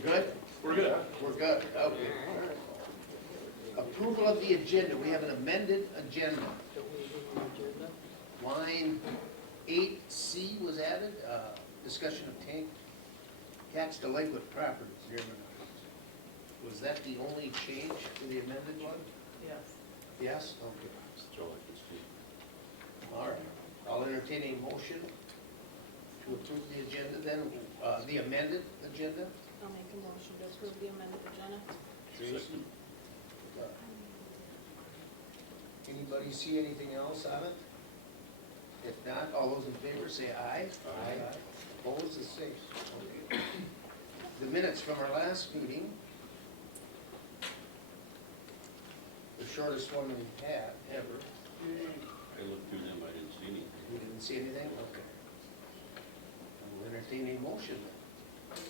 good? We're good. We're good, okay. Approval of the agenda, we have an amended agenda. Line 8C was added, discussion of tax delinquent properties. Was that the only change to the amended one? Yes. Yes? Okay. All right, I'll entertain a motion to approve the agenda then, the amended agenda. I'll make a motion to approve the amended agenda. Tracy? Anybody see anything else on it? If not, all those in favor say aye. Aye. Opposed, the same. Okay. The minutes from our last meeting, the shortest one we've had ever. I looked through them, I didn't see anything. You didn't see anything? Okay. I will entertain a motion then.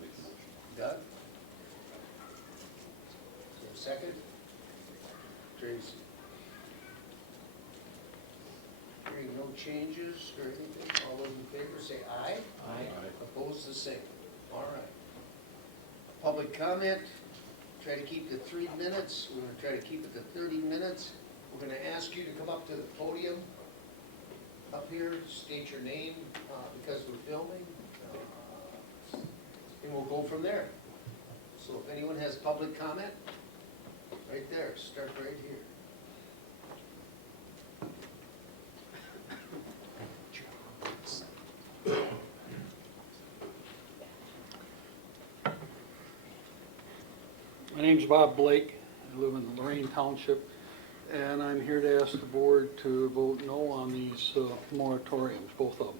Make a motion. Doug? So second? Tracy? Hearing no changes or anything, all those in favor say aye. Aye. Opposed, the same. All right. Public comment, try to keep to 3 minutes. We're gonna try to keep it to 30 minutes. We're gonna ask you to come up to the podium up here, state your name, because we're filming, and we'll go from there. So if anyone has public comment, right there, start right here. My name's Bob Blake. I live in Lorraine Township, and I'm here to ask the board to vote no on these moratoriums, both of them.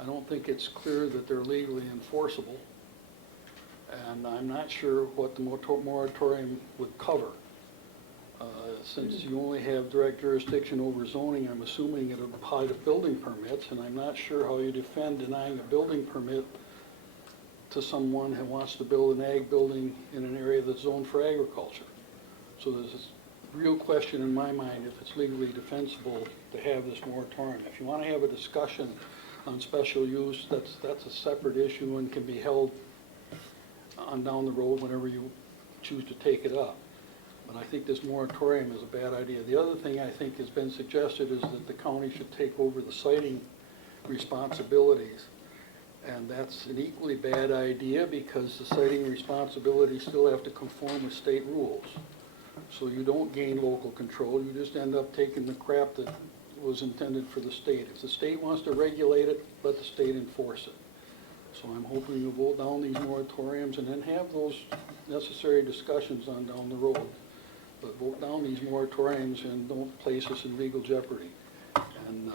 I don't think it's clear that they're legally enforceable, and I'm not sure what the moratorium would cover. Since you only have direct jurisdiction over zoning, I'm assuming it would apply to building permits, and I'm not sure how you defend denying a building permit to someone who wants to build an ag building in an area that's zoned for agriculture. So there's this real question in my mind if it's legally defensible to have this moratorium. If you want to have a discussion on special use, that's a separate issue and can be held on down the road whenever you choose to take it up. But I think this moratorium is a bad idea. The other thing I think has been suggested is that the county should take over the siting responsibilities. And that's an equally bad idea because the siting responsibilities still have to conform with state rules. So you don't gain local control, you just end up taking the crap that was intended for the state. If the state wants to regulate it, let the state enforce it. So I'm hoping you'll vote down these moratoriums and then have those necessary discussions on down the road. But vote down these moratoriums and don't place us in legal jeopardy. And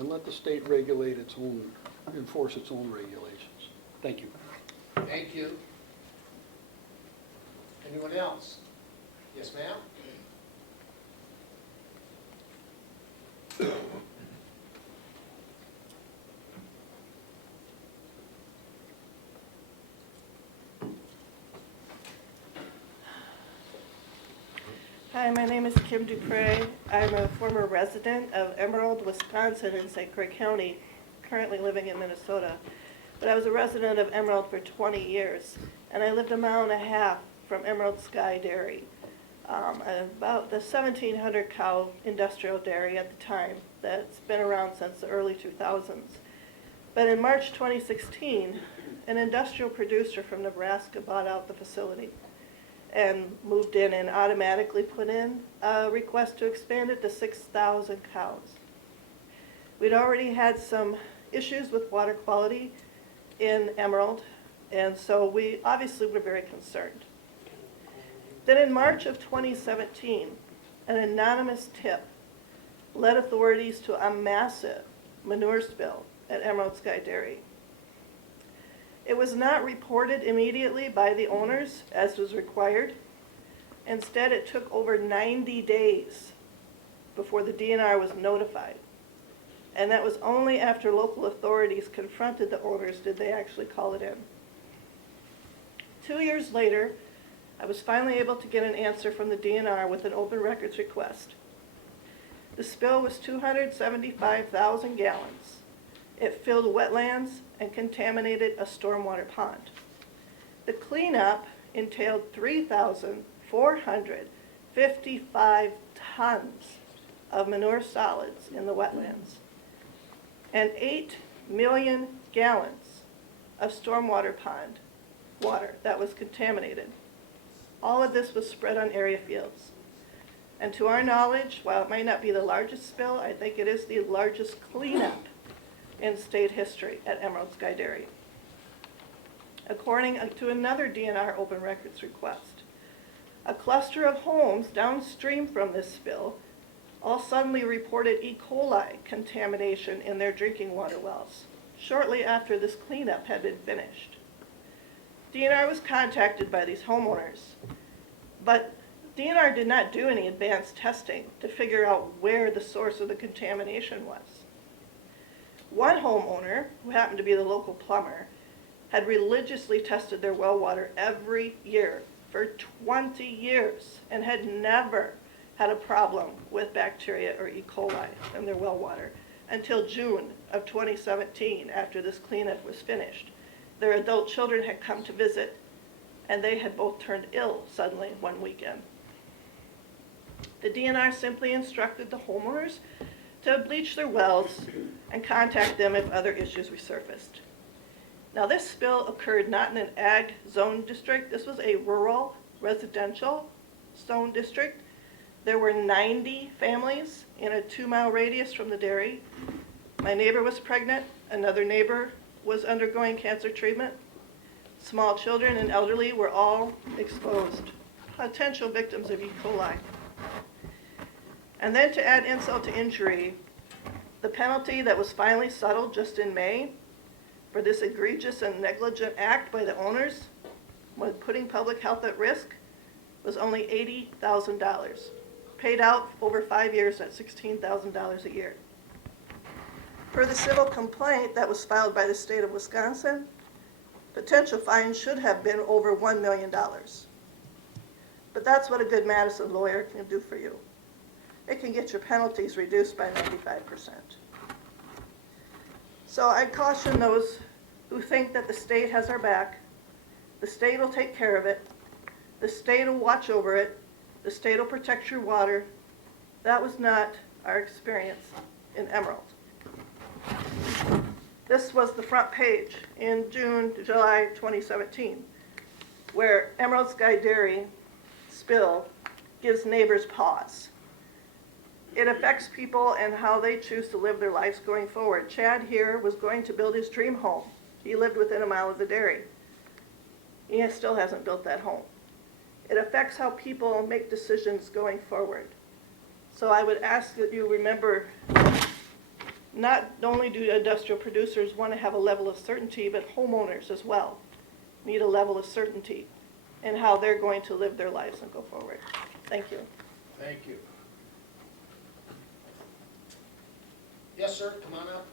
let the state regulate its own, enforce its own regulations. Thank you. Thank you. Anyone else? Yes, ma'am? Hi, my name is Kim Dupre. I'm a former resident of Emerald, Wisconsin in St. Croix County, currently living in Minnesota. But I was a resident of Emerald for 20 years, and I lived a mile and a half from Emerald Sky Dairy, about the 1,700 cow industrial dairy at the time that's been around since the early 2000s. But in March 2016, an industrial producer from Nebraska bought out the facility and moved in and automatically put in a request to expand it to 6,000 cows. We'd already had some issues with water quality in Emerald, and so we obviously were very concerned. Then in March of 2017, an anonymous tip led authorities to a massive manure spill at Emerald Sky Dairy. It was not reported immediately by the owners, as was required. Instead, it took over 90 days before the DNR was notified. And that was only after local authorities confronted the owners did they actually call it in. 2 years later, I was finally able to get an answer from the DNR with an open records request. The spill was 275,000 gallons, It filled wetlands and contaminated a stormwater pond. The cleanup entailed 3,455 tons of manure solids in the wetlands and 8 million gallons of stormwater pond water that was contaminated. All of this was spread on area fields. And to our knowledge, while it might not be the largest spill, I think it is the largest cleanup in state history at Emerald Sky Dairy. According to another DNR open records request, a cluster of homes downstream from this spill all suddenly reported E. coli contamination in their drinking water wells shortly after this cleanup had been finished. DNR was contacted by these homeowners, but DNR did not do any advanced testing to figure out where the source of the contamination was. One homeowner, who happened to be the local plumber, had religiously tested their well water every year for 20 years and had never had a problem with bacteria or E. coli in their well water until June of 2017, after this cleanup was finished. Their adult children had come to visit, and they had both turned ill suddenly one weekend. The DNR simply instructed the homeowners to bleach their wells and contact them if other issues resurfaced. Now, this spill occurred not in an ag zone district. This was a rural residential zone district. There were 90 families in a 2-mile radius from the dairy. My neighbor was pregnant. Another neighbor was undergoing cancer treatment. Small children and elderly were all exposed, potential victims of E. coli. And then to add insult to injury, the penalty that was finally settled just in May for this egregious and negligent act by the owners, when putting public health at risk, was only $80,000, paid out over 5 years at $16,000 a year. Per the civil complaint that was filed by the state of Wisconsin, potential fines should have been over $1 million. But that's what a good Madison lawyer can do for you. It can get your penalties reduced by 95%. So I caution those who think that the state has our back. The state will take care of it. The state will watch over it. The state will protect your water. That was not our experience in Emerald. This was the front page in July 2017, where Emerald Sky Dairy spill gives neighbors pause. It affects people and how they choose to live their lives going forward. Chad here was going to build his dream home. He lived within a mile of the dairy. He still hasn't built that home. It affects how people make decisions going forward. So I would ask that you remember, not only do industrial producers want to have a level of certainty, but homeowners as well need a level of certainty in how they're going to live their lives and go forward. Thank you. Thank you. Yes, sir, come on up.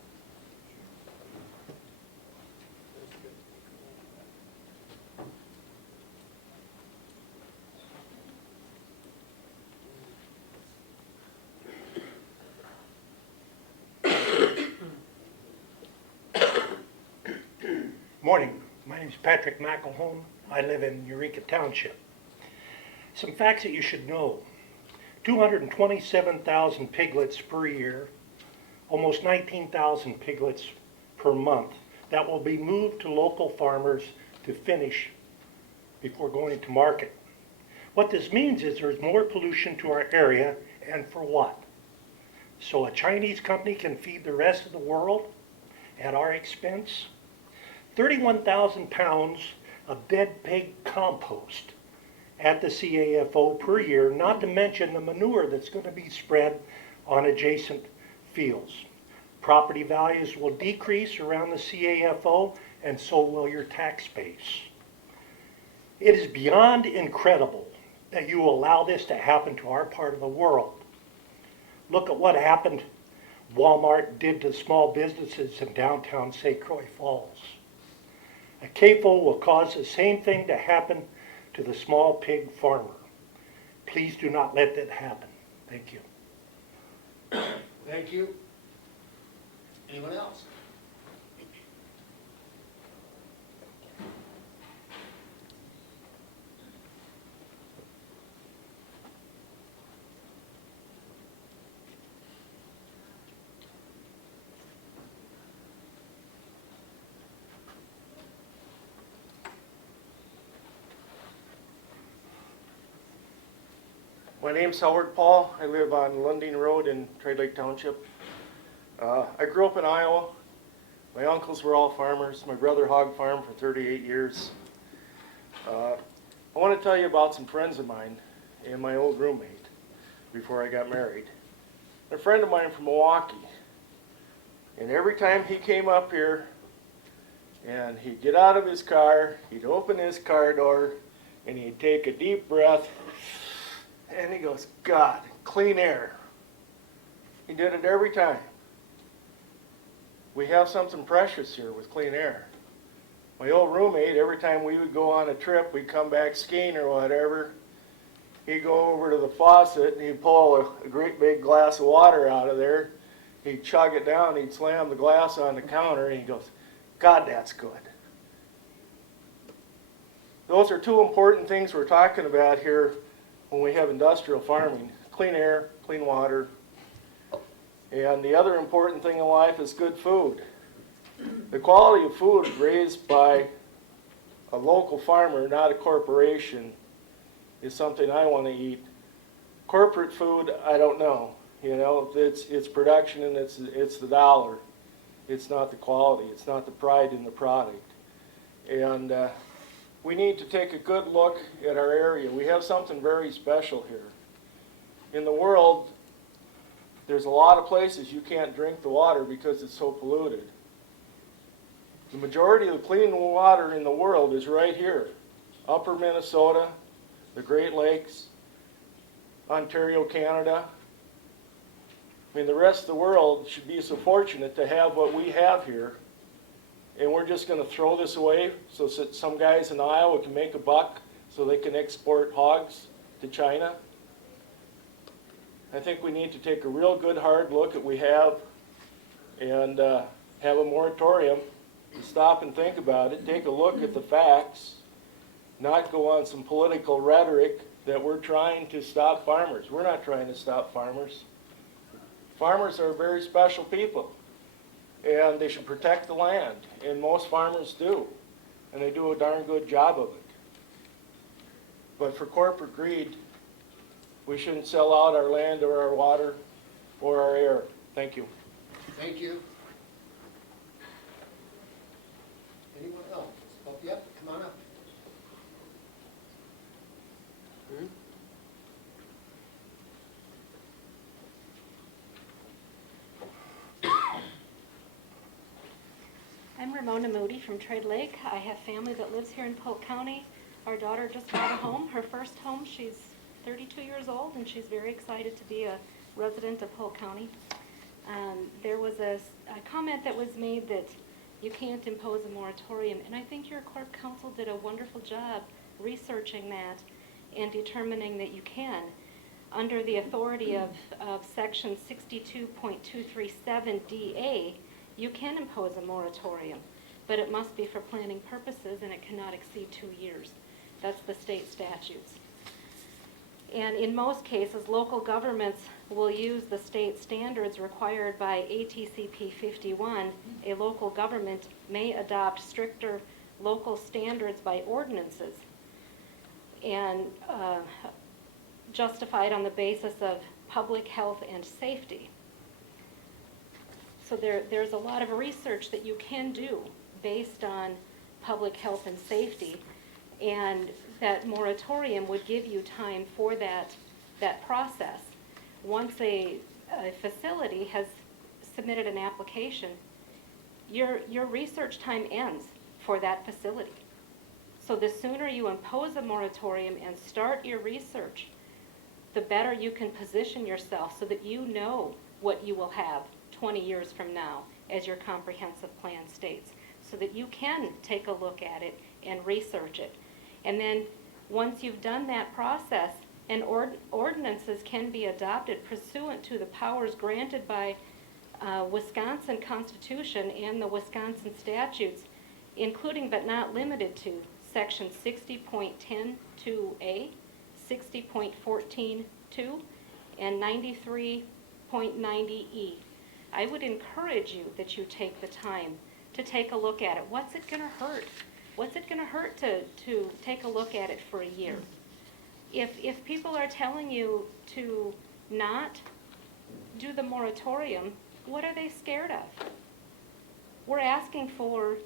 Morning, my name is Patrick McElhone. I live in Eureka Township. Some facts that you should know. 227,000 piglets per year, almost 19,000 piglets per month that will be moved to local farmers to finish before going to market. What this means is there's more pollution to our area, and for what? So a Chinese company can feed the rest of the world at our expense? 31,000 pounds of dead pig compost at the CAFO per year, not to mention the manure that's going to be spread on adjacent fields. Property values will decrease around the CAFO, and so will your tax base. It is beyond incredible that you allow this to happen to our part of the world. Look at what happened Walmart did to small businesses in downtown St. Croix Falls. A CAFO will cause the same thing to happen to the small pig farmer. Please do not let that happen. Thank you. Thank you. Anyone else? My name's Howard Paul. I live on Lunding Road in Trade Lake Township. I grew up in Iowa. My uncles were all farmers. My brother hog farmed for 38 years. I want to tell you about some friends of mine and my old roommate before I got married. A friend of mine from Milwaukee. And every time he came up here and he'd get out of his car, he'd open his car door and he'd take a deep breath and he goes, God, clean air. He did it every time. We have something precious here with clean air. My old roommate, every time we would go on a trip, we'd come back skiing or whatever, he'd go over to the faucet and he'd pull a great big glass of water out of there. He'd chug it down, he'd slam the glass on the counter, and he goes, God, that's good. Those are two important things we're talking about here when we have industrial farming. Clean air, clean water. And the other important thing in life is good food. The quality of food raised by a local farmer, not a corporation, is something I want to eat. Corporate food, I don't know. You know, it's production and it's the dollar. It's not the quality. It's not the pride in the product. And we need to take a good look at our area. We have something very special here. In the world, there's a lot of places you can't drink the water because it's so polluted. The majority of the clean water in the world is right here. Upper Minnesota, the Great Lakes, Ontario, Canada. I mean, the rest of the world should be so fortunate to have what we have here. And we're just going to throw this away so some guys in Iowa can make a buck so they can export hogs to China. I think we need to take a real good hard look at what we have and have a moratorium, stop and think about it, take a look at the facts, not go on some political rhetoric that we're trying to stop farmers. We're not trying to stop farmers. Farmers are very special people, and they should protect the land, and most farmers do, and they do a darn good job of it. But for corporate greed, we shouldn't sell out our land or our water or our air. Thank you. Thank you. Anyone else? Oh, yep, come on up. I'm Ramona Moody from Trade Lake. I have family that lives here in Polk County. Our daughter just bought a home, her first home. She's 32 years old, and she's very excited to be a resident of Polk County. There was a comment that was made that you can't impose a moratorium, and I think your court counsel did a wonderful job researching that and determining that you can. Under the authority of Section 62.237 DA, you can impose a moratorium, but it must be for planning purposes and it cannot exceed 2 years. That's the state statutes. And in most cases, local governments will use the state standards required by ATCP 51. A local government may adopt stricter local standards by ordinances and justified on the basis of public health and safety. So there's a lot of research that you can do based on public health and safety, and that moratorium would give you time for that process. Once a facility has submitted an application, your research time ends for that facility. So the sooner you impose a moratorium and start your research, the better you can position yourself so that you know what you will have 20 years from now, as your comprehensive plan states, so that you can take a look at it and research it. And then once you've done that process, and ordinances can be adopted pursuant to the powers granted by Wisconsin Constitution and the Wisconsin statutes, including but not limited to Section 60.10(2)A, 60.14(2), and 93.90E. I would encourage you that you take the time to take a look at it. What's it going to hurt? What's it going to hurt to take a look at it for a year? If people are telling you to not do the moratorium, what are they scared of? We're asking for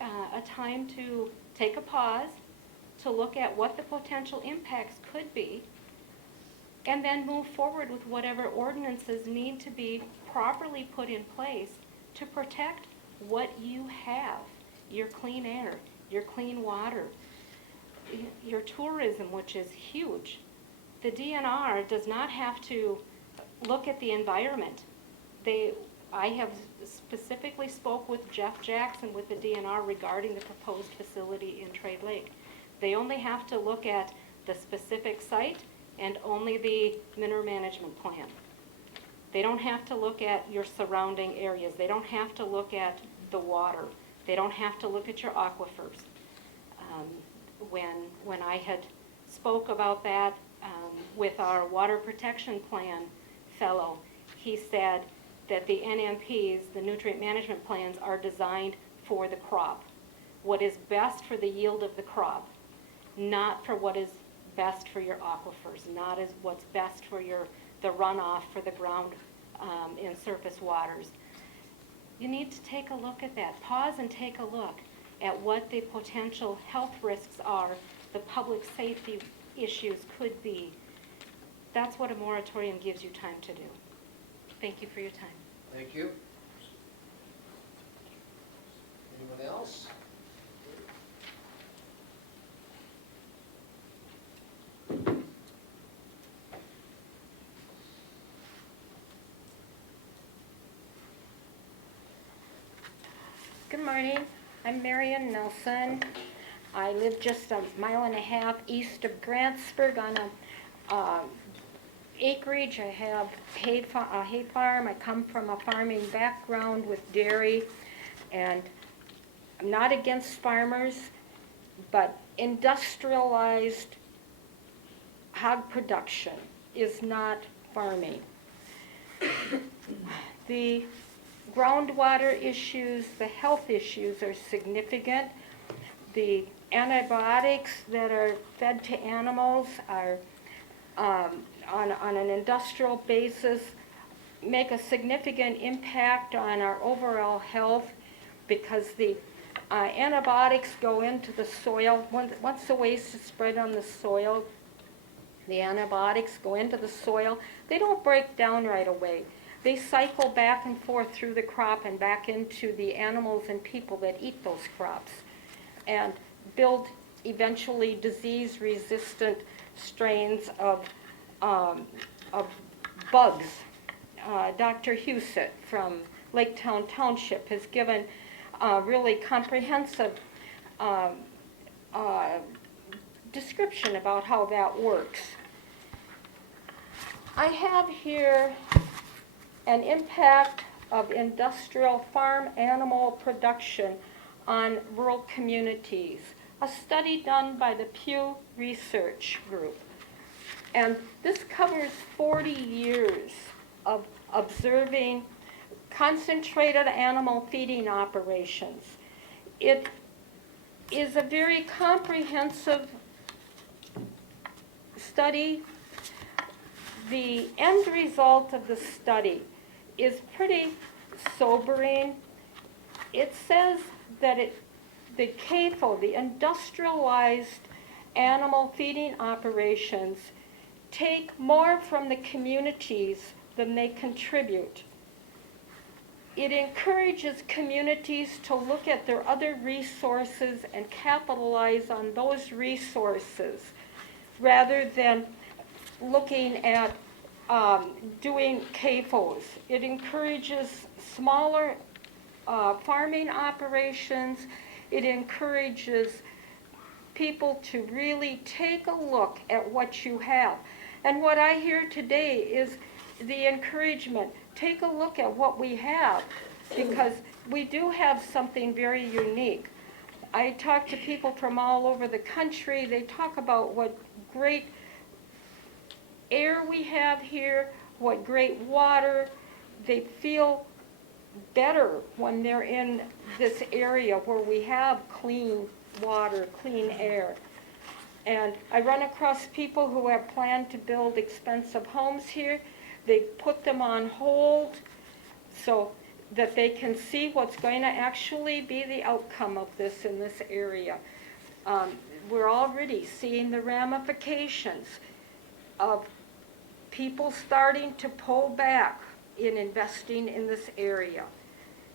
a time to take a pause, to look at what the potential impacts could be, and then move forward with whatever ordinances need to be properly put in place to protect what you have, your clean air, your clean water, your tourism, which is huge. The DNR does not have to look at the environment. I have specifically spoke with Jeff Jackson with the DNR regarding the proposed facility in Trade Lake. They only have to look at the specific site and only the mineral management plan. They don't have to look at your surrounding areas. They don't have to look at the water. They don't have to look at your aquifers. When I had spoke about that with our water protection plan fellow, he said that the NMPs, the nutrient management plans, are designed for the crop. What is best for the yield of the crop, not for what is best for your aquifers, not as what's best for the runoff for the ground in surface waters. You need to take a look at that. Pause and take a look at what the potential health risks are, the public safety issues could be. That's what a moratorium gives you time to do. Thank you for your time. Thank you. Anyone else? Good morning. I'm Marion Nelson. I live just a mile and a half east of Grantsburg on a acreage. I have a hay farm. I come from a farming background with dairy, and I'm not against farmers, but industrialized hog production is not farming. The groundwater issues, the health issues are significant. The antibiotics that are fed to animals are on an industrial basis make a significant impact on our overall health because the antibiotics go into the soil. Once the waste is spread on the soil, the antibiotics go into the soil. They don't break down right away. They cycle back and forth through the crop and back into the animals and people that eat those crops and build eventually disease-resistant strains of bugs. Dr. Husett from Laketown Township has given a really comprehensive description about how that works. I have here an impact of industrial farm animal production on rural communities, a study done by the Pew Research Group. And this covers 40 years of observing concentrated animal feeding operations. It is a very comprehensive study. The end result of the study is pretty sobering. It says that the CAFO, the industrialized animal feeding operations, take more from the communities than they contribute. It encourages communities to look at their other resources and capitalize on those resources rather than looking at doing CAFOs. It encourages smaller farming operations. It encourages people to really take a look at what you have. And what I hear today is the encouragement, take a look at what we have, because we do have something very unique. I talk to people from all over the country. They talk about what great air we have here, what great water. They feel better when they're in this area where we have clean water, clean air. And I run across people who have planned to build expensive homes here. They put them on hold so that they can see what's going to actually be the outcome of this in this area. We're already seeing the ramifications of people starting to pull back in investing in this area.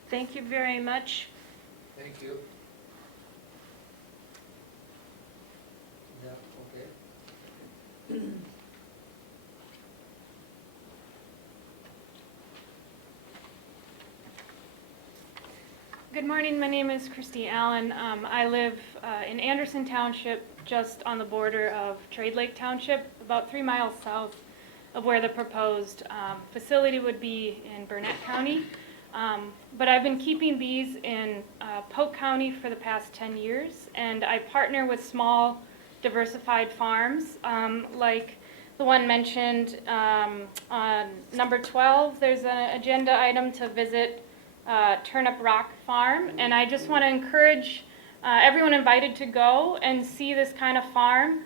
Thank you very much. Thank you. Yeah, okay. Good morning, my name is Christy Allen. I live in Anderson Township, just on the border of Trade Lake Township, about 3 miles south of where the proposed facility would be in Burnett County. But I've been keeping bees in Polk County for the past 10 years, and I partner with small diversified farms like the one mentioned on number 12. There's an agenda item to visit Turnip Rock Farm, and I just want to encourage everyone invited to go and see this kind of farm.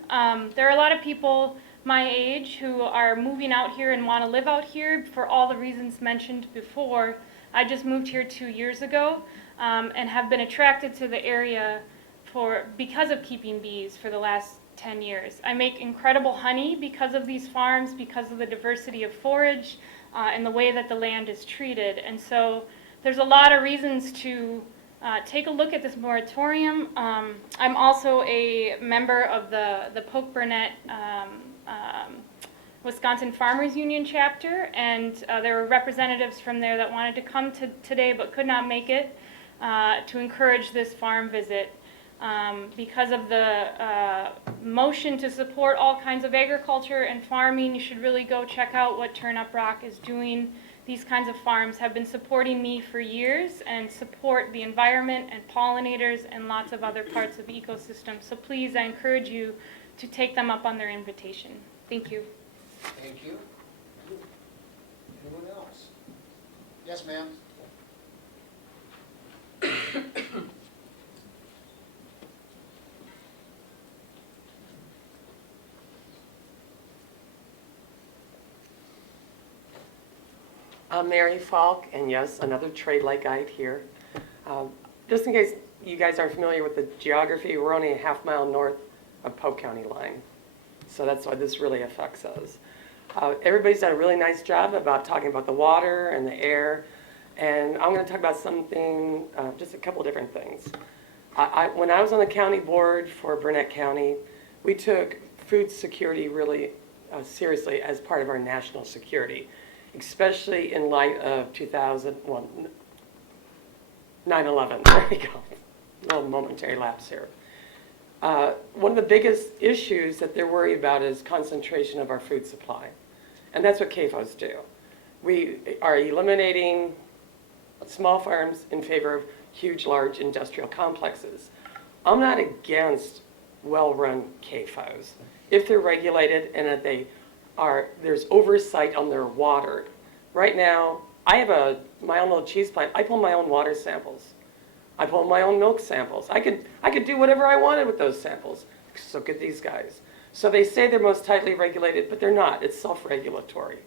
There are a lot of people my age who are moving out here and want to live out here for all the reasons mentioned before. I just moved here 2 years ago and have been attracted to the area because of keeping bees for the last 10 years. I make incredible honey because of these farms, because of the diversity of forage and the way that the land is treated. And so there's a lot of reasons to take a look at this moratorium. I'm also a member of the Polk Burnett Wisconsin Farmers Union chapter, and there were representatives from there that wanted to come today but could not make it to encourage this farm visit. Because of the motion to support all kinds of agriculture and farming, you should really go check out what Turnip Rock is doing. These kinds of farms have been supporting me for years and support the environment and pollinators and lots of other parts of the ecosystem. So please, I encourage you to take them up on their invitation. Thank you. Thank you. Anyone else? Yes, ma'am. I'm Mary Falk, and yes, another Trade Lake guide here. Just in case you guys aren't familiar with the geography, we're only a half-mile north of Polk County line. So that's why this really affects us. Everybody's done a really nice job about talking about the water and the air, and I'm going to talk about something, just a couple different things. When I was on the county board for Burnett County, we took food security really seriously as part of our national security, especially in light of 9/11. There we go. A little momentary lapse here. One of the biggest issues that they're worried about is concentration of our food supply. And that's what CAFOs do. We are eliminating small farms in favor of huge, large industrial complexes. I'm not against well-run CAFOs if they're regulated and that there's oversight on their water. Right now, I have my own little cheese plant. I pull my own water samples. I pull my own milk samples. I could do whatever I wanted with those samples. So could these guys. So they say they're most tightly regulated, but they're not. It's self-regulatory.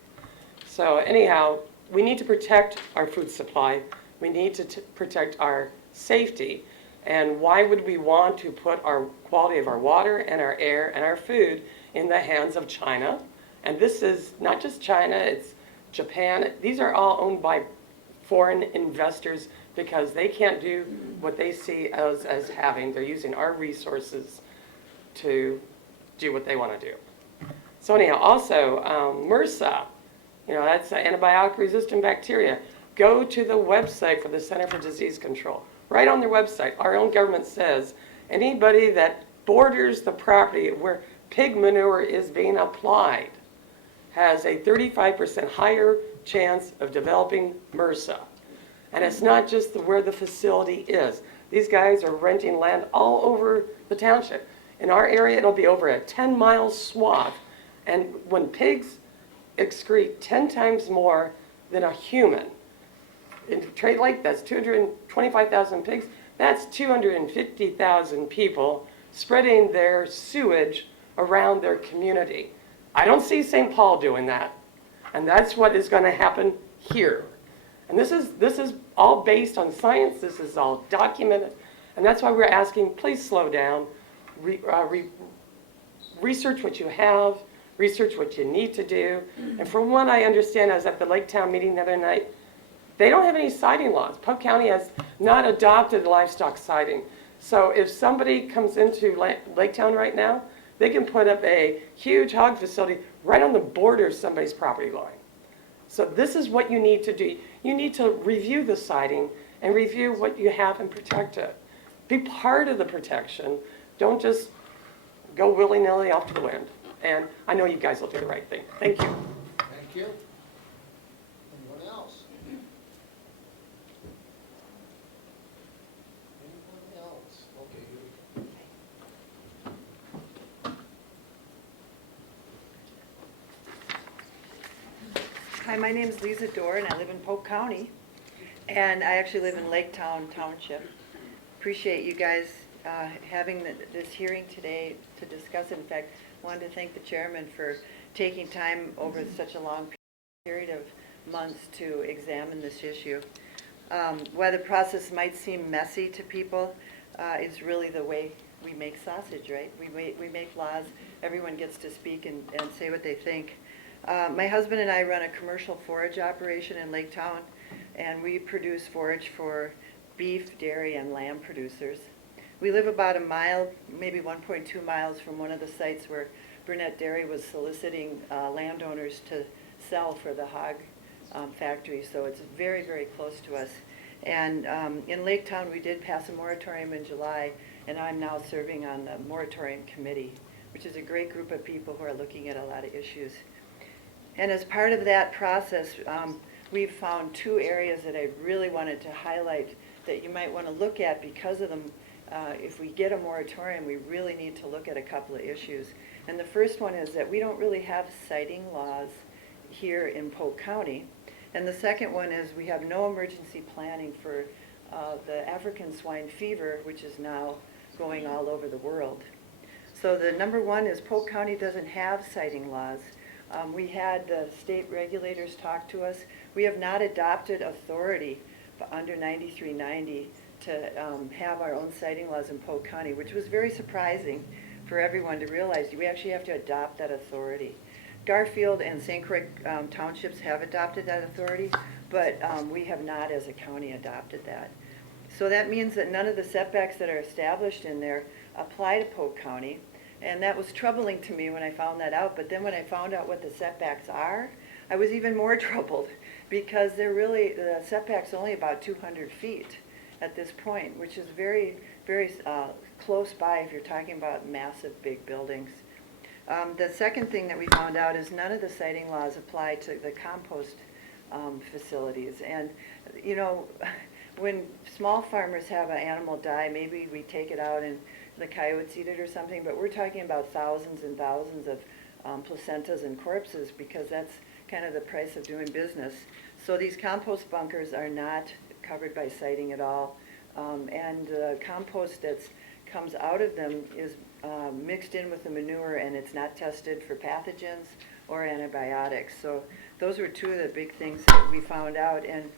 So anyhow, we need to protect our food supply. We need to protect our safety. And why would we want to put our quality of our water and our air and our food in the hands of China? And this is not just China, it's Japan. These are all owned by foreign investors because they can't do what they see as having. They're using our resources to do what they want to do. So anyhow, also MRSA, that's antibiotic-resistant bacteria. Go to the website for the Center for Disease Control. Right on their website, our own government says anybody that borders the property where pig manure is being applied has a 35% higher chance of developing MRSA. And it's not just where the facility is. These guys are renting land all over the township. In our area, it'll be over a 10-mile swath. And when pigs excrete 10 times more than a human, in Trade Lake, that's 225,000 pigs. That's 250,000 people spreading their sewage around their community. I don't see St. Paul doing that. And that's what is going to happen here. And this is all based on science. This is all documented. And that's why we're asking, please slow down. Research what you have. Research what you need to do. And from what I understand, I was at the Lake Town meeting the other night, they don't have any siting laws. Polk County has not adopted livestock siting. So if somebody comes into Lake Town right now, they can put up a huge hog facility right on the border of somebody's property line. So this is what you need to do. You need to review the siting and review what you have and protect it. Be part of the protection. Don't just go willy-nilly off to the wind. And I know you guys will do the right thing. Thank you. Thank you. Anyone else? Anyone else? Okay, here we go. Hi, my name is Lisa Dorr, and I live in Polk County, and I actually live in Lake Town Township. Appreciate you guys having this hearing today to discuss. In fact, wanted to thank the chairman for taking time over such a long period of months to examine this issue. While the process might seem messy to people, it's really the way we make sausage, right? We make laws, everyone gets to speak and say what they think. My husband and I run a commercial forage operation in Lake Town, and we produce forage for beef, dairy, and lamb producers. We live about a mile, maybe 1.2 miles from one of the sites where Burnett Dairy was soliciting landowners to sell for the hog factory, so it's very, very close to us. And in Lake Town, we did pass a moratorium in July, and I'm now serving on the moratorium committee, which is a great group of people who are looking at a lot of issues. And as part of that process, we've found two areas that I really wanted to highlight that you might want to look at because of them. If we get a moratorium, we really need to look at a couple of issues. And the first one is that we don't really have siting laws here in Polk County. And the second one is we have no emergency planning for the African swine fever, which is now going all over the world. So the number one is Polk County doesn't have siting laws. We had the state regulators talk to us. We have not adopted authority under 9390 to have our own siting laws in Polk County, which was very surprising for everyone to realize. We actually have to adopt that authority. Garfield and St. Croix townships have adopted that authority, but we have not as a county adopted that. So that means that none of the setbacks that are established in there apply to Polk County. And that was troubling to me when I found that out. But then when I found out what the setbacks are, I was even more troubled because the setback's only about 200 feet at this point, which is very, very close by if you're talking about massive big buildings. The second thing that we found out is none of the siting laws apply to the compost facilities. And, you know, when small farmers have an animal die, maybe we take it out and the coyotes eat it or something, but we're talking about thousands and thousands of placentas and corpses because that's kind of the price of doing business. So these compost bunkers are not covered by siting at all. And the compost that comes out of them is mixed in with the manure, and it's not tested for pathogens or antibiotics. So those were two of the big things that we found out. And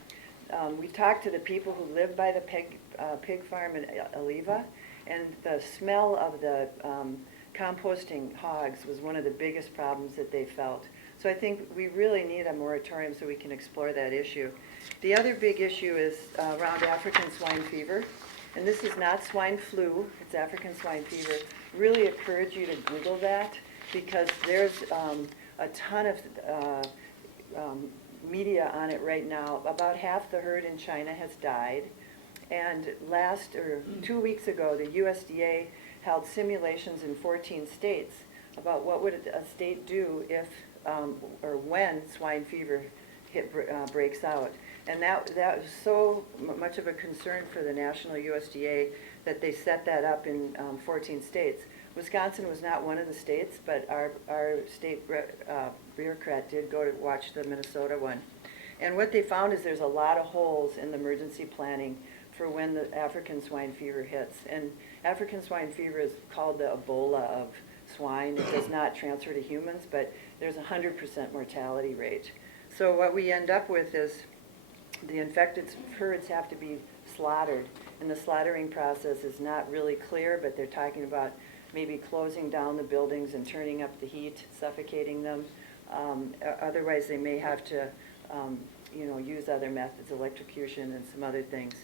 we talked to the people who live by the pig farm in Oliva, and the smell of the composting hogs was one of the biggest problems that they felt. So I think we really need a moratorium so we can explore that issue. The other big issue is around African swine fever. And this is not swine flu, it's African swine fever. Really encourage you to Google that because there's a ton of media on it right now. About half the herd in China has died. And 2 weeks ago, the USDA held simulations in 14 states about what would a state do if or when swine fever breaks out. And that was so much of a concern for the national USDA that they set that up in 14 states. Wisconsin was not one of the states, but our state bureaucrat did go to watch the Minnesota one. And what they found is there's a lot of holes in the emergency planning for when the African swine fever hits. And African swine fever is called the Ebola of swine. It does not transfer to humans, but there's a 100% mortality rate. So what we end up with is the infected herds have to be slaughtered, and the slaughtering process is not really clear, but they're talking about maybe closing down the buildings and turning up the heat, suffocating them. Otherwise, they may have to, use other methods, electrocution and some other things.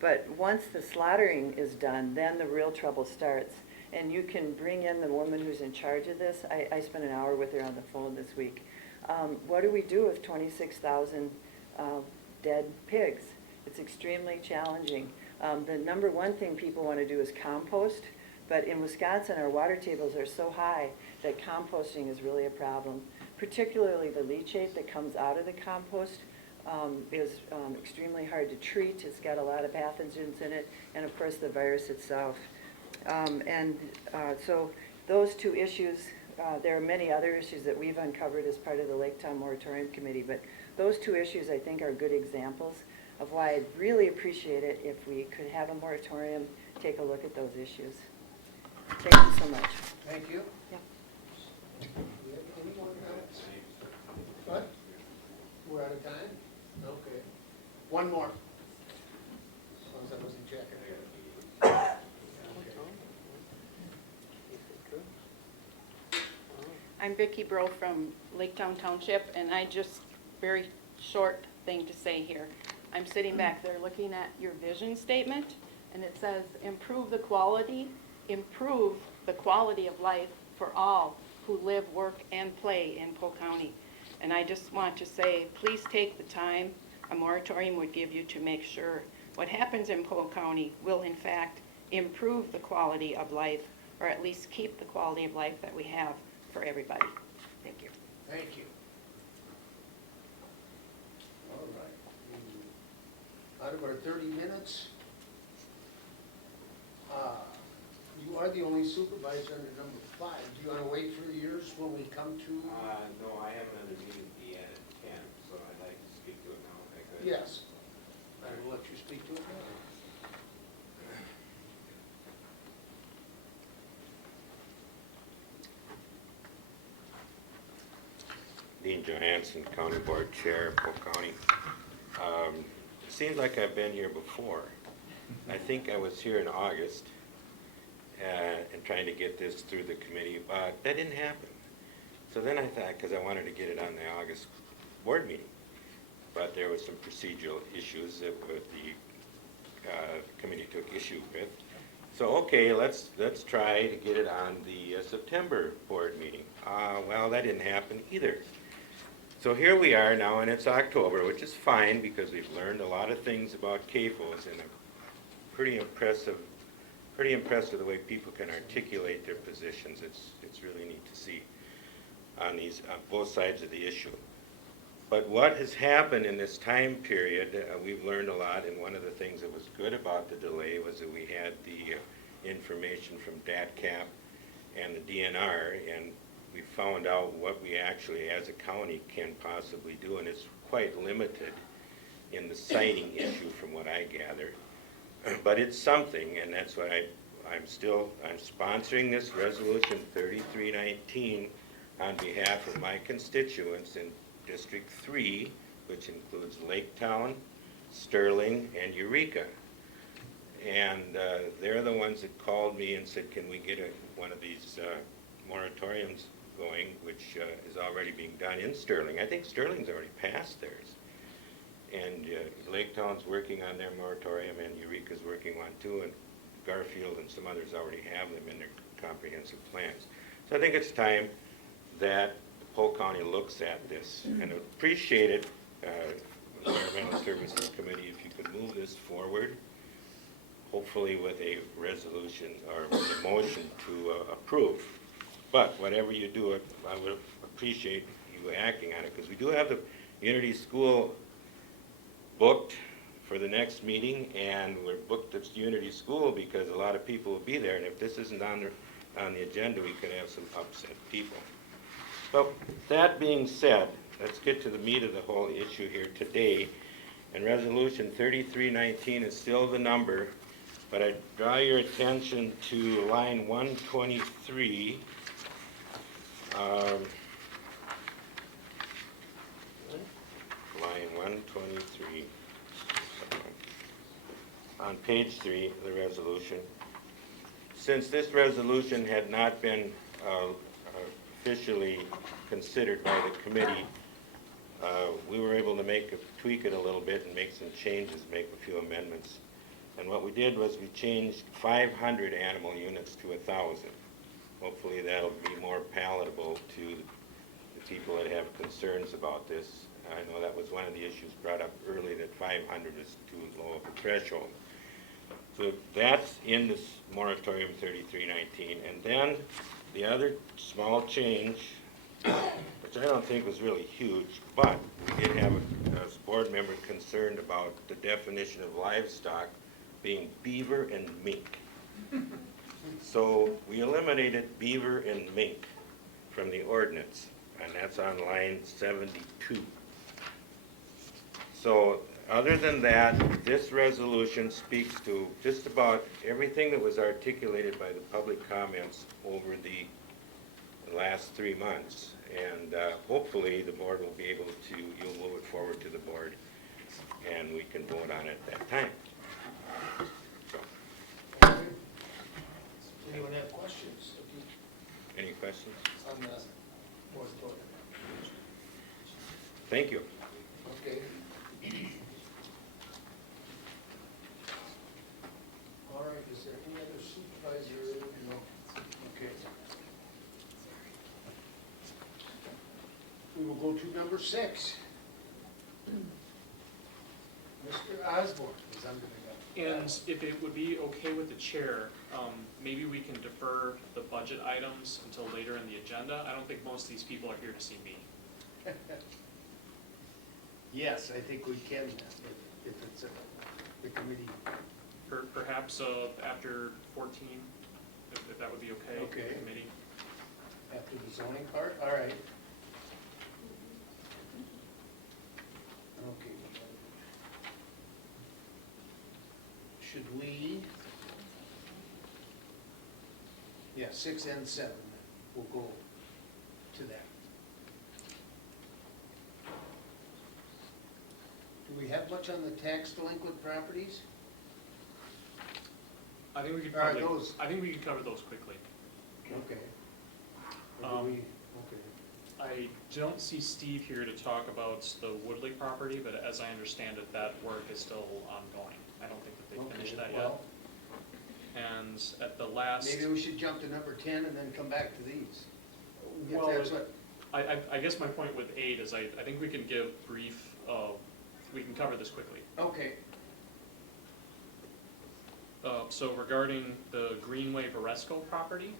But once the slaughtering is done, then the real trouble starts. And you can bring in the woman who's in charge of this. I spent an hour with her on the phone this week. What do we do with 26,000 dead pigs? It's extremely challenging. The number one thing people want to do is compost, but in Wisconsin our water tables are so high that composting is really a problem. Particularly the leachate that comes out of the compost is extremely hard to treat. It's got a lot of pathogens in it, and of course the virus itself. So those two issues, there are many other issues that we've uncovered as part of the Lake Town Moratorium Committee, but those two issues I think are good examples of why I'd really appreciate it if we could have a moratorium, take a look at those issues. Thank you so much. Thank you. Yeah. Do we have any more comments? What? We're out of time? Okay. One more. As long as I wasn't checking. I'm Vicki Bro from Lake Town Township, and I just, very short thing to say here. I'm sitting back there looking at your vision statement, and it says, improve the quality of life for all who live, work, and play in Polk County. And I just want to say, please take the time a moratorium would give you to make sure what happens in Polk County will in fact improve the quality of life, or at least keep the quality of life that we have for everybody. Thank you. Thank you. All right. Out of our 30 minutes, you are the only supervisor under number 5. Do you want to wait for yours when we come to? No, I have another meeting to be at 10, so I'd like to speak to it now if I could. Yes. I will let you speak to it now. Dean Johansson, County Board Chair, Polk County. It seems like I've been here before. I think I was here in August and trying to get this through the committee, but that didn't happen. So then I thought, because I wanted to get it on the August board meeting, but there was some procedural issues that the committee took issue with. So okay, let's try to get it on the September board meeting. Well, that didn't happen either. So here we are now, and it's October, which is fine because we've learned a lot of things about CAFOs, and I'm pretty impressed with the way people can articulate their positions. It's really neat to see on both sides of the issue. But what has happened in this time period, we've learned a lot, and one of the things that was good about the delay was that we had the information from DATCAP and the DNR, and we found out what we actually, as a county, can possibly do, and it's quite limited in the siting issue from what I gathered. But it's something, and that's why I'm sponsoring this resolution 3319 on behalf of my constituents in District 3, which includes Lake Town, Sterling, and Eureka. And they're the ones that called me and said, can we get one of these moratoriums going, which is already being done in Sterling. I think Sterling's already passed theirs. And Lake Town's working on their moratorium, and Eureka's working on too, and Garfield and some others already have them in their comprehensive plans. So I think it's time that Polk County looks at this, and I'd appreciate it, Environmental Services Committee, if you could move this forward, hopefully with a resolution or with a motion to approve. But whatever you do, I would appreciate you acting on it, because we do have the Unity School booked for the next meeting, and we're booked at Unity School because a lot of people will be there, and if this isn't on the agenda, we could have some upset people. But that being said, let's get to the meat of the whole issue here today. And Resolution 3319 is still the number But I draw your attention to line 123. Line 123. On page 3 of the resolution. Since this resolution had not been officially considered by the committee, we were able to tweak it a little bit and make some changes, make a few amendments. And what we did was we changed 500 animal units to 1,000. Hopefully that'll be more palatable to the people that have concerns about this. I know that was one of the issues brought up early, that 500 is too low of a threshold. So that's in this moratorium 3319. And then the other small change, which I don't think was really huge, but we did have a board member concerned about the definition of livestock being beaver and mink. So we eliminated beaver and mink from the ordinance, and that's on line 72. So other than that, this resolution speaks to just about everything that was articulated by the public comments over the last 3 months. And hopefully the board will be able to, you'll move it forward to the board and we can vote on it at that time. So, Anyone have questions? any questions? On the moratorium? Thank you. Okay. All right, is there any other supervisor? No. Okay. We will go to number 6. Mr. Osborne is under the gun. And if it would be okay with the chair, maybe we can defer the budget items until later in the agenda. I don't think most of these people are here to see me. Yes, I think we can, if it's the committee. Perhaps after 14, if that would be okay with Okay. the committee. After the zoning part, all right. Okay. Should we? Yeah, 6 and 7, we'll go to that. Do we have much on the tax delinquent properties? I think we could All right, probably, those- I think we could cover those quickly. Okay. Or do we, okay. I don't see Steve here to talk about the Woodley property, but as I understand it, that work is still ongoing. I don't think that they've finished that yet. Well, And at the last, maybe we should jump to number 10 and then come back to these. If Well, that's what, I guess my point with 8 is I think we can give brief, we can cover this quickly. okay. So regarding the Greenway Varesco property,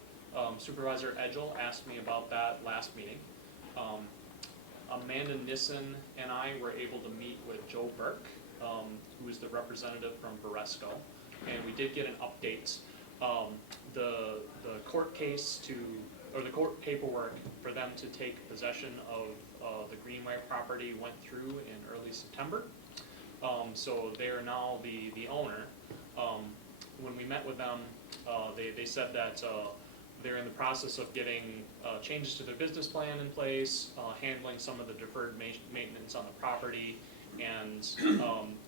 Supervisor Edgel asked me about that last meeting. Amanda Nissen and I were able to meet with Joe Burke, who is the representative from Varesco, and we did get an update. The court case or the court paperwork for them to take possession of the Greenway property went through in early September. So they are now the owner. When we met with them, they said that they're in the process of getting changes to their business plan in place, handling some of the deferred maintenance on the property, and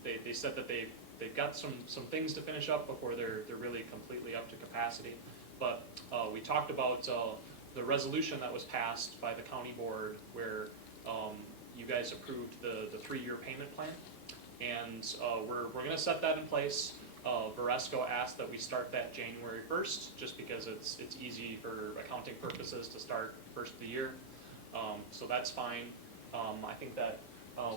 they said that they've got some things to finish up before they're really completely up to capacity. But we talked about the resolution that was passed by the county board where you guys approved the 3-year payment plan, and we're going to set that in place. Varesco asked that we start that January 1st, just because it's easy for accounting purposes to start first of the year. So that's fine. I think that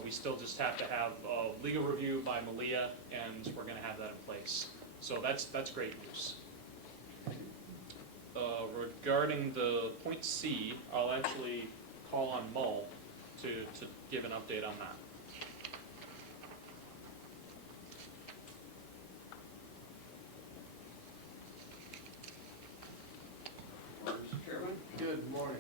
we still just have to have a legal review by Malia, and we're gonna have that in place. So that's great news. Regarding the point C, I'll actually call on Mo to give an update on that. Mr. Chairman, Good morning.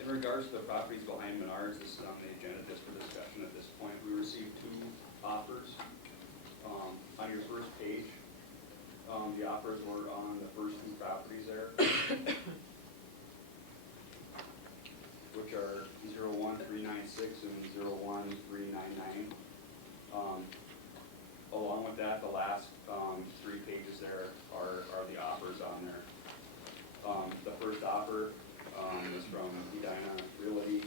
in regards to the properties behind Menards, this is on the agenda just for discussion at this point. We received 2 offers on your first page, the offers were on the first two properties there, which are 01396 and 01399. Along with that, the last 3 pages there are the offers on there. The first offer is from Edina Realty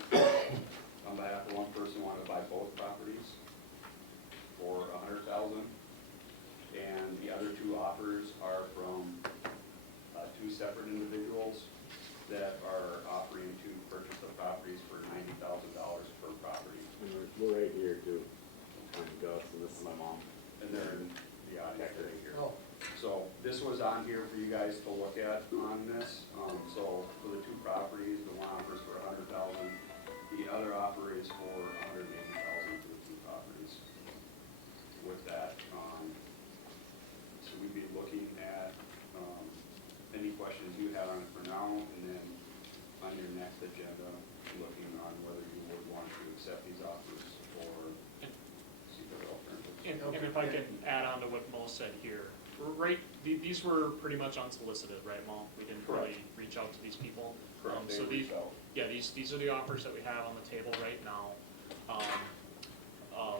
on behalf of one person who wanted to buy both properties for $100,000, and the other 2 offers are from 2 separate individuals that are offering to purchase the properties for $90,000 per property. We're right here too. I'm Gus, and this is my mom. And they're in the audience right here. Oh. So this was on here for you guys to look at on this. So for the 2 properties, the one offers for $100,000. The other offer is for $180,000 for the 2 properties. With that, so we'd be looking at any questions you have on it for now, and then on your next agenda, looking on whether you would want to accept these offers or seek other alternatives. And if I can add on to what Mo said here, right, these were pretty much unsolicited, right, Mo? We didn't really reach out to these people. Correct, So they reached out. yeah, these are the offers that we have on the table right now.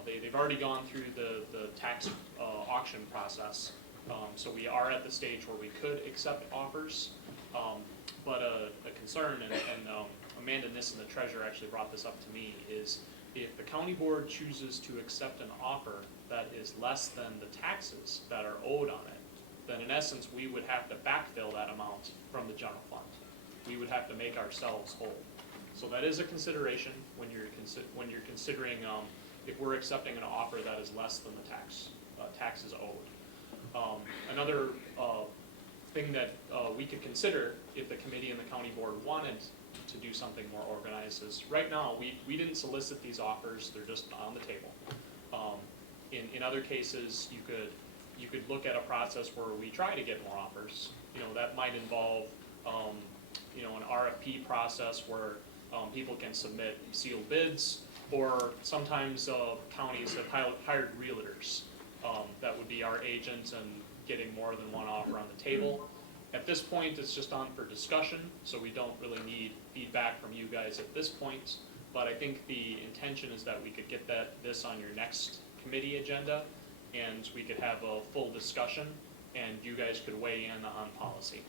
They've already gone through the tax auction process, so we are at the stage where we could accept offers. But a concern, and Amanda Nissen, the treasurer, actually brought this up to me, is if the county board chooses to accept an offer that is less than the taxes that are owed on it, then in essence, we would have to backfill that amount from the general fund. We would have to make ourselves whole. So that is a consideration when you're considering if we're accepting an offer that is less than the taxes owed. Another thing that we could consider if the committee and the county board wanted to do something more organized is, right now, we didn't solicit these offers, they're just on the table. In other cases, you could look at a process where we try to get more offers. That might involve an RFP process where people can submit sealed bids, or sometimes counties have hired realtors. That would be our agent and getting more than one offer on the table. At this point, it's just on for discussion, so we don't really need feedback from you guys at this point. But I think the intention is that we could get this on your next committee agenda, and we could have a full discussion, and you guys could weigh in on policy.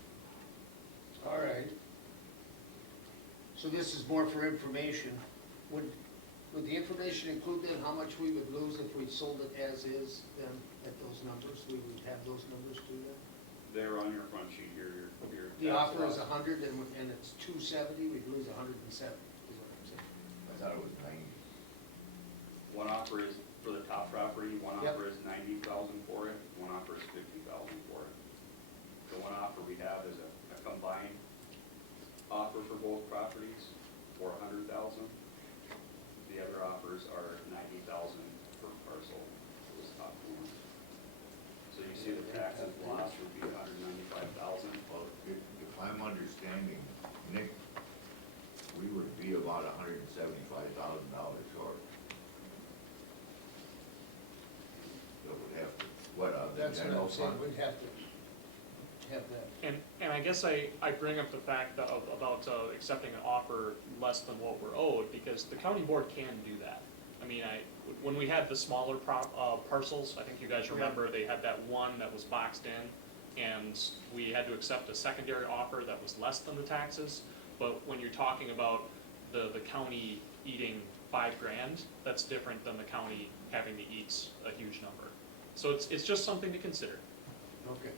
All right. So this is more for information. Would the information include then how much we would lose if we sold it as is, then at those numbers? We would have those numbers too then? They're on your front sheet here. The offer is 100 and it's 270, we'd lose 170, is what I'm saying. I thought it was 90. One offer is for the top property, one Yep. offer is $90,000 for it, one offer is $50,000 for it. The one offer we have is a combined offer for both properties for $100,000. The other offers are $90,000 per parcel for this top one. So you see the taxes lost would be $195,000. Well, if I'm understanding, Nick, we would be about $175,000 short. So we'd have to, the That's what general I'm saying, fund? we'd have to have that. And I guess I bring up the fact that about accepting an offer less than what we're owed, because the county board can do that. I mean, when we had the smaller parcels, I think you guys remember, they had that one that was boxed in, and we had to accept a secondary offer that was less than the taxes. But when you're talking about the county eating $5,000, that's different than the county having to eat a huge number. So it's just something to consider. Okay.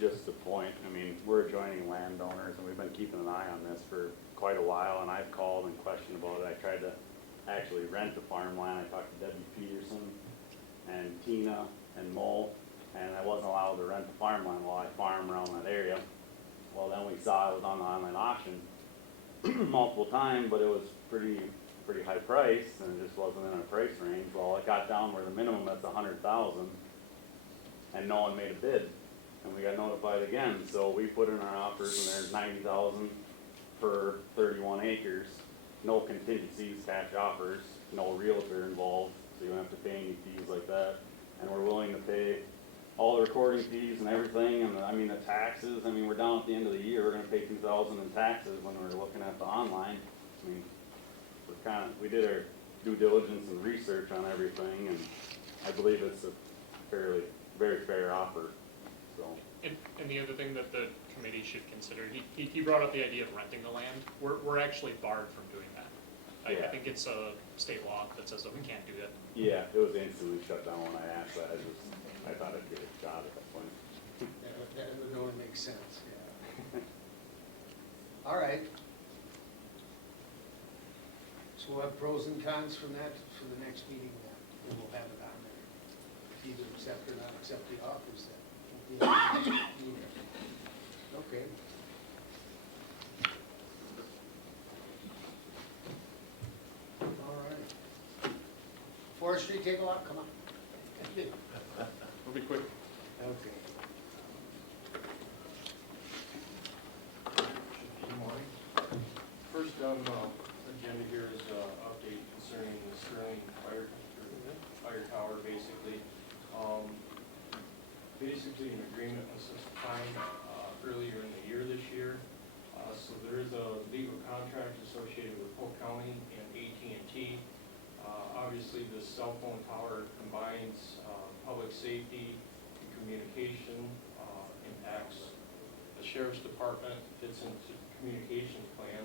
Just a point, I mean, we're adjoining landowners, and we've been keeping an eye on this for quite a while, and I've called and questioned about it. I tried to actually rent the farmland. I talked to Debbie Peterson and Tina and Mo, and I wasn't allowed to rent the farmland while I farm around that area. Well, then we saw it was on the online auction multiple times, but it was pretty high price, and it just wasn't in our price range. Well, it got down where the minimum that's $100,000, and no one made a bid. And we got notified again, so we put in our offers, and there's $90,000 for 31 acres, no contingencies, cash offers, no realtor involved, so you don't have to pay any fees like that. and we're willing to pay all the recording fees and everything, and I mean, the taxes, I mean, we're down at the end of the year, we're gonna pay 2,000 in taxes when we're looking at the online. I mean, we did our due diligence and research on everything, and I believe it's a very fair offer, so. And the other thing that the committee should consider, he brought up the idea of renting the land. We're actually barred from doing that. I Yeah. think it's a state law that says that we can't do that. Yeah, it was instantly shut down when I asked that, I thought I'd get a shot at that point. That would only make sense, yeah. All right. So we'll have pros and cons from that for the next meeting, and we'll have it on there. Either accept or not accept the offers then. Okay. All right. Forestry, take a look, come on. We'll be quick. Okay. Good morning. First on the agenda here is an update concerning the Sterling fire tower, basically. Basically an agreement was signed earlier in the year this year. So there is a legal contract associated with Polk County and AT&T. Obviously, this cell phone tower combines public safety and communication, impacts the sheriff's department, fits into the communications plan.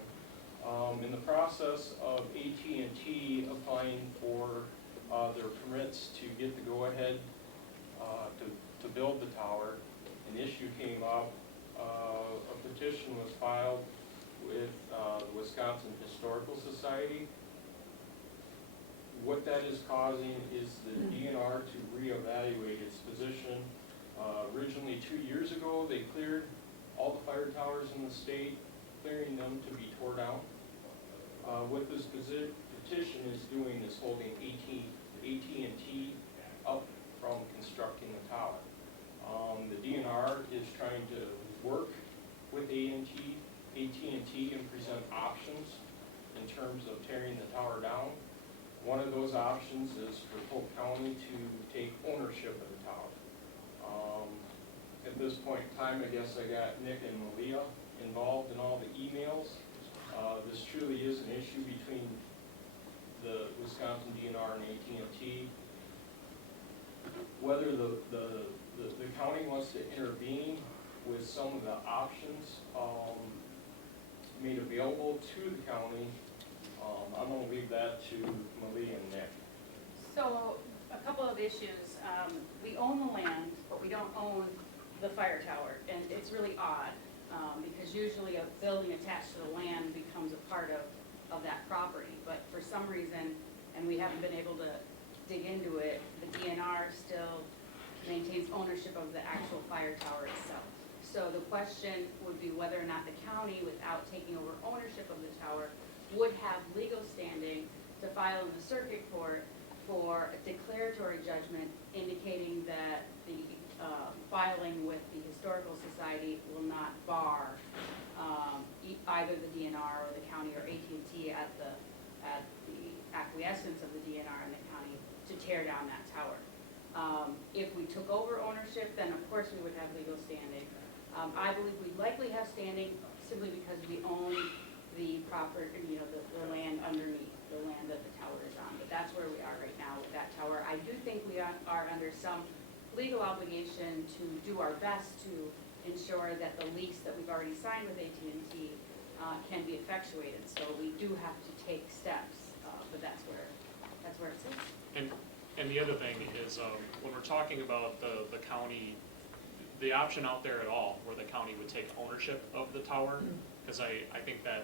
In the process of AT&T applying for their permits to get the go-ahead to build the tower, an issue came up. A petition was filed with the Wisconsin Historical Society. What that is causing is the DNR to reevaluate its position. Originally 2 years ago, they cleared all the fire towers in the state, clearing them to be tore down. What this petition is doing is holding AT&T up from constructing the tower. The DNR is trying to work with AT&T and present options in terms of tearing the tower down. One of those options is for Polk County to take ownership of the tower. At this point in time, I guess I got Nick and Malia involved in all the emails. This truly is an issue between the Wisconsin DNR and AT&T. Whether the county wants to intervene with some of the options made available to the county, I'm going to leave that to Malia and Nick. So, a couple of issues. We own the land, but we don't own the fire tower, and it's really odd, because usually a building attached to the land becomes a part of that property, but for some reason, and we haven't been able to dig into it, the DNR still maintains ownership of the actual fire tower itself. So the question would be whether or not the county, without taking over ownership of the tower, would have legal standing to file in the circuit court for a declaratory judgment indicating that the filing with the Historical Society will not bar either the DNR or the county or AT&T at the acquiescence of the DNR and the county to tear down that tower. If we took over ownership, then of course we would have legal standing. I believe we'd likely have standing simply because we own the proper, the land underneath, the land that the tower is on. But that's where we are right now with that tower. I do think we are under some legal obligation to do our best to ensure that the lease that we've already signed with AT&T can be effectuated. So we do have to take steps, but that's where it sits. And the other thing is, when we're talking about the county, the option out there at all where the county would take ownership of the tower, because I think that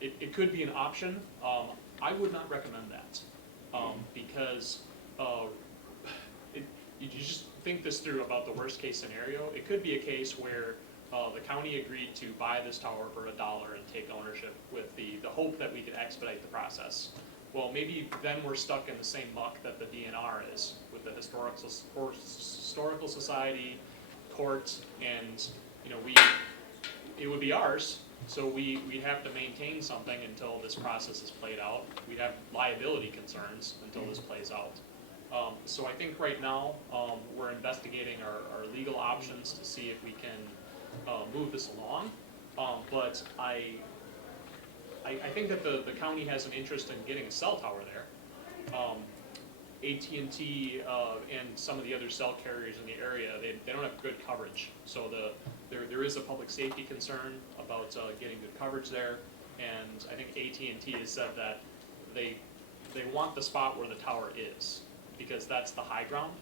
it could be an option. I would not recommend that, because you just think this through about the worst case scenario. It could be a case where the county agreed to buy this tower for $1 and take ownership with the hope that we could expedite the process. Well, maybe then we're stuck in the same muck that the DNR is with the Historical Society, court, and it would be ours. So we'd have to maintain something until this process is played out. We'd have liability concerns until this plays out. So I think right now, we're investigating our legal options to see if we can move this along. But I think that the county has an interest in getting a cell tower there. AT&T and some of the other cell carriers in the area, they don't have good coverage. So there is a public safety concern about getting good coverage there. And I think AT&T has said that they want the spot where the tower is, because that's the high ground.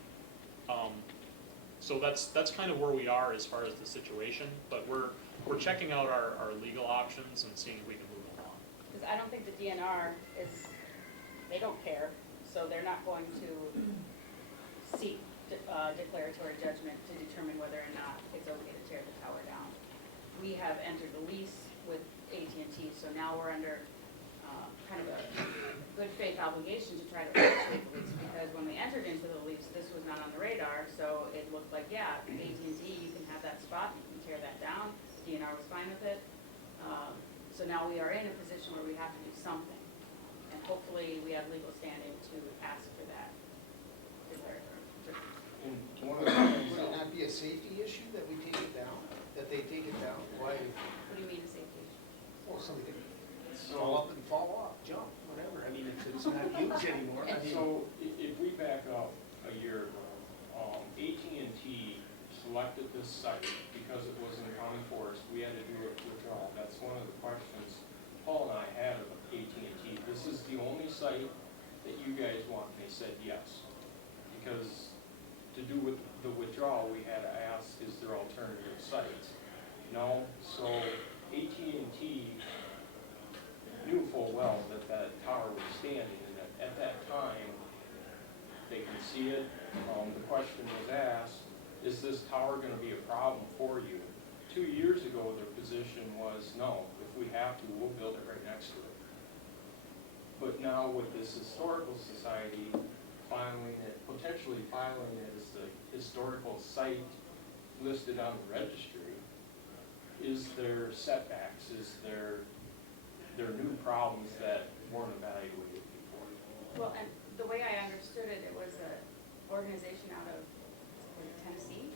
So that's kind of where we are as far as the situation, but we're checking out our legal options and seeing if we can move along. Because I don't think the DNR they don't care, so they're not going to seek declaratory judgment to determine whether or not it's okay to tear the tower down. We have entered the lease with AT&T, so now we're under kind of a good faith obligation to try to perpetuate the lease, because when we entered into the lease, this was not on the radar, so it looked like, yeah, AT&T, you can have that spot, you can tear that down, DNR was fine with it. So now we are in a position where we have to do something, and hopefully we have legal standing to ask for that declaratory. And one of the things, Would it not be a safety issue that we take it down, that they take it down? Why? What do you mean a safety issue? Well, somebody could fall up and fall off, jump, whatever. I mean, if it's not used anymore, I mean. so if we back up a year ago, AT&T selected this site because it was in the county forest. We had to do a withdrawal. That's one of the questions Paul and I had of AT&T. This is the only site that you guys want. They said yes. Because to do with the withdrawal, we had to ask, is there alternative sites? No. So AT&T knew full well that that tower was standing, and at that time, they can see it. The question was asked, is this tower going to be a problem for you? 2 years ago, their position was, no, if we have to, we'll build it right next to it. But now with this historical society potentially filing it as the historical site listed on the registry, is there setbacks? Is there new problems that weren't evaluated before? Well, and the way I understood it, it was an organization out of Tennessee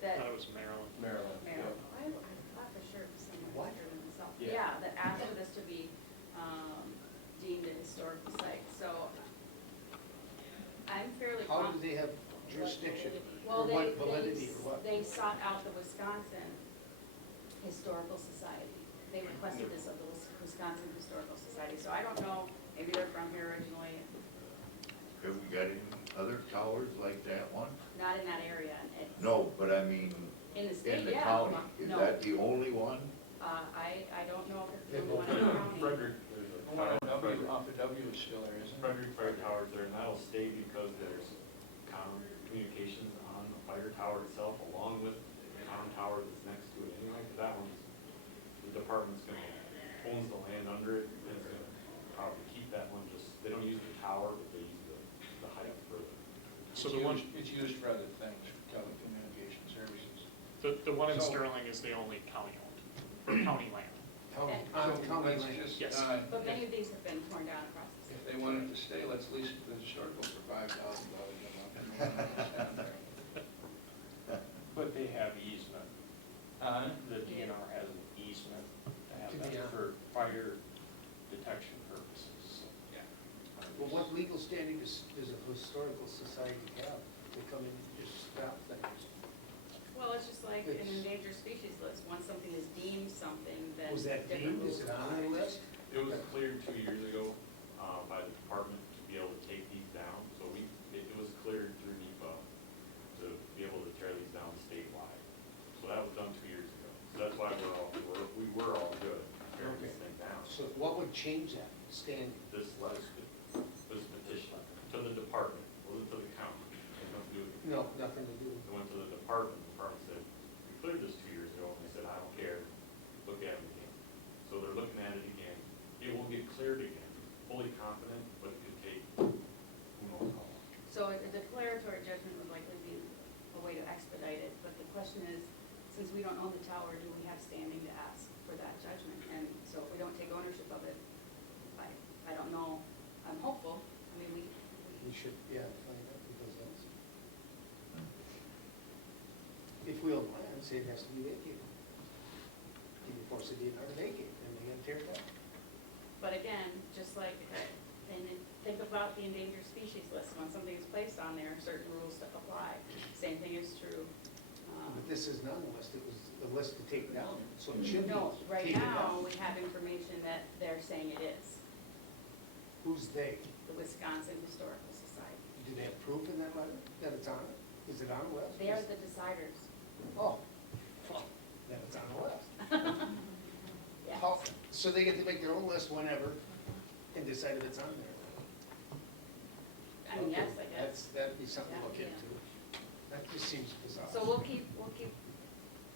that. I thought it was Maryland. Maryland. I thought for sure it was somewhere western in the south. Yeah. Yeah, that asked for this to be deemed a historical site. So I'm fairly. How do they have jurisdiction? Well, Or what validity or what? they sought out the Wisconsin Historical Society. They requested this of the Wisconsin Historical Society. So I don't know, maybe they're from here originally, Have we got any other towers like that one? not in that area. And it's- No, but I mean, In the state, in the yeah. county, is No. that the only one? I don't know if it's the only one in the county. Frederick, there's a One tower, on W, Frederick, off of W is still there, isn't it? Frederick Fire Tower's there, and that'll stay because there's communications on the fire tower itself, along with the comm tower that's next to it anyway, because that one's, the department's owns the land under it, and it's gonna probably keep that one just, they don't use the tower, but they use the height further. So the one, It's used for other things, for telecommunication services. the one in So- Sterling is the only county-owned, or county land. County, And- county Let's land. just, Yes. But many of these have been torn down across the state. if they want it to stay, let's lease it to the historical for $5,000 a month. But they have easement. The DNR has an easement to have Yeah. that for fire detection purposes. Well, what legal standing does a historical society have? They come in and just stop things. Well, it's just like an It's- endangered species list. Once something is deemed something, then. Was that different deemed? Is rules it on apply. the list? It was cleared 2 years ago by the department to be able to take these down, so it was cleared through NEPA to be able to tear these down statewide. So that was done 2 years ago. So that's why we were all good tearing this thing down. So what would change that standing? This petition to the department, wasn't to the county. It had nothing to do with it. No, nothing to do. It went to the department said, we cleared this 2 years ago, and they said, I don't care, look at it again. So they're looking at it again. It will get cleared again, fully confident, but it could take who knows how long. So a declaratory judgment would likely be a way to expedite it, but the question is, since we don't own the tower, do we have standing to ask for that judgment? And so if we don't take ownership of it, I don't know, I'm hopeful, I mean, We should, yeah, find we own land, say it has to be vacated. You can force the DNR to vacate, and they gotta tear it down. But again, just like, and then think about the endangered species list, when something is placed on there, certain rules to apply. Same thing is true. But this is not a list, it was a list to take down, so it should be No, right taken now, down. we have information that they're saying it is, Who's they? the Wisconsin Historical Society. Do they have proof in that letter that it's on it? Is it on the list? They are the deciders. Oh, then it's on the list. Yes. So they get to make their own list whenever and decide if it's on there. I mean, yes, Okay, I guess. That'd be something to Yeah, look yeah. into. That just seems bizarre. So we'll keep plugging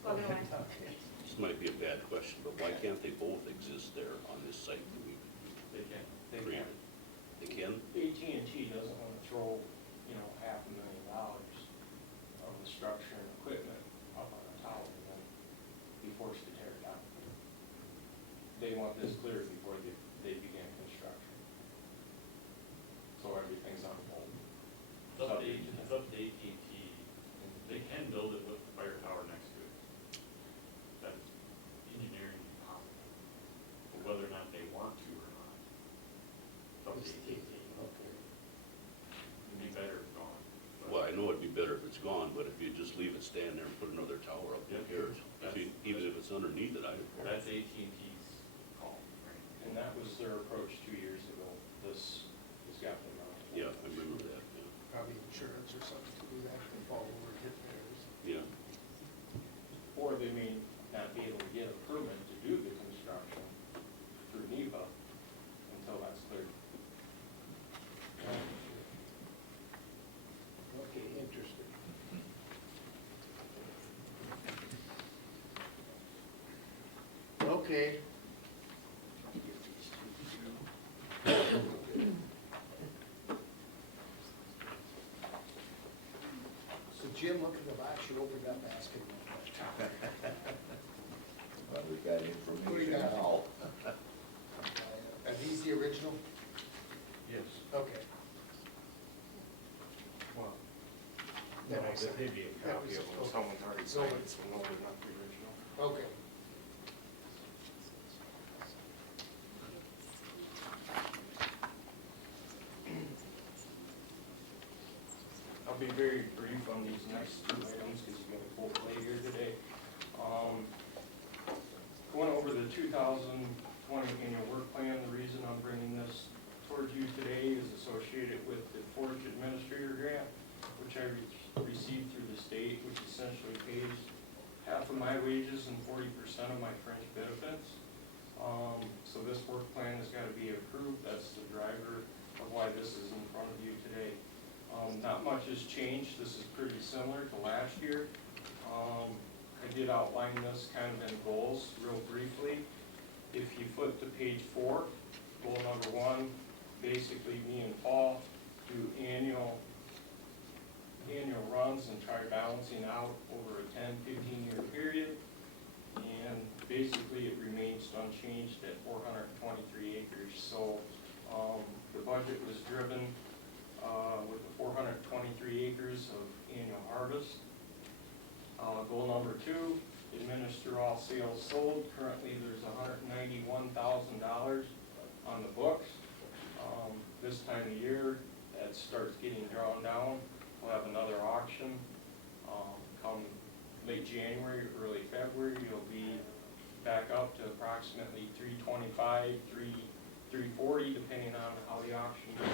away. Okay. This might be a bad question, but why can't they both exist there on this site that we They can. created? They can? AT&T doesn't want to throw, $500,000 of the structure and equipment up on a tower and then be forced to tear it down. They want this cleared before they begin construction. So everything's on hold. It's up to AT&T, and they can build it with the fire tower next to it. That's engineering possible. But whether or not they want to or not, it's up to AT&T. It'd be better if gone. Well, I know it'd be better if it's gone, but if you just leave it stand there and put another tower up, who cares? Even if it's underneath it, I don't care. That's AT&T's call. And that was their approach 2 years ago. This has got them on. Yeah, I remember that, yeah. Probably insurance or something to do that, to fall over and hit theirs. Yeah. Or they may not be able to get a permit to do the construction through NEPA until that's cleared. Okay, interesting. Okay. So Jim, look at the box, you opened up basketball. Well, we got What do you information got? now. Are these the original? Yes. Okay. Well, That makes sense. they'd be a That copy was- of them. okay. Someone's already So signed it, it's- so no, they're not the original. Okay. I'll be very brief on these next two items because you're gonna both play here today. Going over the 2020 annual work plan, the reason I'm bringing this towards you today is associated with the Forge Administrator Grant, which I received through the state, which essentially pays half of my wages and 40% of my fringe benefits. So this work plan has got to be approved. That's the driver of why this is in front of you today. Not much has changed. This is pretty similar to last year. I did outline this kind of in goals real briefly. If you flip to page 4, goal number 1, basically me and Paul do annual runs and try balancing out over a 10-15 year period. And basically it remains unchanged at 423 acres. So the budget was driven with the 423 acres of annual harvest. Goal number 2, administer all sales sold. Currently there's $191,000 on the books. This time of year, that starts getting drawn down. We'll have another auction. Come late January, early February, you'll be back up to approximately 325, 340, depending on how the auction goes.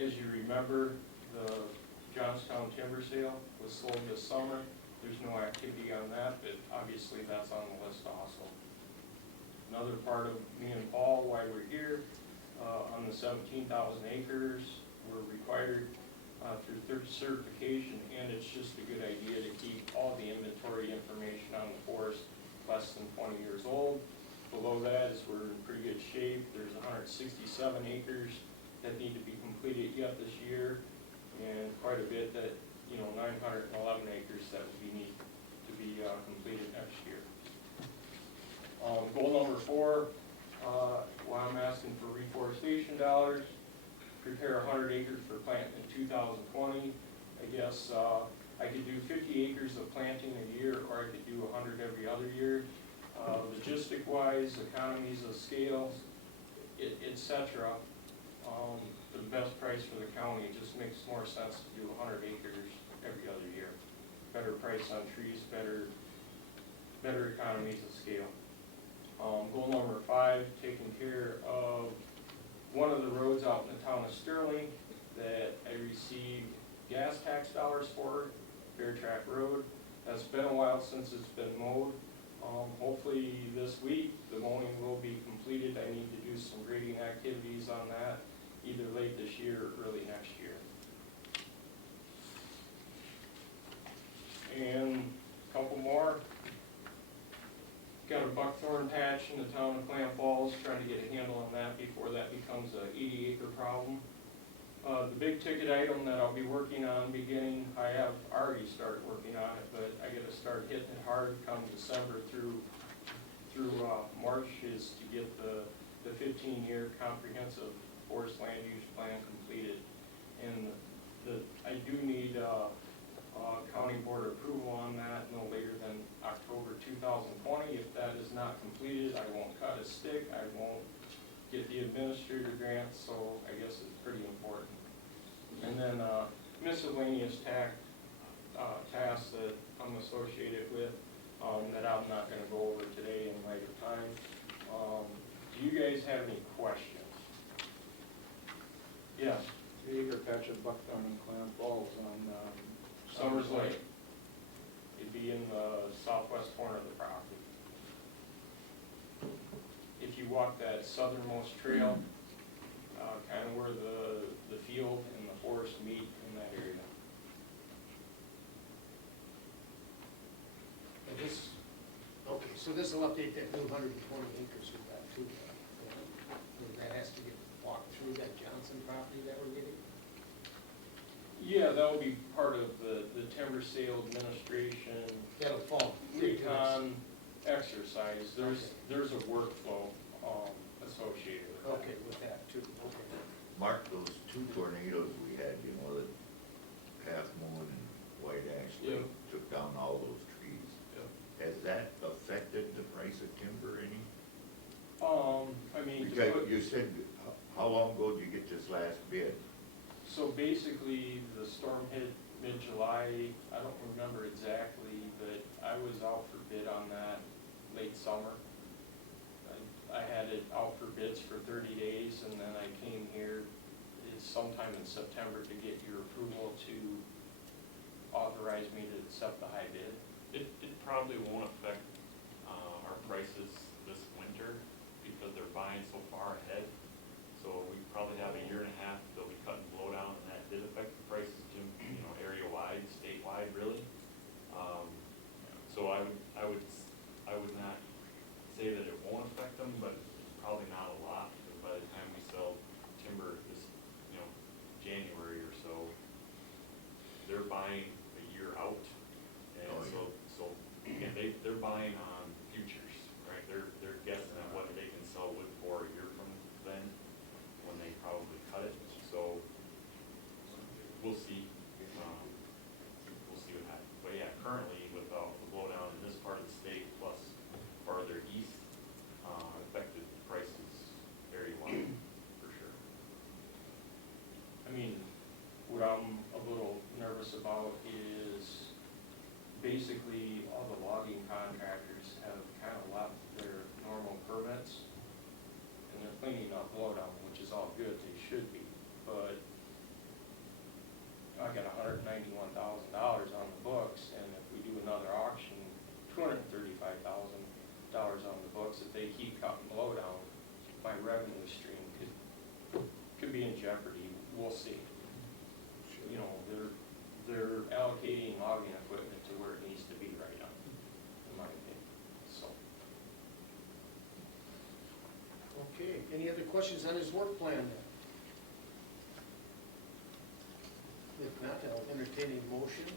As you remember, the Johnstown timber sale was sold this summer. There's no activity on that, but obviously that's on the list also. Another part of me and Paul, why we're here, on the 17,000 acres, we're required through third certification, and it's just a good idea to keep all the inventory information on the forest less than 20 years old. Below that is we're in pretty good shape. There's 167 acres that need to be completed yet this year, and quite a bit that, 911 acres that would need to be completed next year. Goal number 4, while I'm asking for reforestation dollars, prepare 100 acres for planting in 2020. I guess I could do 50 acres of planting a year, or I could do 100 every other year. Logistic-wise, economies of scale, et cetera, the best price for the county, it just makes more sense to do 100 acres every other year. Better price on trees, better economies of scale. Goal number 5, taking care of one of the roads out in the town of Sterling that I received gas tax dollars for, Bear Track Road. That's been a while since it's been mowed. Hopefully this week, the mowing will be completed. I need to do some grading activities on that, either late this year or early next year. And a couple more. Got a buckthorn patch in the town of Clam Falls, trying to get a handle on that before that becomes a 80-acre problem. The big ticket item that I'll be working on beginning, I have already started working on it, but I gotta start hitting it hard come December through March, is to get the 15-year comprehensive forest land use plan completed. And I do need county board approval on that no later than October 2020. If that is not completed, I won't cut a stick, I won't get the administrator grant, so I guess it's pretty important. And then miscellaneous tasks that I'm associated with that I'm not going to go over today in light of time. Do you guys have any questions? Yes? 3-acre patch of buckthorn in Clam Falls on Summers Lake. It'd be in the southwest corner of the property. If you walk that southernmost trail, kind of where the field and the forest meet in that area. Okay, so this will update that new 120 acres we got too. That has to get walked through that Johnson property that we're getting? Yeah, that will be part of the timber sale administration. That'll fall. Recon exercise. There's a workflow associated with that. Okay, with that too, okay. Mark, those 2 tornadoes we had, you know, that Half Moon and White Ash Lake took down all those trees. Has that affected the price of timber any? I mean, Because you said, how long ago did you get this last bid? so basically, the storm hit mid-July. I don't remember exactly, but I was out for bid on that late summer. I had it out for bids for 30 days, and then I came here sometime in September to get your approval to authorize me to accept the high bid. It probably won't affect our prices this winter because they're buying so far ahead. So we probably have a year and a half till we cut and blow down, and that did affect the prices, area-wide, statewide, really. So I would not say that it won't affect them, but it's probably not a lot, because by the time we sell timber this, January or so, they're buying a year out. And and they're buying on futures, right? They're guessing at what they can sell wood for a year from then, when they probably cut it. So we'll see. We'll see what happens. But yeah, currently with the blowdown in this part of the state plus farther east, affected prices very widely, for sure. I mean, what I'm a little nervous about is basically all the logging contractors have kind of left their normal permits, and they're cleaning up blowdown, which is all good, they should be, but I got $191,000 on the books, and if we do another auction, $235,000 on the books. If they keep cutting blowdown, my revenue stream could be in jeopardy. We'll see. They're allocating logging equipment to where it needs to be right now, in my opinion. So. Okay, any other questions on his work plan then? If not, I'll entertain a motion.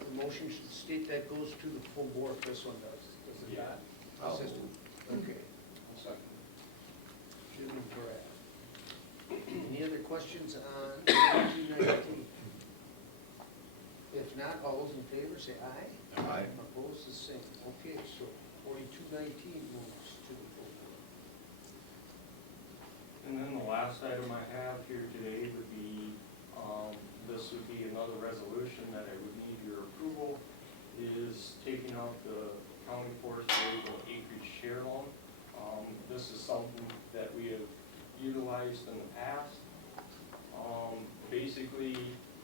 The motion should state that goes to the full board. This one does it not? I'll Assistant. Okay. I'll second. Jim and Brad. Any other questions on 1919? If not, all those in favor say aye. Aye. Opposed, the same. Okay, so 4219 moves to the full board. And then the last item I have here today would be, this would be another resolution that I would need your approval, is taking out the county forest variable acreage share loan. This is something that we have utilized in the past. Basically,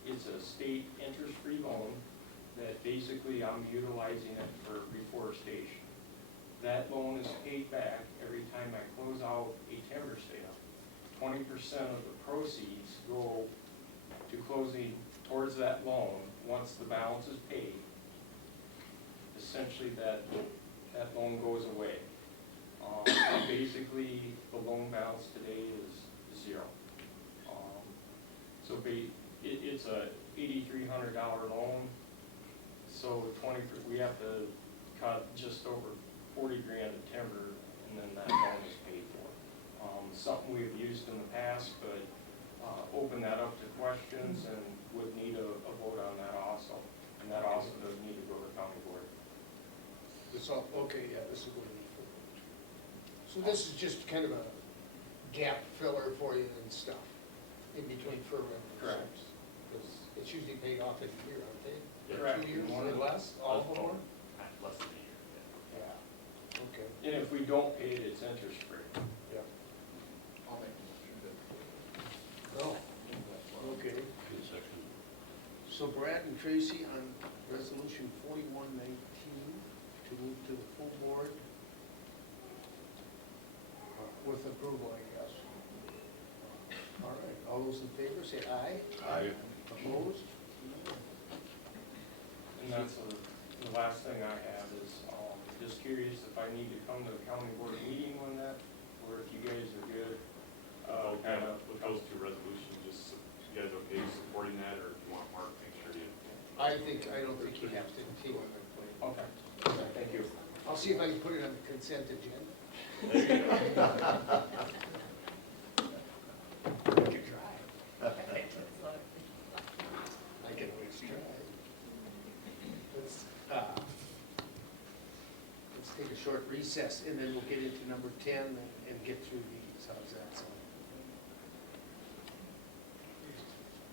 it's a state interest-free loan that basically I'm utilizing it for reforestation. That loan is paid back every time I close out a timber sale. 20% of the proceeds go to closing towards that loan once the balance is paid. Essentially, that loan goes away. Basically, the loan balance today is zero. So it's a $8,300 loan. So we have to cut just over 40 grand of timber, and then that loan is paid for. Something we've used in the past, but open that up to questions and would need a vote on that also. And that also does need to go to county board. This all, okay, yeah, this is going to be full board. So this is just kind of a gap filler for you and stuff, in between fur rentals. Correct. Because it's usually paid off in a year, aren't they? Correct. 2 years One or less, all of them are? Less than a year. Yeah, okay. And if we don't pay it, it's interest free. Yeah. I'll make a motion No, okay. Good section. So Brad and Tracy on resolution 4119 to move to the full board with approval, I guess. All right, all those in favor say aye. Aye. Opposed? And that's the last thing I have is, just curious if I need to come to the county board meeting on that, or if you guys are good. With those two resolutions, just, you guys okay supporting that, or if you want Mark, make sure you. I don't think you have to take it. Okay, thank you. I'll see if I can put it on the consent agenda. There you go. I can try. I can always try. Let's take a short recess, and then we'll get into number 10 and get through these. How's that sound?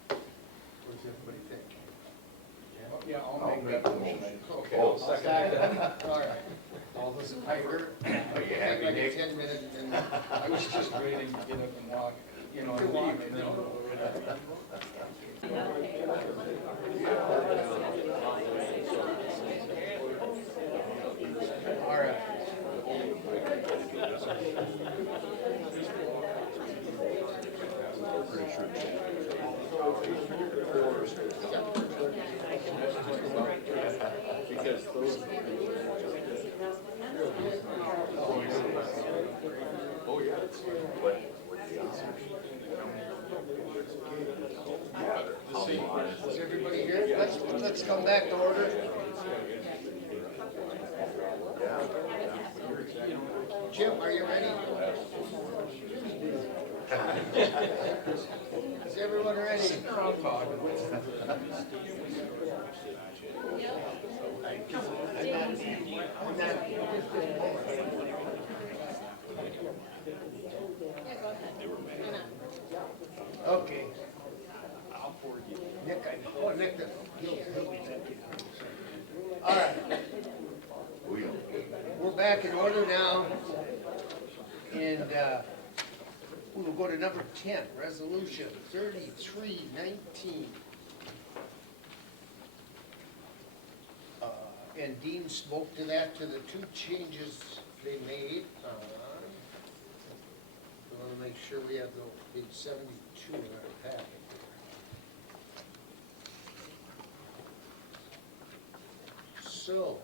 What does everybody think? Yeah, I'll make that motion. Okay. Oh, I'll second that. All right. All those in favor? Are you happy, Like a Nick? 10-minute, and then I was just waiting to get up and walk, you know, You and walk, leave, and then no. we'll go right up. all right. Pretty sure. Because those. Oh, yeah. What's the answer? Is everybody here? Let's come back to order. Jim, are you ready? Is everyone ready? I'm not. Okay. Nick, Nick, he'll be thinking. All right. We're back in order now. And we will go to number 10, resolution 3319. And Dean spoke to that, to the two changes they made. We want to make sure we have the page 72 in our packet. So,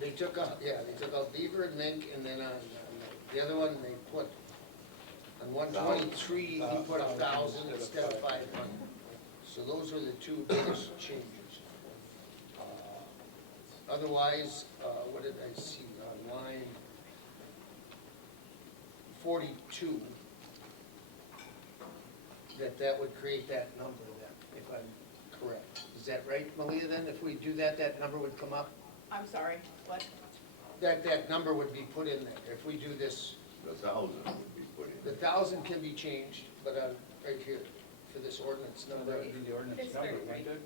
they took out beaver and mink, and then on the other one, they put, on 123, he put 1,000 instead of 500. So those are the two biggest changes. Otherwise, what did I see on line 42? That would create that number that, if I'm correct. Is that right, Malia, then? If we do that, that number would come up? I'm sorry, what? That number would be put in there. If we do this, The 1,000 would be put in. the 1,000 can be changed, but right here, for this ordinance That number. would be the ordinance It's number, 33. wouldn't it?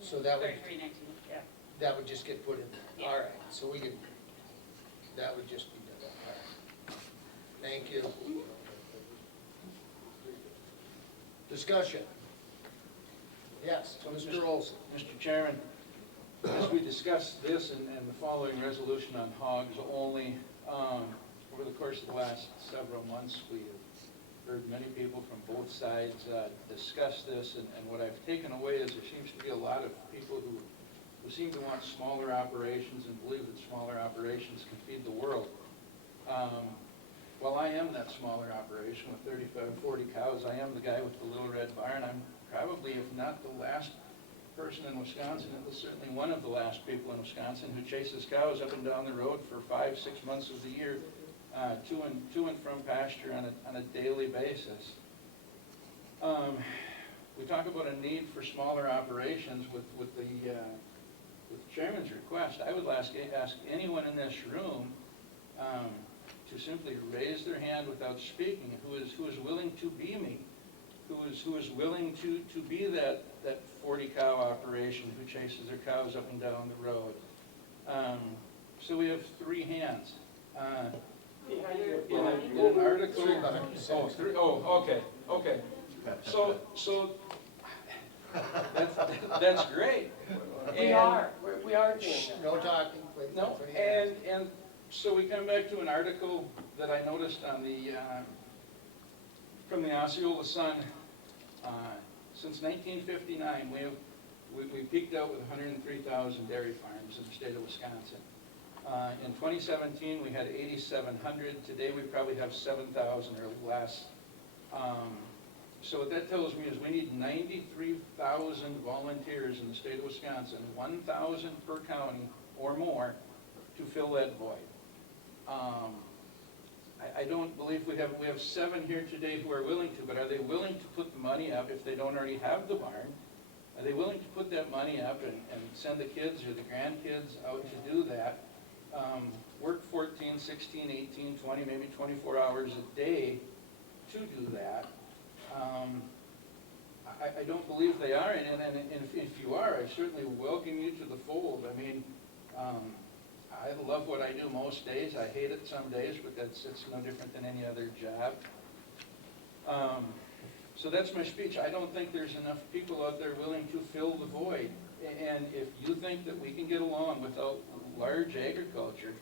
So that would, 3319, yeah. that would just get put in there. Yeah. All right, so we could, that would just be done. All right. Thank you. Discussion. Yes, Mr. Olson. Mr. Chairman, as we discuss this and the following resolution on hogs only, over the course of the last several months, we have heard many people from both sides discuss this, and what I've taken away is there seems to be a lot of people who seem to want smaller operations and believe that smaller operations can feed the world. Well, I am that smaller operation with 35, 40 cows. I am the guy with the little red barn. I'm probably, if not the last person in Wisconsin, it was certainly one of the last people in Wisconsin who chases cows up and down the road for 5, 6 months of the year, to and from pasture on a daily basis. We talk about a need for smaller operations with the chairman's request. I would ask anyone in this room to simply raise their hand without speaking, who is willing to be me, who is willing to be that 40 cow operation who chases their cows up and down the road. So we have 3 hands. In an article. Okay. So that's great. We are doing that. No talking. No, and so we come back to an article that I noticed on from the Osceola Sun. Since 1959, we peaked out with 103,000 dairy farms in the state of Wisconsin. In 2017, we had 8,700. Today, we probably have 7,000 or less. So what that tells me is we need 93,000 volunteers in the state of Wisconsin, 1,000 per county or more, to fill that void. I don't believe we have 7 here today who are willing to, but are they willing to put the money up if they don't already have the barn? Are they willing to put that money up and send the kids or the grandkids out to do that? Work 14, 16, 18, 20, maybe 24 hours a day to do that. I don't believe they are, and if you are, I certainly welcome you to the fold. I mean, I love what I do most days. I hate it some days, but it's no different than any other job. So that's my speech. I don't think there's enough people out there willing to fill the void. And if you think that we can get along without large agriculture,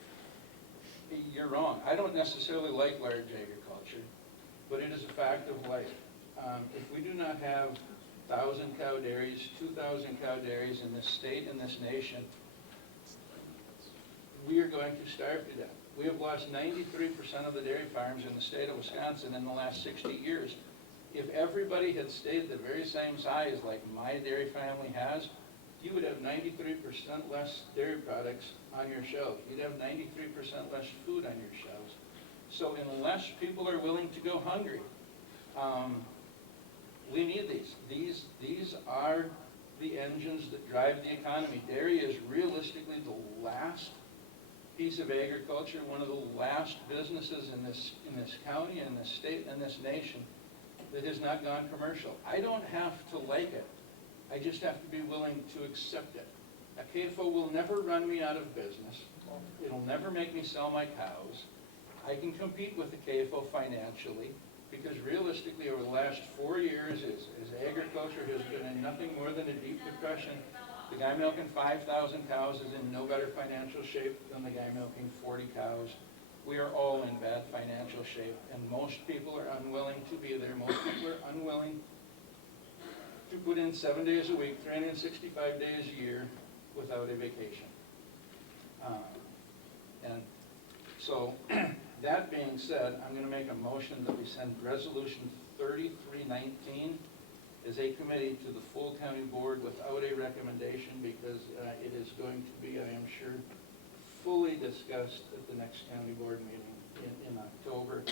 you're wrong. I don't necessarily like large agriculture, but it is a fact of life. If we do not have 1,000 cow dairies, 2,000 cow dairies in this state and this nation, we are going to starve to death. We have lost 93% of the dairy farms in the state of Wisconsin in the last 60 years. If everybody had stayed the very same size like my dairy family has, you would have 93% less dairy products on your shelves. You'd have 93% less food on your shelves. So unless people are willing to go hungry, we need these. These are the engines that drive the economy. Dairy is realistically the last piece of agriculture, one of the last businesses in this county, in this state, and this nation that has not gone commercial. I don't have to like it. I just have to be willing to accept it. A CAFO will never run me out of business. It'll never make me sell my cows. I can compete with the CAFO financially because realistically over the last 4 years, as agriculture has been in nothing more than a deep depression, the guy milking 5,000 cows is in no better financial shape than the guy milking 40 cows. We are all in bad financial shape, and most people are unwilling to be there. Most people are unwilling to put in 7 days a week, 365 days a year without a vacation. And so, that being said, I'm going to make a motion that we send Resolution 3319 as a committee to the full county board without a recommendation because it is going to be, I am sure, fully discussed at the next county board meeting in October.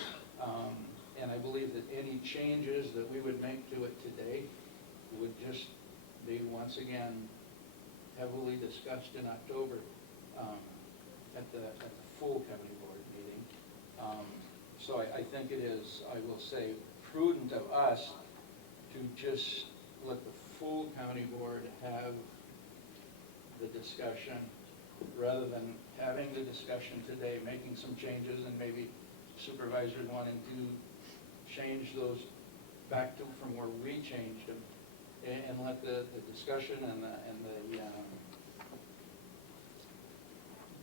And I believe that any changes that we would make to it today would just be once again heavily discussed in October at the full county board meeting. So I think it is, I will say, prudent of us to just let the full county board have the discussion, rather than having the discussion today, making some changes, and maybe supervisors wanting to change those back to from where we changed them, and let the discussion and the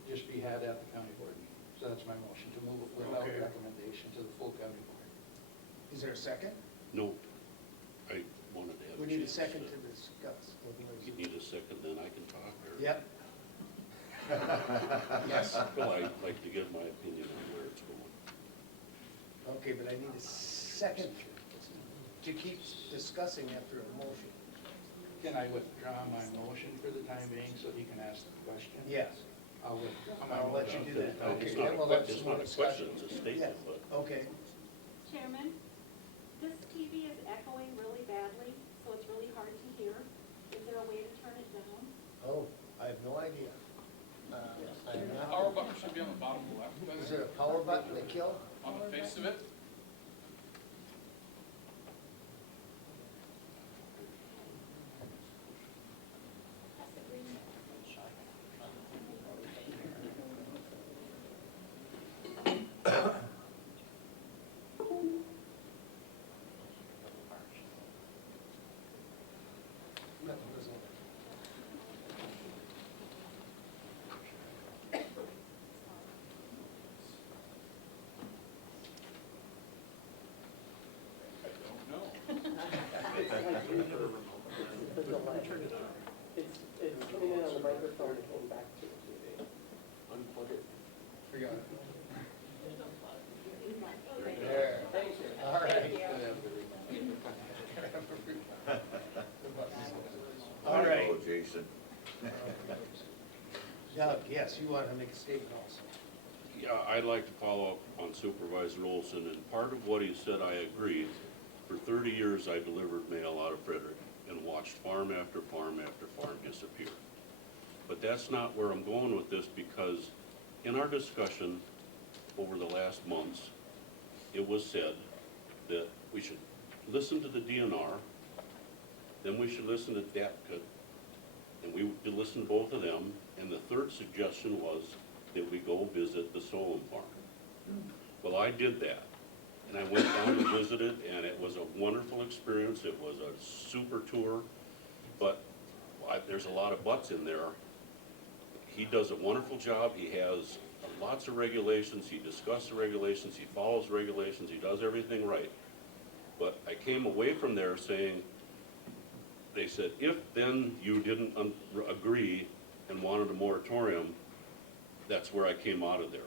just be had at the county board meeting. So that's my motion, to move it without Okay. recommendation to the full county board. Is there a second? No, I wanted to have. We need a chance second to discuss. You need a second, then I can talk, or? Yep. Yes. Well, I'd like to give my opinion on where it's going. Okay, but I need a second to keep discussing after a motion. Can I withdraw my motion for the time being so he can ask the question? Yes. I'll withdraw my I'll let you motion. do that. Okay, It's not then a we'll have it's some more not a discussion. question, it's a statement, Yeah. but. Okay. Chairman, this TV is echoing really badly, so it's really hard to hear. Is there a way to turn it down? Oh, I have no idea. I'm not- Power button should be on the bottom left. Is there a power button to kill? On the face of it. Nothing doesn't work. It's coming in on the microphone and back to the TV. Unplug it. Forgot it. There. All right. All right. Oh, Jason. Doug, yes, you wanted to make a statement also. Yeah, I'd like to follow up on Supervisor Olson, and part of what he said, I agree. For 30 years, I delivered mail out of Frederick and watched farm after farm after farm disappear. But that's not where I'm going with this, because in our discussion over the last months, it was said that we should listen to the DNR, then we should listen to DAPCA, and we would listen to both of them, and the third suggestion was that we go visit the Solon farm. Well, I did that, and I went down to visit it, and it was a wonderful experience. It was a super tour, but there's a lot of buts in there. He does a wonderful job. He has lots of regulations. He discusses the regulations. He follows regulations. He does everything right. But I came away from there saying, they said, if then you didn't agree and wanted a moratorium, that's where I came out of there.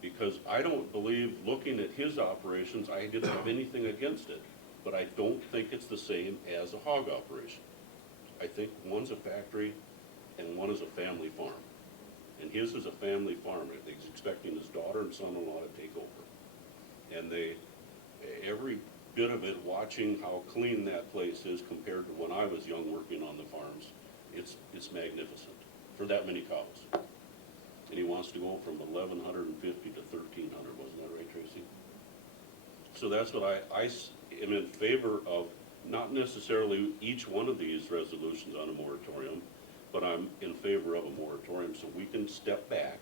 Because I don't believe, looking at his operations, I didn't have anything against it, but I don't think it's the same as a hog operation. I think one's a factory and one is a family farm. And his is a family farm. He's expecting his daughter and son-in-law to take over. And every bit of it, watching how clean that place is compared to when I was young working on the farms, it's magnificent for that many cows. And he wants to go from 1,150 to 1,300, wasn't that right, Tracy? So that's what I am in favor of, not necessarily each one of these resolutions on a moratorium, but I'm in favor of a moratorium so we can step back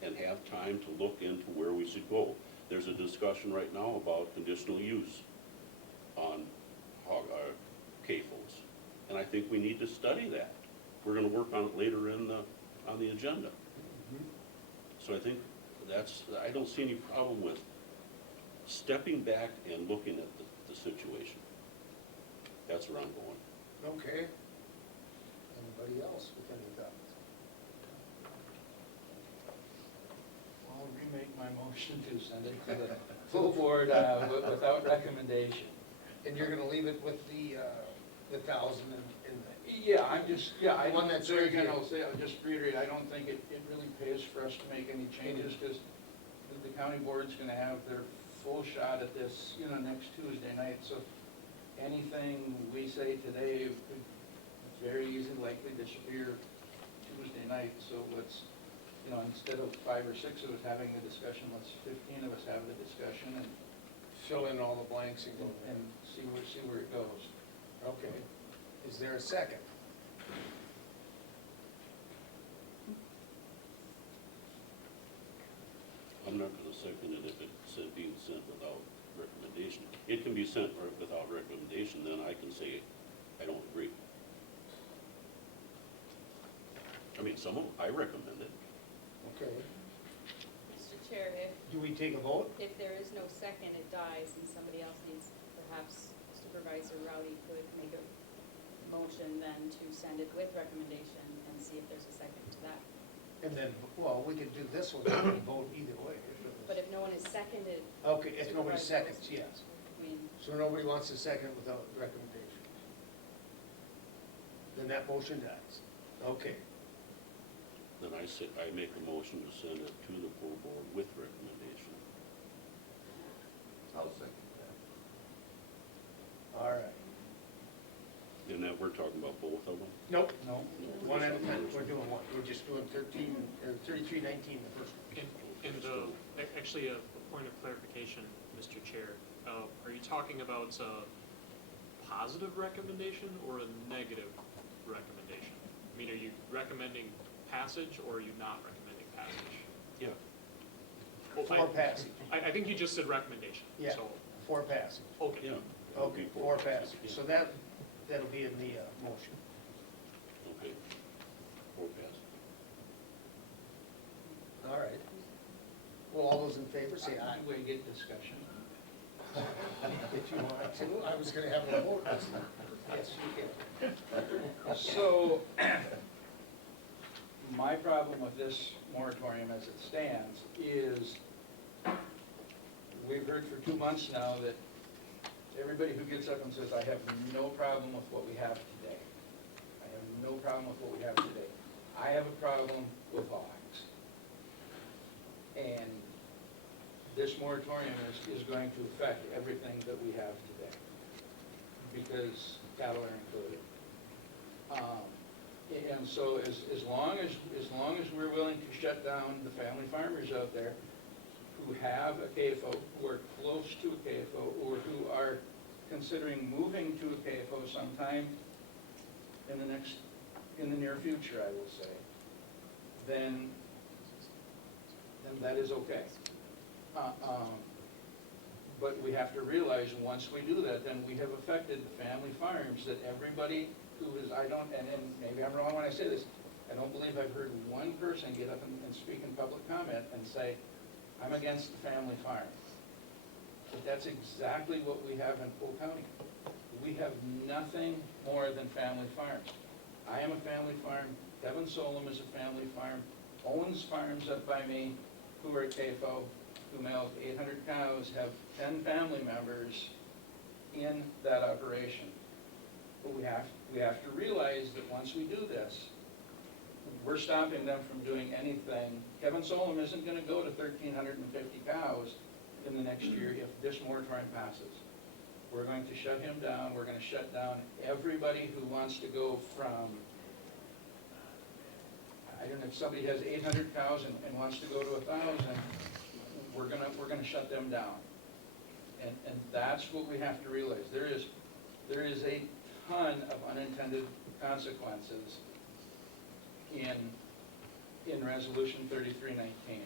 and have time to look into where we should go. There's a discussion right now about conditional use on CAFOs, and I think we need to study that. We're going to work on it later on the agenda. So I think I don't see any problem with stepping back and looking at the situation. That's where I'm going. Okay. Anybody else with any thoughts? I'll remake my motion to send it to the full board without recommendation. And you're gonna leave it with the 1,000 in the. Yeah, I'm just, I One don't, that's there right again, here. I'll say, I'll just reiterate, I don't think it really pays for us to make any changes, because the county board's gonna have their full shot at this, next Tuesday night, so anything we say today could very easily likely disappear Tuesday night, so let's, instead of 5 or 6 of us having the discussion, let's 15 of us have the discussion and Fill in all the blanks and go. and see where it goes. Okay. Is there a second? I'm not gonna second it if it's being sent without recommendation. It can be sent without recommendation, then I can say, I don't agree. I mean, I recommend it. Okay. Mr. Chair, Do we take a vote? if there is no second, it dies, and somebody else needs, perhaps Supervisor Rowdy could make a motion then to send it with recommendation and see if there's a second to that. And then, well, we could do this one and vote either way. But if no one has seconded. Okay, if nobody Supervisor seconds, Wilson, yes. I mean, So nobody wants a second without recommendation. Then that motion dies. Okay. Then I make a motion to send it to the full board with recommendation. I'll second that. All right. And that we're talking about both of them? Nope. No? One at a time. We're doing one. We're just doing 3319, the first one. Actually, a point of clarification, Mr. Chair. Are you talking about a positive recommendation or a negative recommendation? I mean, are you recommending passage or are you not recommending passage? Yeah. For passage. I think you just said recommendation. Yeah, So, for passage. okay. Yeah. Okay, for passage. So that'll be in the motion. Okay. For passage. All right. Well, all those in favor say aye. We get discussion. If you want to, I was gonna have a vote. Yes, you can. So, my problem with this moratorium as it stands is, we've heard for 2 months now that everybody who gets up and says, I have no problem with what we have today. I have no problem with what we have today. I have a problem with hogs. And this moratorium is going to affect everything that we have today, because cattle are included. And so as long as we're willing to shut down the family farmers out there who have a KFO, who are close to a KFO, or who are considering moving to a KFO sometime in the near future, I will say, then that is okay. But we have to realize, once we do that, then we have affected the family farms that everybody who is, and maybe I'm wrong when I say this, I don't believe I've heard one person get up and speak in public comment and say, I'm against the family farm. But that's exactly what we have in Polk County. We have nothing more than family farms. I am a family farm, Kevin Solom is a family farm, owns farms up by me who are KFO, who milk 800 cows, have 10 family members in that operation. But we have to realize that once we do this, we're stopping them from doing anything. Kevin Solom isn't going to go to 1,350 cows in the next year if this moratorium passes. We're going to shut him down. We're going to shut down everybody who wants to go from, I don't know, if somebody has 800 cows and wants to go to 1,000, we're gonna shut them down. And that's what we have to realize. There is a ton of unintended consequences in Resolution 3319.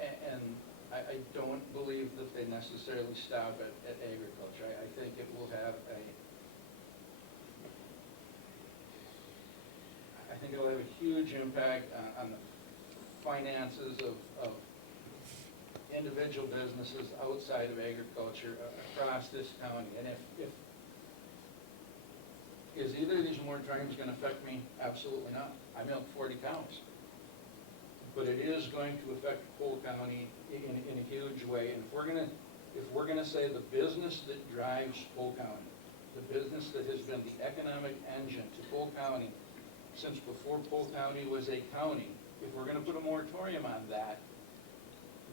And I don't believe that they necessarily stop at agriculture. I think it will have a huge impact on the finances of individual businesses outside of agriculture across this county. And if is either of these moratoriums going to affect me? Absolutely not. I milk 40 cows. But it is going to affect Polk County in a huge way. And if we're gonna say the business that drives Polk County, the business that has been the economic engine to Polk County since before Polk County was a county, if we're gonna put a moratorium on that,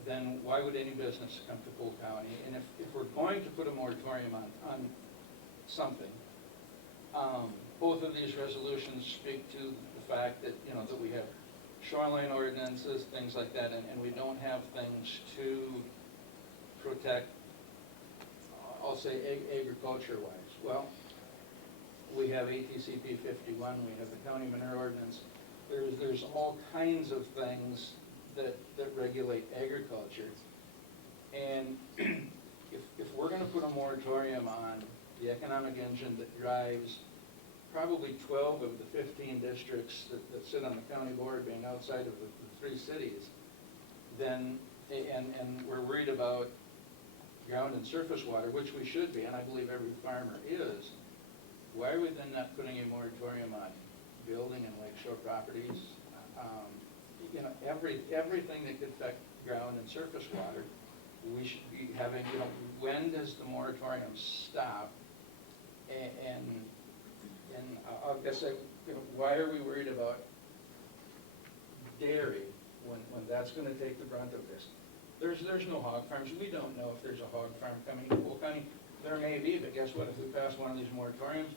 then why would any business come to Polk County? And if we're going to put a moratorium on something, Both of these resolutions speak to the fact that, you know, that we have shoreline ordinances, things like that, and we don't have things to protect, I'll say agriculture-wise. Well, we have ATCP 51, we have the county manure ordinance. There's all kinds of things that regulate agriculture. And if we're gonna put a moratorium on the economic engine that drives probably 12 of the 15 districts that sit on the county board being outside of the 3 cities, then, and we're worried about ground and surface water, which we should be, and I believe every farmer is, why are we then not putting a moratorium on building and lakeshore properties? You know, everything that could affect ground and surface water, we should be having, you know, when does the moratorium stop? And I'll guess, you know, why are we worried about dairy when that's gonna take the brunt of this? There's no hog farms. We don't know if there's a hog farm coming in Polk County. There may be, but guess what? If we pass one of these moratoriums,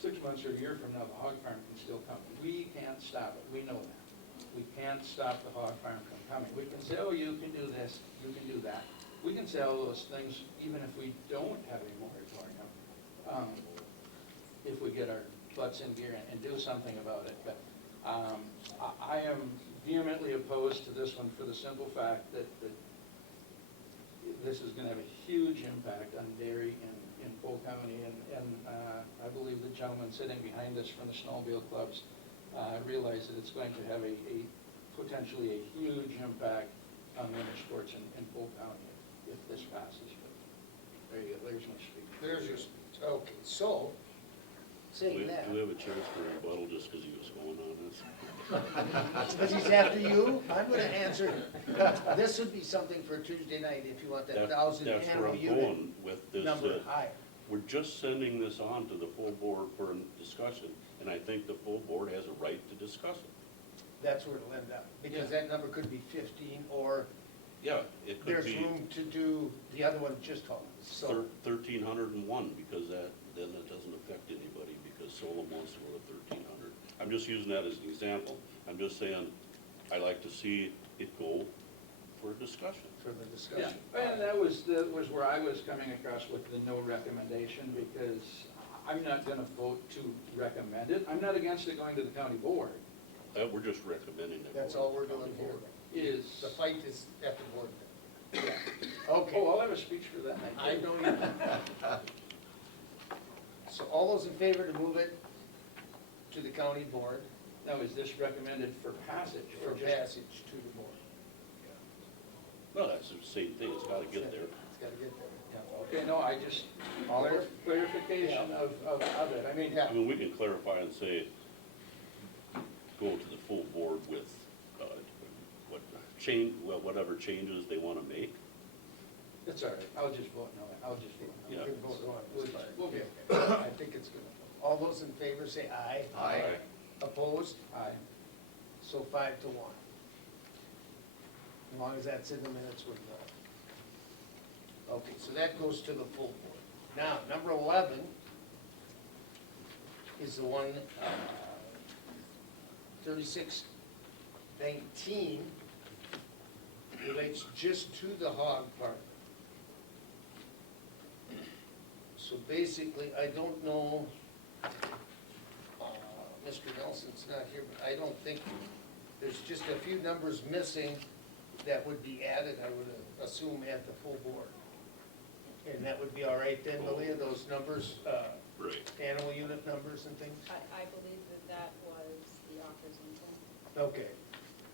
6 months or a year from now, the hog farm can still come. We can't stop it. We know that. We can't stop the hog farm from coming. We can say, oh, you can do this, you can do that. We can say all those things even if we don't have a moratorium, if we get our butts in gear and do something about it. But I am vehemently opposed to this one for the simple fact that this is going to have a huge impact on dairy in Polk County, and I believe the gentleman sitting behind us from the snowmobile clubs realize that it's going to have a potentially a huge impact on winter sports in Polk County if this passes. But there you go, there's my speech. There's your, okay, so, saying that. Do we have a chance for a rebuttal just because he was going on this? Because he's after you, I'm gonna answer. This would be something for Tuesday night if you want that 1,000 That's where animal I'm unit going with this. number high. We're just sending this on to the full board for a discussion, and I think the full board has a right to discuss it. That's where it'll end up, because that number could be 15, or Yeah, it could there's be room to do the other one just home. So 1,301, because then it doesn't affect anybody, because Solon wants to go to 1,300. I'm just using that as an example. I'm just saying, I like to see it go for a discussion. for the discussion. Yeah, and that was where I was coming across with the no recommendation, because I'm not gonna vote to recommend it. I'm not against it going to the county board. We're just recommending it. That's all we're doing here. Is, The fight is at the board. oh, Okay, I'll have a speech for that. I know you do. So all those in favor to move it to the county board Now, is this recommended for passage for or just? passage to the board? Well, that's the same thing, it's gotta get there. It's gotta get there. Okay, no, I just, clarification of it. I mean, I mean, we can clarify and say, go to the full board with, whatever changes they wanna make. it's all right. I'll just vote no. I'll just vote no. Yeah. You can vote no on We'll this just- part. we'll get I think it's good. All those in favor say aye. Aye. Opposed? Aye. So 5-1. As long as that's in the minutes, we're done. Okay, so that goes to the full board. Now, number 11 is the one, 3619, relates just to the hog part. So basically, I don't know, Mr. Nelson's not here, but I don't think, there's just a few numbers missing that would be added, I would assume, at the full board. And that would be all right then, Malia, those numbers, Right. animal unit numbers and things? I believe that was the author's intent. Okay,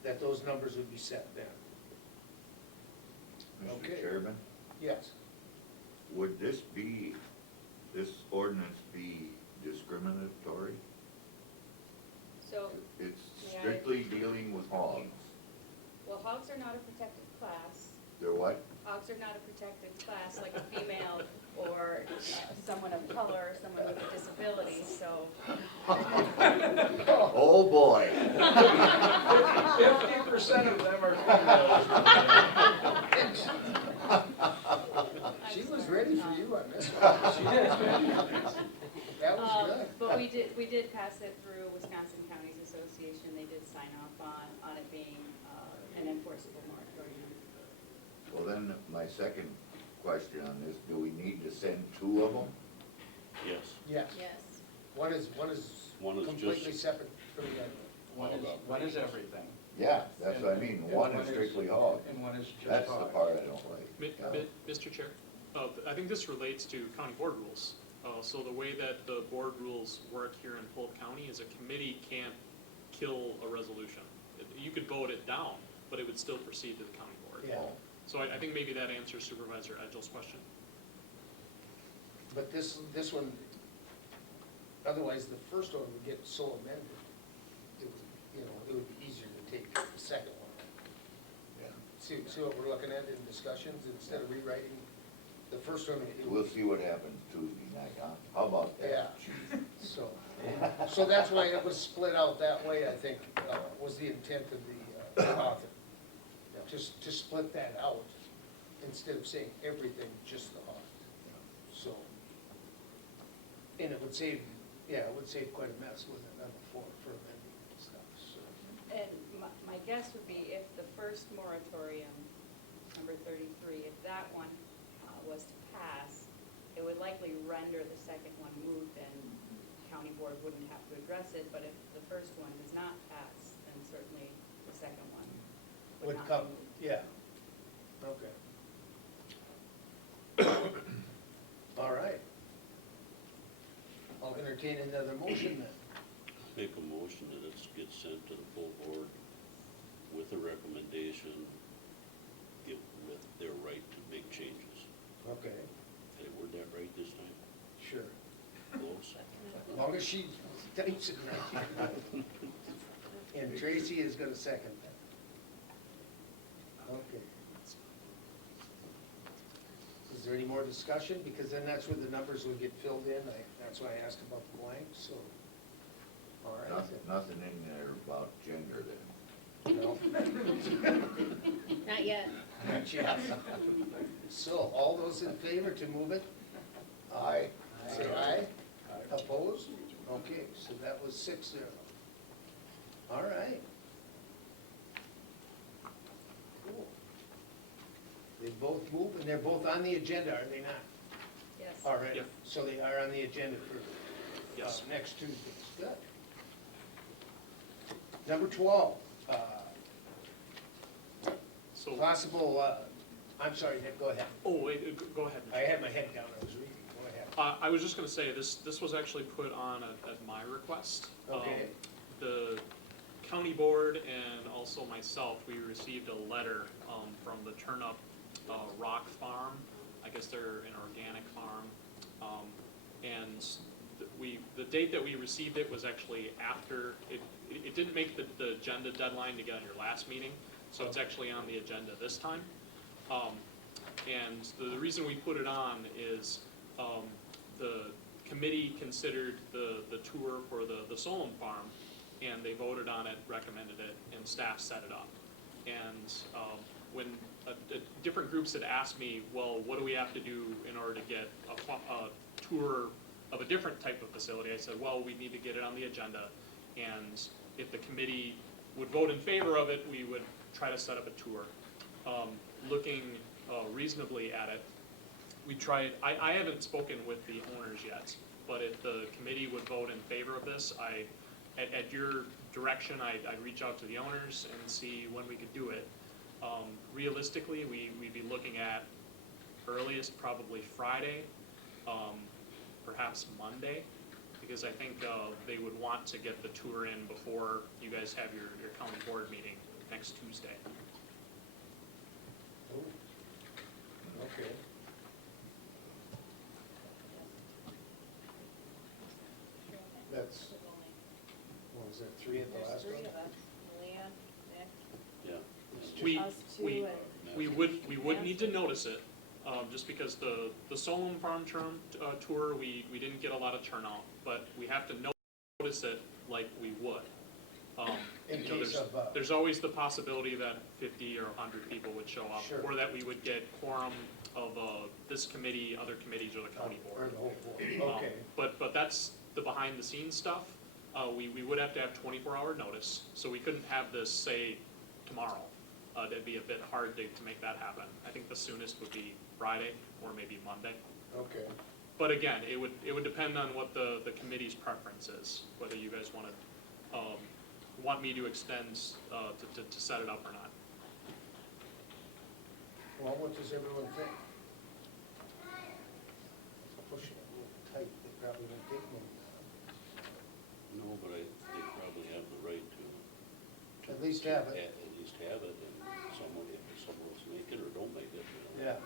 that those numbers would be set then. Okay. Mr. Chairman, Yes. would this ordinance be discriminatory? So, It's May I- strictly dealing with hogs. well, hogs are not a protected class. They're what? Hogs are not a protected class like a female or someone of color, someone with a disability, so. Oh, boy. 50% of them are females. She was ready for you on this one. She did. That was good. we did pass it through Wisconsin Counties Association. They did sign off on it being an enforceable moratorium. Well, then, my second question on this, do we need to send two of them? Yes. Yes. Yes. One is One is completely just- separate from the other. One is everything. Yeah, that's what I mean, And one is strictly hog. And one is just That's the hog. part I don't like. Yeah. Mr. Chair, I think this relates to county board rules. So the way that the board rules work here in Polk County is a committee can't kill a resolution. You could vote it down, but it would still proceed to the county board. Yeah, So I think maybe that answers Supervisor Edgel's question. but this one, otherwise the first one would get so amended, it would, it would be easier to take the second one. Yeah. See what we're looking at in discussions, instead of rewriting the first one. We'll see what happens Tuesday night, huh? How about that? Yeah, so that's why it was split out that way, I think, was the intent of the author. Just to split that out, instead of saying everything, just the hog. So, and it would save quite a mess with it on the floor for amending and stuff, so. And my guess would be if the first moratorium, number 33, if that one was to pass, it would likely render the second one moot, and county board wouldn't have to address it. But if the first one does not pass, then certainly the second one would not Come, be moot. yeah, okay. All right. I'll entertain another motion then. Make a motion that it gets sent to the full board with a recommendation, with their right to make changes. Okay, Did I word that right this time? sure. Close? As long as she types it right. And Tracy is gonna second that. Okay. Is there any more discussion? Because then that's where the numbers will get filled in. That's why I asked about the blanks, so. All right. Nothing in there about gender then. No. Not yet. Not yet. So, all those in favor to move it? Aye. Say aye. Opposed? Okay, so that was 6-0. All right. Cool. They both move, and they're both on the agenda, are they not? Yes. All right, Yep. so they are on the agenda for Yes. next Tuesday. Good. Number 12, So, possible, I'm sorry, Nick, go ahead. oh, wait, go ahead. Mr. I had my head down, I was reading, go ahead. I was just gonna say, this was actually put on at my request. Okay. The county board and also myself, we received a letter, from the Turnup, Rock Farm. I guess they're an organic farm. And the date that we received it was actually after, it didn't make the agenda deadline to get on your last meeting, so it's actually on the agenda this time. And the reason we put it on is, the committee considered the tour for the Solon farm, and they voted on it, recommended it, and staff set it up. And when different groups had asked me, well, what do we have to do in order to get a tour of a different type of facility, I said, well, we need to get it on the agenda, and if the committee would vote in favor of it, we would try to set up a tour. Looking reasonably at it, we tried, I haven't spoken with the owners yet, but if the committee would vote in favor of this, at your direction, I'd reach out to the owners and see when we could do it. Realistically, we'd be looking at earliest probably Friday, perhaps Monday, because I think they would want to get the tour in before you guys have your county board meeting next Tuesday. Oh, okay. That's, what was that, 3 at the last one? Yeah. We would need to notice it, just because the Solon Farm tour, we didn't get a lot of turnout, but we have to notice it like we would. In case of, there's always the possibility that 50 or 100 people would show up, Sure. or that we would get quorum of this committee, other committees, or the county Or board. the whole board, okay. But that's the behind-the-scenes stuff, we would have to have 24-hour notice, so we couldn't have this, say, tomorrow. That'd be a bit hard to make that happen. I think the soonest would be Friday or maybe Monday. Okay. But again, it would depend on what the committee's preference is, whether you guys want me to extend to set it up or not. Well, what does everyone think? Pushing it a little tight, they probably won't take me. No, but they probably have the right to. At least have it. At least have it, and if someone else make it or don't make it, you know. Yeah.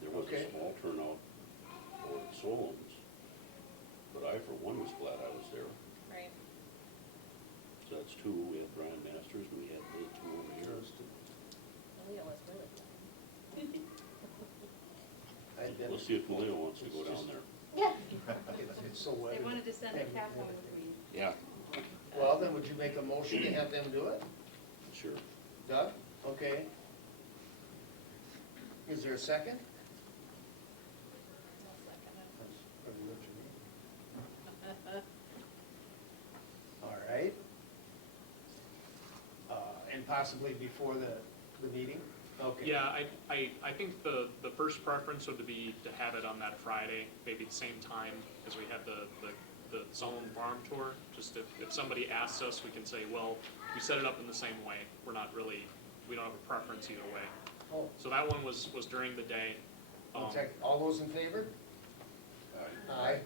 There was Okay. a small turnout for Solon's, but I, for one, was glad I was there. Right. So that's two. We had Brian Masters, and we had the two over here. Leo was really good. Let's see if Maleo wants to go down there. Yeah. It's so wet. They wanted to send a calf home with me. Yeah. Well, then would you make a motion to have them do it? Sure. Doug? Okay. Is there a second? That's pretty good to me. All right. And possibly before the meeting? Okay. Yeah, I think the first preference would be to have it on that Friday, maybe the same time as we have the Solon Farm Tour. Just if somebody asks us, we can say, well, we set it up in the same way. We don't have a preference either way. Oh. So that one was during the day. All those in favor? Aye.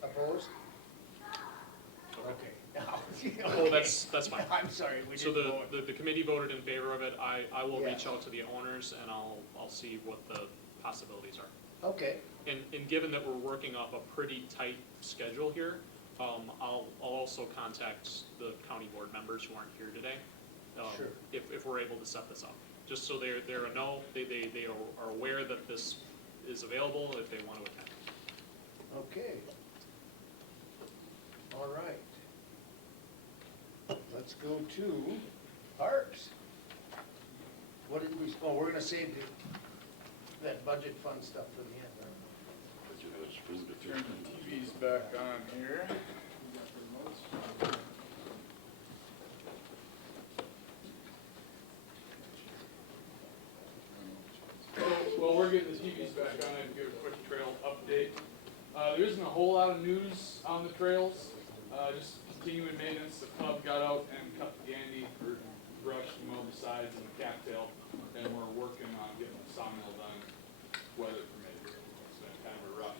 Opposed? Okay. Oh, that's fine. I'm sorry, we So didn't vote. the committee voted in favor of it. I will Yeah. reach out to the owners and I'll see what the possibilities are. Okay. And given that we're working off a pretty tight schedule here, I'll also contact the county board members who aren't here today. Sure. If we're able to set this up, just so they're a know, they are aware that this is available if they want to attend. Okay. All right. Let's go to parks. What did we, we're gonna save that budget fund stuff for the end, right? But you have a spoon to Turn the TV's back on here. Well, we're getting the TVs back on, I'd give a quick trail update. There isn't a whole lot of news on the trails, just continuing maintenance. The club got out and cut the gandy for brush, mowed the sides and the cattail, and we're working on getting the sawmill done, weather permitting. It's been kind of a rough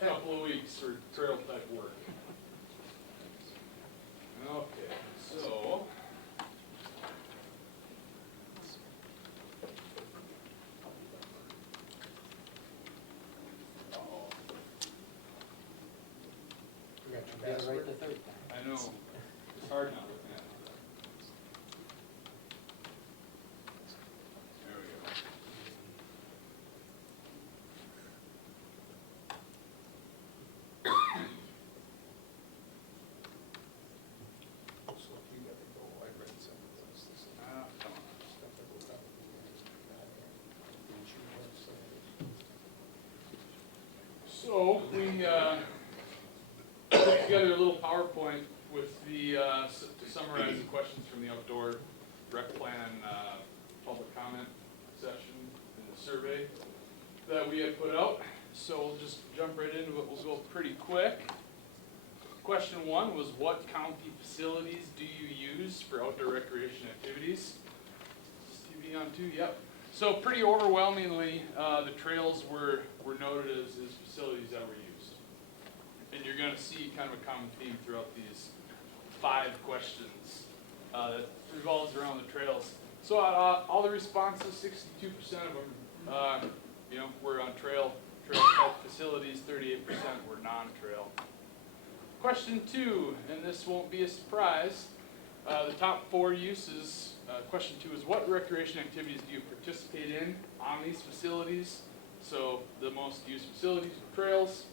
couple of weeks for trail type work. Okay, so. We got your password. I know, it's hard not looking at it. There we go. So if you got to go, I read some of this. This is Come on. stuff that goes up. Didn't you have some? So, we put together a little PowerPoint with the, to summarize the questions from the outdoor rec plan public comment session and the survey that we had put out. So we'll just jump right into it. We'll go pretty quick. Question one was, what county facilities do you use for outdoor recreation activities? Is TV on too? Yep. So pretty overwhelmingly, the trails were noted as facilities that were used. And you're going to see kind of a common theme throughout these 5 questions that revolves around the trails. So all the responses, 62% of them, were on trail type facilities. 38% were non-trail. Question 2, and this won't be a surprise. The top 4 uses. Question 2 is, what recreation activities do you participate in on these facilities? So the most used facilities were trails.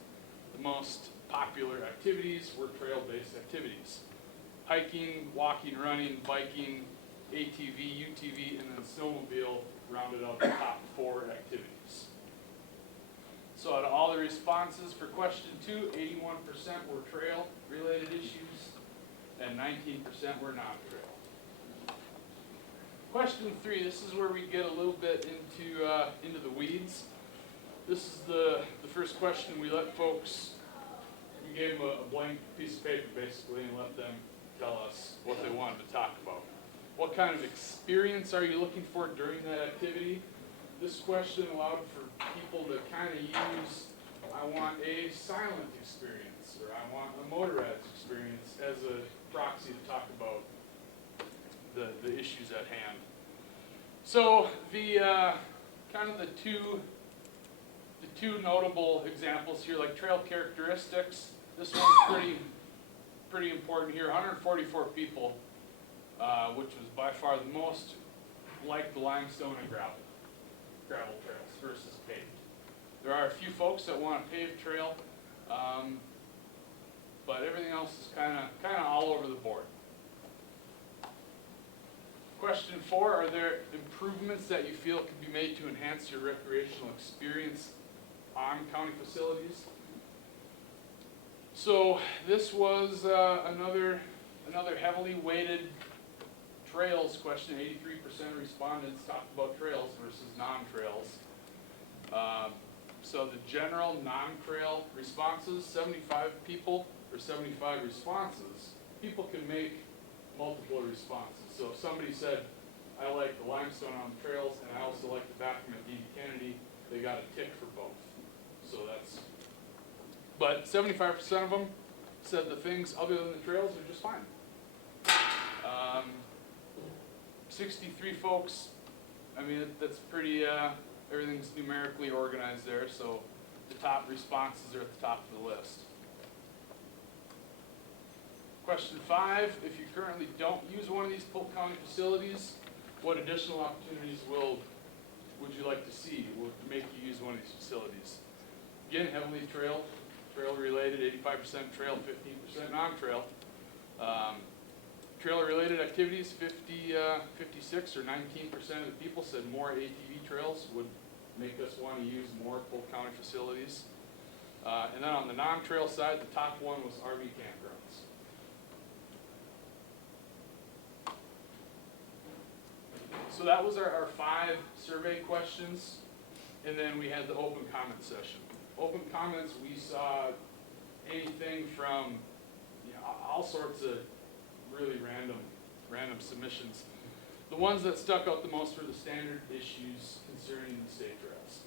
The most popular activities were trail-based activities. Hiking, walking, running, biking, ATV, UTV, and then snowmobile rounded out the top 4 activities. So out of all the responses for question 2, 81% were trail-related issues, and 19% were non-trail. Question 3, this is where we get a little bit into the weeds. This is the first question we let folks, we gave them a blank piece of paper basically and let them tell us what they wanted to talk about. What kind of experience are you looking for during that activity? This question allowed for people to kind of use, I want a silent experience, or I want a motorized experience as a proxy to talk about the issues at hand. So the kind of the two notable examples here, like trail characteristics. This one's pretty important here. 144 people, which was by far the most, like the limestone and gravel trails versus paved. There are a few folks that want a paved trail, but everything else is kind of all over the board. Question 4, are there improvements that you feel could be made to enhance your recreational experience on county facilities? So this was another heavily weighted trails question. 83% of respondents talked about trails versus non-trails. So the general non-trail responses, 75 people or 75 responses, people can make multiple responses. So if somebody said, I like the limestone on the trails and I also like the bathroom at D.B. Kennedy, they got a tick for both. So that's, but 75% of them said the things other than the trails are just fine. 63 folks, I mean, that's pretty, everything's numerically organized there, so the top responses are at the top of the list. Question 5, if you currently don't use one of these Polk County facilities, what additional opportunities would you like to see? Would make you use one of these facilities? Again, heavily trail related, 85% trail, 15% non-trail. Trail related activities, 56 or 19% of the people said more ATV trails would make us want to use more Polk County facilities. And then on the non-trail side, the top one was RV campgrounds. So that was our 5 survey questions, and then we had the open comment session. Open comments, we saw anything from all sorts of really random submissions. The ones that stuck out the most were the standard issues concerning the state trails.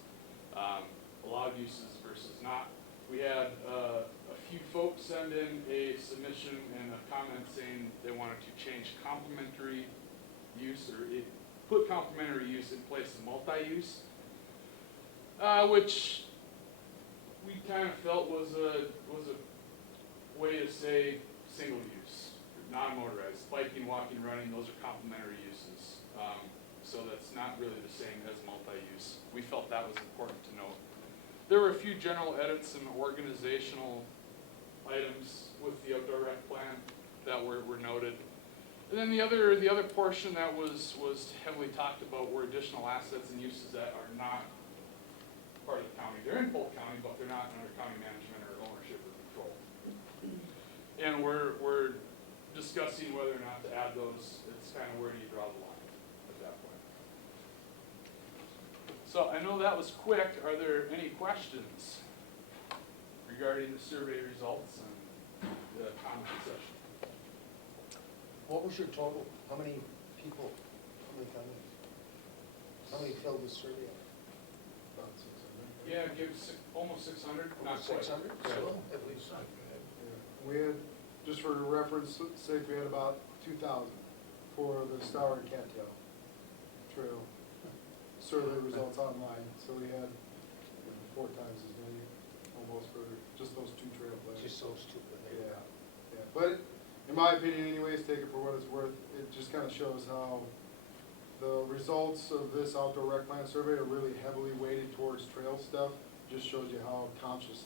Allowed uses versus not. We had a few folks send in a submission and a comment saying they wanted to change complementary use or put complementary use in place of multi-use, which we kind of felt was a way to say single use, non-motorized, biking, walking, running, those are complementary uses. So that's not really the same as multi-use. We felt that was important to note. There were a few general edits and organizational items with the outdoor rec plan that were noted. And then the other portion that was heavily talked about were additional assets and uses that are not part of the county. They're in Polk County, but they're not under county management or ownership or control. And we're discussing whether or not to add those. It's kind of where do you draw the line at that point. So I know that was quick. Are there any questions regarding the survey results and the comment session? What was your total? How many people, how many comments? How many filled the survey out? About 600. Yeah, give almost 600. Not 600? So, at least. We had, just for reference sake, we had about 2,000 for the Stour and Cattail Trail survey results online. So we had 4 times as many, almost, for just those 2 trail plans. Just those 2. Yeah. But in my opinion anyways, take it for what it's worth, it just kind of shows how the results of this outdoor rec plan survey are really heavily weighted towards trail stuff. Just shows you how conscious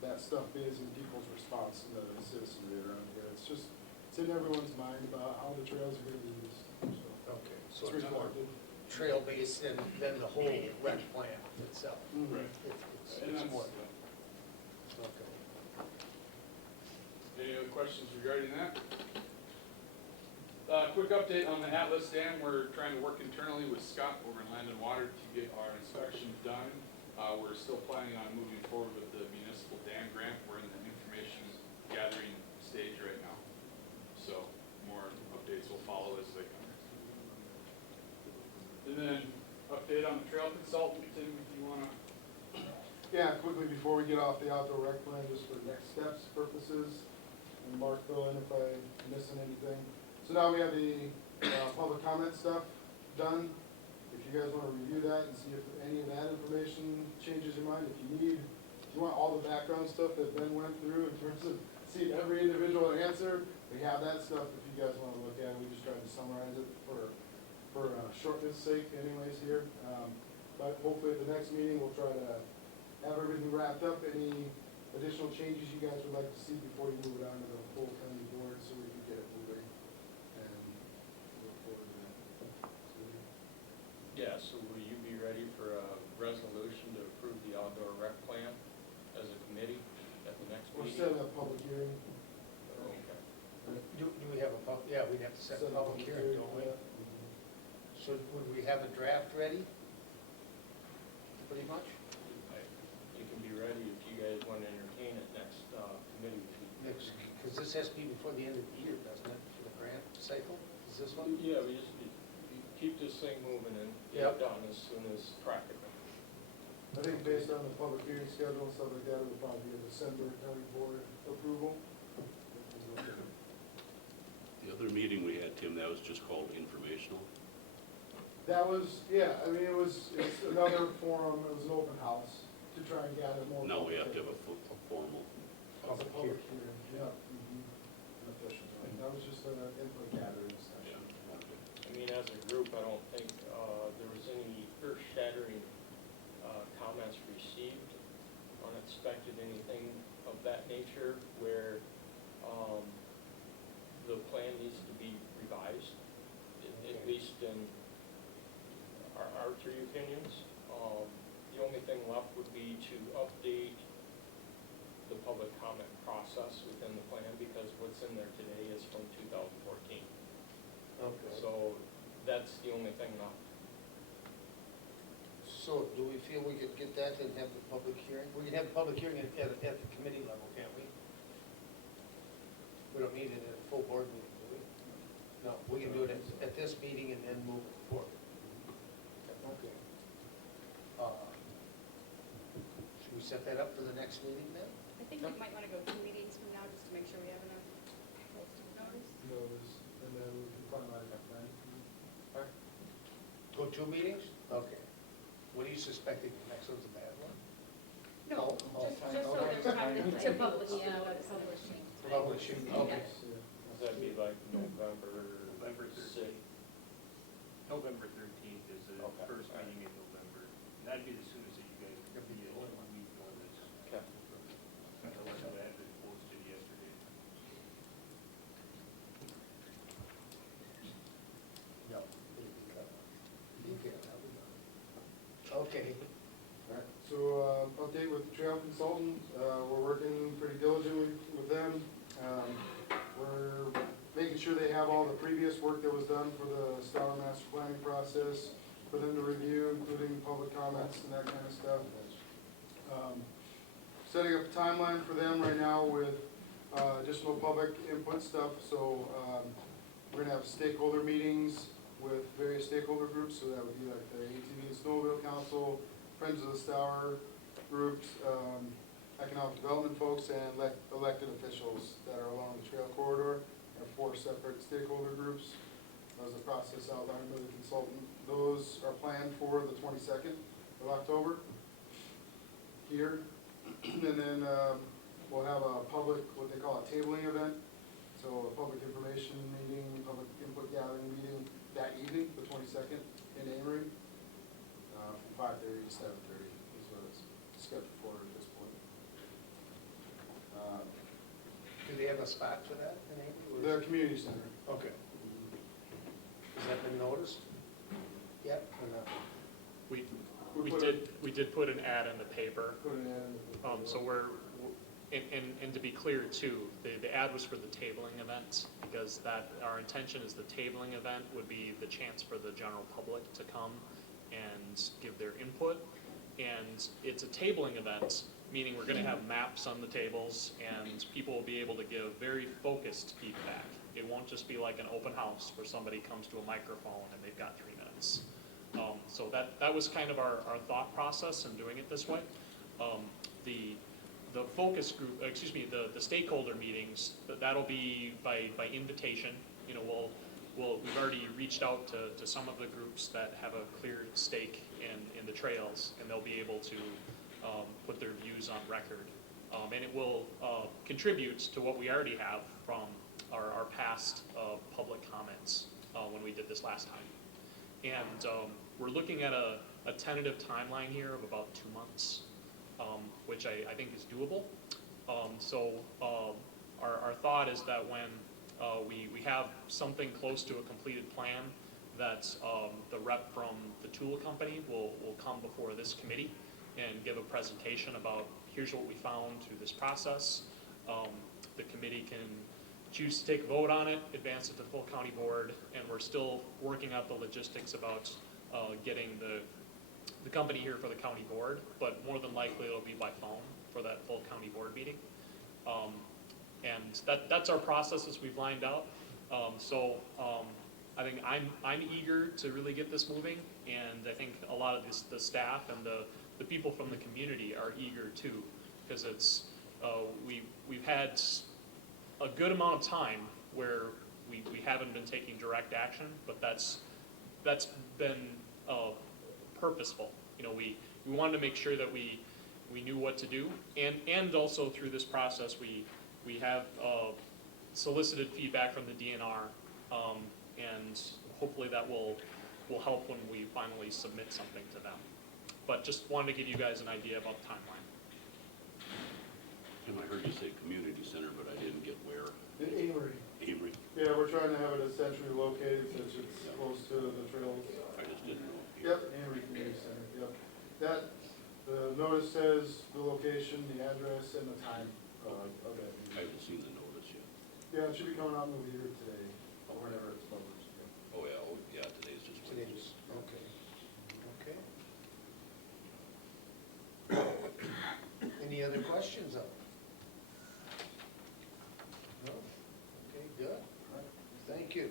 that stuff is in people's response to the citizenry around here. It's just, it's in everyone's mind about how the trails are going to be used. So, okay, so it's more trail-based than the whole rec plan itself. Mm-hmm. It's And It's that's- more. Okay. Any other questions regarding that? Quick update on the Atlas Dam. We're trying to work internally with Scott over in Land and Water to get our inspection done. We're still planning on moving forward with the municipal dam grant. We're in the information gathering stage right now. So more updates will follow as they come. And then update on the trail consultant, Tim, if you wanna. Yeah, quickly before we get off the outdoor rec plan, just for next steps purposes, and Mark fill in if I'm missing anything. So now we have the public comment stuff done. If you guys want to review that and see if any of that information changes your mind, if you want all the background stuff that Ben went through in terms of seeing every individual answer, we have that stuff if you guys want to look at it. We just tried to summarize it for shortness sake anyways here. But hopefully at the next meeting, we'll try to have everything wrapped up. Any additional changes you guys would like to see before you move it on to the full county board so we can get it moving and look forward to that. Yeah, so will you be ready for a resolution to approve the outdoor rec plan as a committee at the next We're meeting? setting up public hearing. Okay. Do we have yeah, we'd have to set a public hearing, don't we? So would we have a draft ready? Pretty much? You can be ready if you guys want to entertain it next committee meeting. Next, because this has to be before the end of the year, doesn't it, for the grant cycle? Is this one? Yeah, we just keep this thing moving and get it done as soon as practical. I think based on the public hearing schedule and stuff like that, it would probably be a December county board approval. The other meeting we had, Tim, that was just called informational. That was, yeah, I mean, it's another forum, it was an open house to try and gather more. Now we have to have a formal. Public hearing, yeah. Official, right. That was just an input gathering session. I mean, as a group, I don't think there was any earth-shattering comments received, unexpected, anything of that nature where the plan needs to be revised, at least in our three opinions. The only thing left would be to update the public comment process within the plan, because what's in there today is from 2014. Okay. So that's the only thing left. So do we feel we could get that and have the public hearing? We can have the public hearing at the committee level, can't we? We don't need it at a full board meeting, do we? No, we can do it at this meeting and then move it forward. Okay. Should we set that up for the next meeting then? I think we might want to go 2 meetings from now, just to make sure we have enough posted notice. And then we can finalize that plan. Go 2 meetings? Okay. What are you suspecting? The next one's a bad one? No, just so there's time to publish, publishing. Publishing, okay. That'd be like November 13th. November 13th is the first meeting in November. That'd be the soonest that you guys could be able to meet notice. Okay. Unless it had been posted yesterday. No. Okay. Alright, so, update with the trail consultant, we're working pretty diligently with them. We're making sure they have all the previous work that was done for the Stellar Master Planning process for them to review, including public comments and that kind of stuff. Setting up a timeline for them right now with additional public input stuff, so we're gonna have stakeholder meetings with various stakeholder groups, so that would be like the ATV and Snowmobile Council, Friends of the Stour groups, economic development folks, and elected officials that are along the trail corridor. There are 4 separate stakeholder groups. That was the process outlined by the consultant. Those are planned for the 22nd of October here. And then we'll have a public, what they call a tabling event. So a public information meeting, public input gathering meeting that evening, the 22nd, in Amory, from 5:30 to 7:30 is what it's scheduled for at this point. Do they have a spot for that in April? The community center. Okay. Has that been noticed yet or not? We did put an ad in the paper. Put an ad in the paper. So and to be clear too, the ad was for the tabling event, because our intention is the tabling event would be the chance for the general public to come and give their input. And it's a tabling event, meaning we're gonna have maps on the tables, and people will be able to give very focused feedback. It won't just be like an open house where somebody comes to a microphone and they've got 3 minutes. So that was kind of our thought process in doing it this way. The focus group, the stakeholder meetings, that'll be by invitation. You know, we've already reached out to some of the groups that have a clear stake in the trails, and they'll be able to put their views on record. And it will contribute to what we already have from our past public comments when we did this last time. And we're looking at a tentative timeline here of about 2 months, which I think is doable. So our thought is that when we have something close to a completed plan, that the rep from the tool company will come before this committee and give a presentation about here's what we found through this process. The committee can choose to take a vote on it, advance it to the full county board, and we're still working out the logistics about getting the company here for the county board, but more than likely it'll be by phone for that full county board meeting. And that's our process as we've lined out. I think I'm eager to really get this moving, and I think a lot of the staff and the people from the community are eager too, because it's we've had a good amount of time where we haven't been taking direct action, but that's been purposeful. You know, we wanted to make sure that we knew what to do, and also through this process we have solicited feedback from the DNR, and hopefully that will help when we finally submit something to them. But just wanted to give you guys an idea about the timeline. Tim, I heard you say community center, but I didn't get where. Amory. Amory? Yeah, we're trying to have it centrally located since it's close to the trails. I just didn't know. Yep, Amory Community Center, yep. The notice says the location, the address, and the time of that meeting. I haven't seen the notice yet. Yeah, it should be coming out in the leader today, or whenever it's published. Oh, yeah, today's just Wednesday. Okay. Any other questions of it? No? Okay, good. Thank you.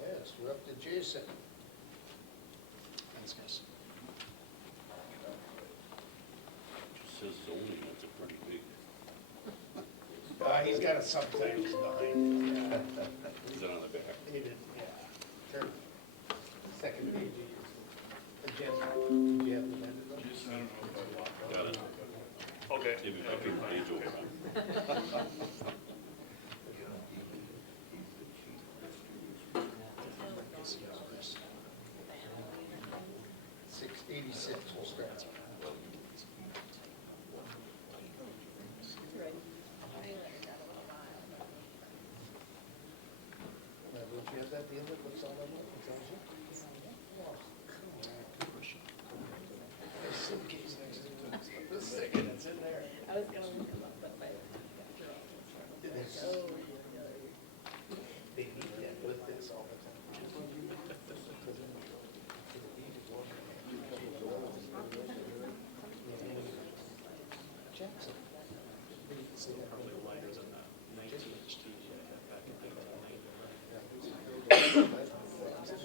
Yes, we're up to Jason. Thanks, guys. It says zoning, that's a pretty big. He's got a subtitles behind. Yeah. Is it on the back? He did, yeah. Turn. Second page. Agenda. Did you have the agenda? Just, I don't know if I walked Got it. Okay. Give me back your page over. 686, we'll start. Don't you have that at the end of what's on that one? What's on it? Oh, come on. There's a suitcase next to it. This second, it's in there. I was gonna look them up, but I They need that with this all the time. Jackson. Probably lighter than the 19-inch TV I had back in 1990.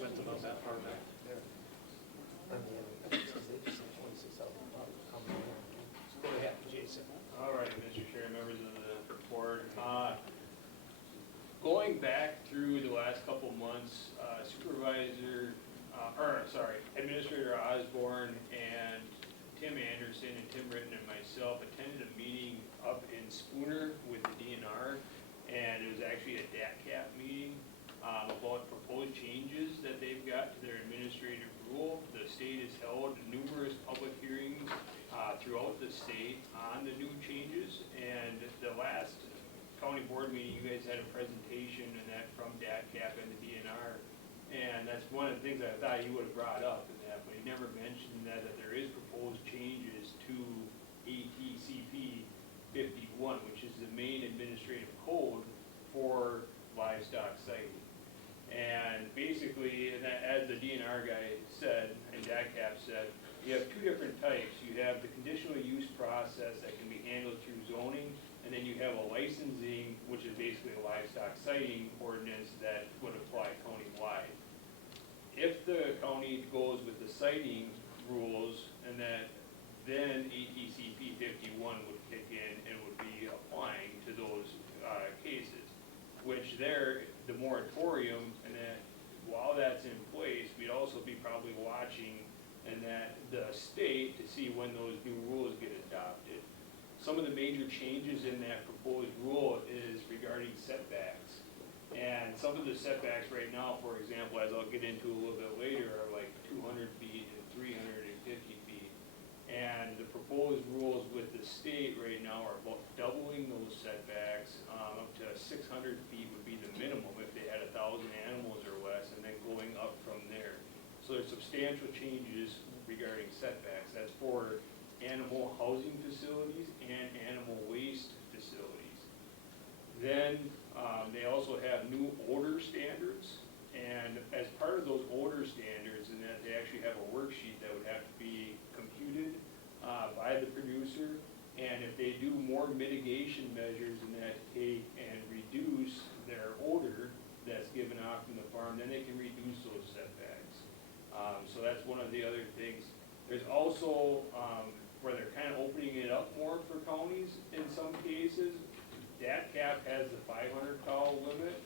Went about that far back. Go ahead, Jason. All right, Mr. Chair, members of the board. Going back through the last couple of months, Administrator Osborne and Tim Anderson and Tim Britton and myself attended a meeting up in Spooner with the DNR, and it was actually a DATCAP meeting about proposed changes that they've got to their administrative rule. The state has held numerous public hearings throughout the state on the new changes, and the last county county board meeting, you guys had a presentation and that from DATCAP and the DNR. And that's one of the things I thought you would have brought up in that, but he never mentioned that there is proposed changes to ATCP 51, which is the main administrative code for livestock sighting. And basically, and as the DNR guy said, and DATCAP said, you have two different types. You have the conditional use process that can be handled through zoning, and then you have a licensing, which is basically a livestock sighting ordinance that would apply countywide. If the county goes with the sighting rules, and then ATCP 51 would kick in and would be applying to those cases, which the moratorium, and that while that's in place, we'd also be probably watching and that the state to see when those new rules get adopted. Some of the major changes in that proposed rule is regarding setbacks. And some of the setbacks right now, for example, as I'll get into a little bit later, are like 200 feet and 350 feet. And the proposed rules with the state right now are about doubling those setbacks, up to 600 feet would be the minimum if they had 1,000 animals or less, and then going up from there. So there's substantial changes regarding setbacks. That's for animal housing facilities and animal waste facilities. Then they also have new odor standards, and as part of those odor standards, and that they actually have a worksheet that would have to be computed by the producer, and if they do more mitigation measures in that take and reduce their odor that's given off from the farm, then they can reduce those setbacks. So that's one of the other things. There's also where they're kind of opening it up more for counties in some cases. DATCAP has the 500 cow limit.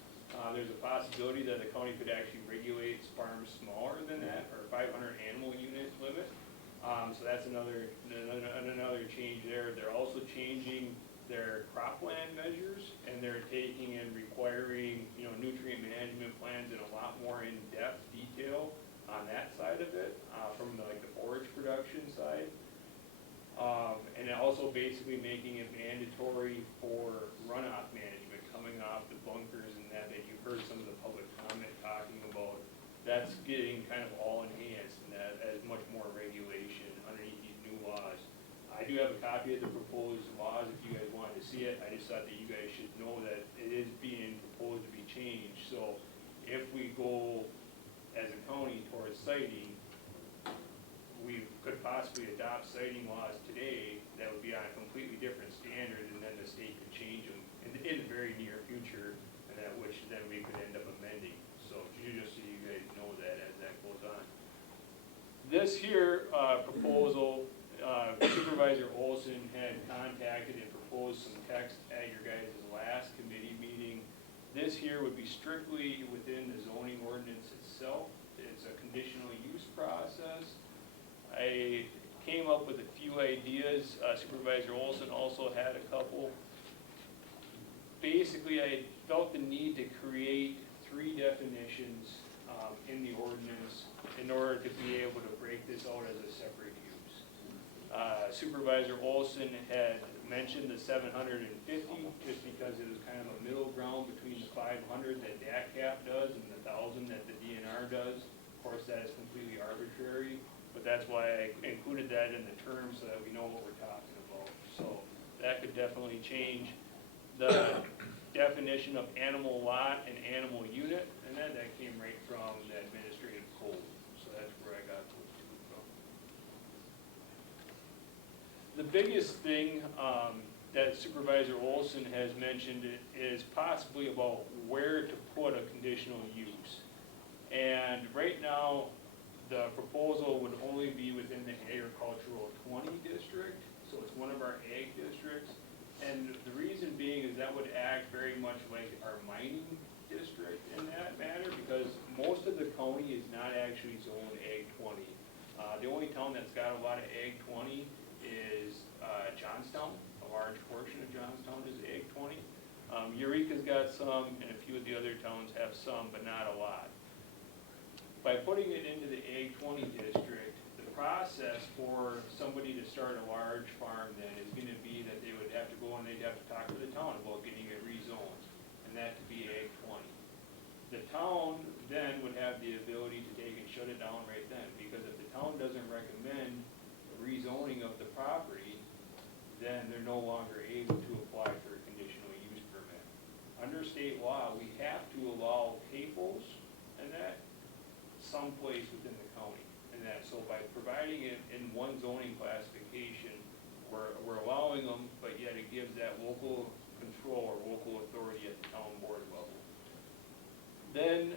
There's a possibility that the county could actually regulate farms smaller than that, or 500 animal unit limit. So that's another change there. They're also changing their cropland measures, and they're taking and requiring, nutrient management plans in a lot more in-depth detail on that side of it, from the forage production side. And also basically making it mandatory for runoff management coming off the bunkers and that you've heard some of the public comment talking about. That's getting kind of all enhanced and that as much more regulation underneath these new laws. I do have a copy of the proposed laws if you guys wanted to see it. I just thought that you guys should know that it is being proposed to be changed. So if we go as a county towards sighting, we could possibly adopt sighting laws today that would be on a completely different standard, and then the state could change them in the very near future, and that which then we could end up amending. So just so you guys know that as that goes on. This here proposal, Supervisor Olson had contacted and proposed some text at your guys' last committee meeting. This here would be strictly within the zoning ordinance itself. It's a conditional use process. I came up with a few ideas. Supervisor Olson also had a couple. Basically, I felt the need to create 3 definitions in the ordinance in order to be able to break this out as a separate use. Supervisor Olson had mentioned the 750 just because it was kind of a middle ground between the 500 that DATCAP does and the 1,000 that the DNR does. Of course, that is completely arbitrary. But that's why I included that in the terms so that we know what we're talking about. So that could definitely change the definition of animal lot and animal unit, and then that came right from the administrative code. So that's where I got those 2 from. The biggest thing that Supervisor Olson has mentioned is possibly about where to put a conditional use. And right now, the proposal would only be within the agricultural 20 district, so it's one of our ag districts. And the reason being is that would act very much like our mining district in that matter, because most of the county is not actually zoned ag 20. The only town that's got a lot of ag 20 is Johnstown. A large portion of Johnstown is ag 20. Eureka's got some, and a few of the other towns have some, but not a lot. By putting it into the Ag 20 district, the process for somebody to start a large farm then is going to be that they would have to go and they'd have to talk to the town about getting it rezoned. town then would have the ability to take and shut it down right then, because if the town doesn't recommend rezoning of the property, then they're no longer able to apply for a conditional use permit. Under state law, we have to allow CAFOs and that someplace within the county. And that, so by providing it in one zoning classification, we're allowing them, but yet it gives that local control or local authority at the town board level. Then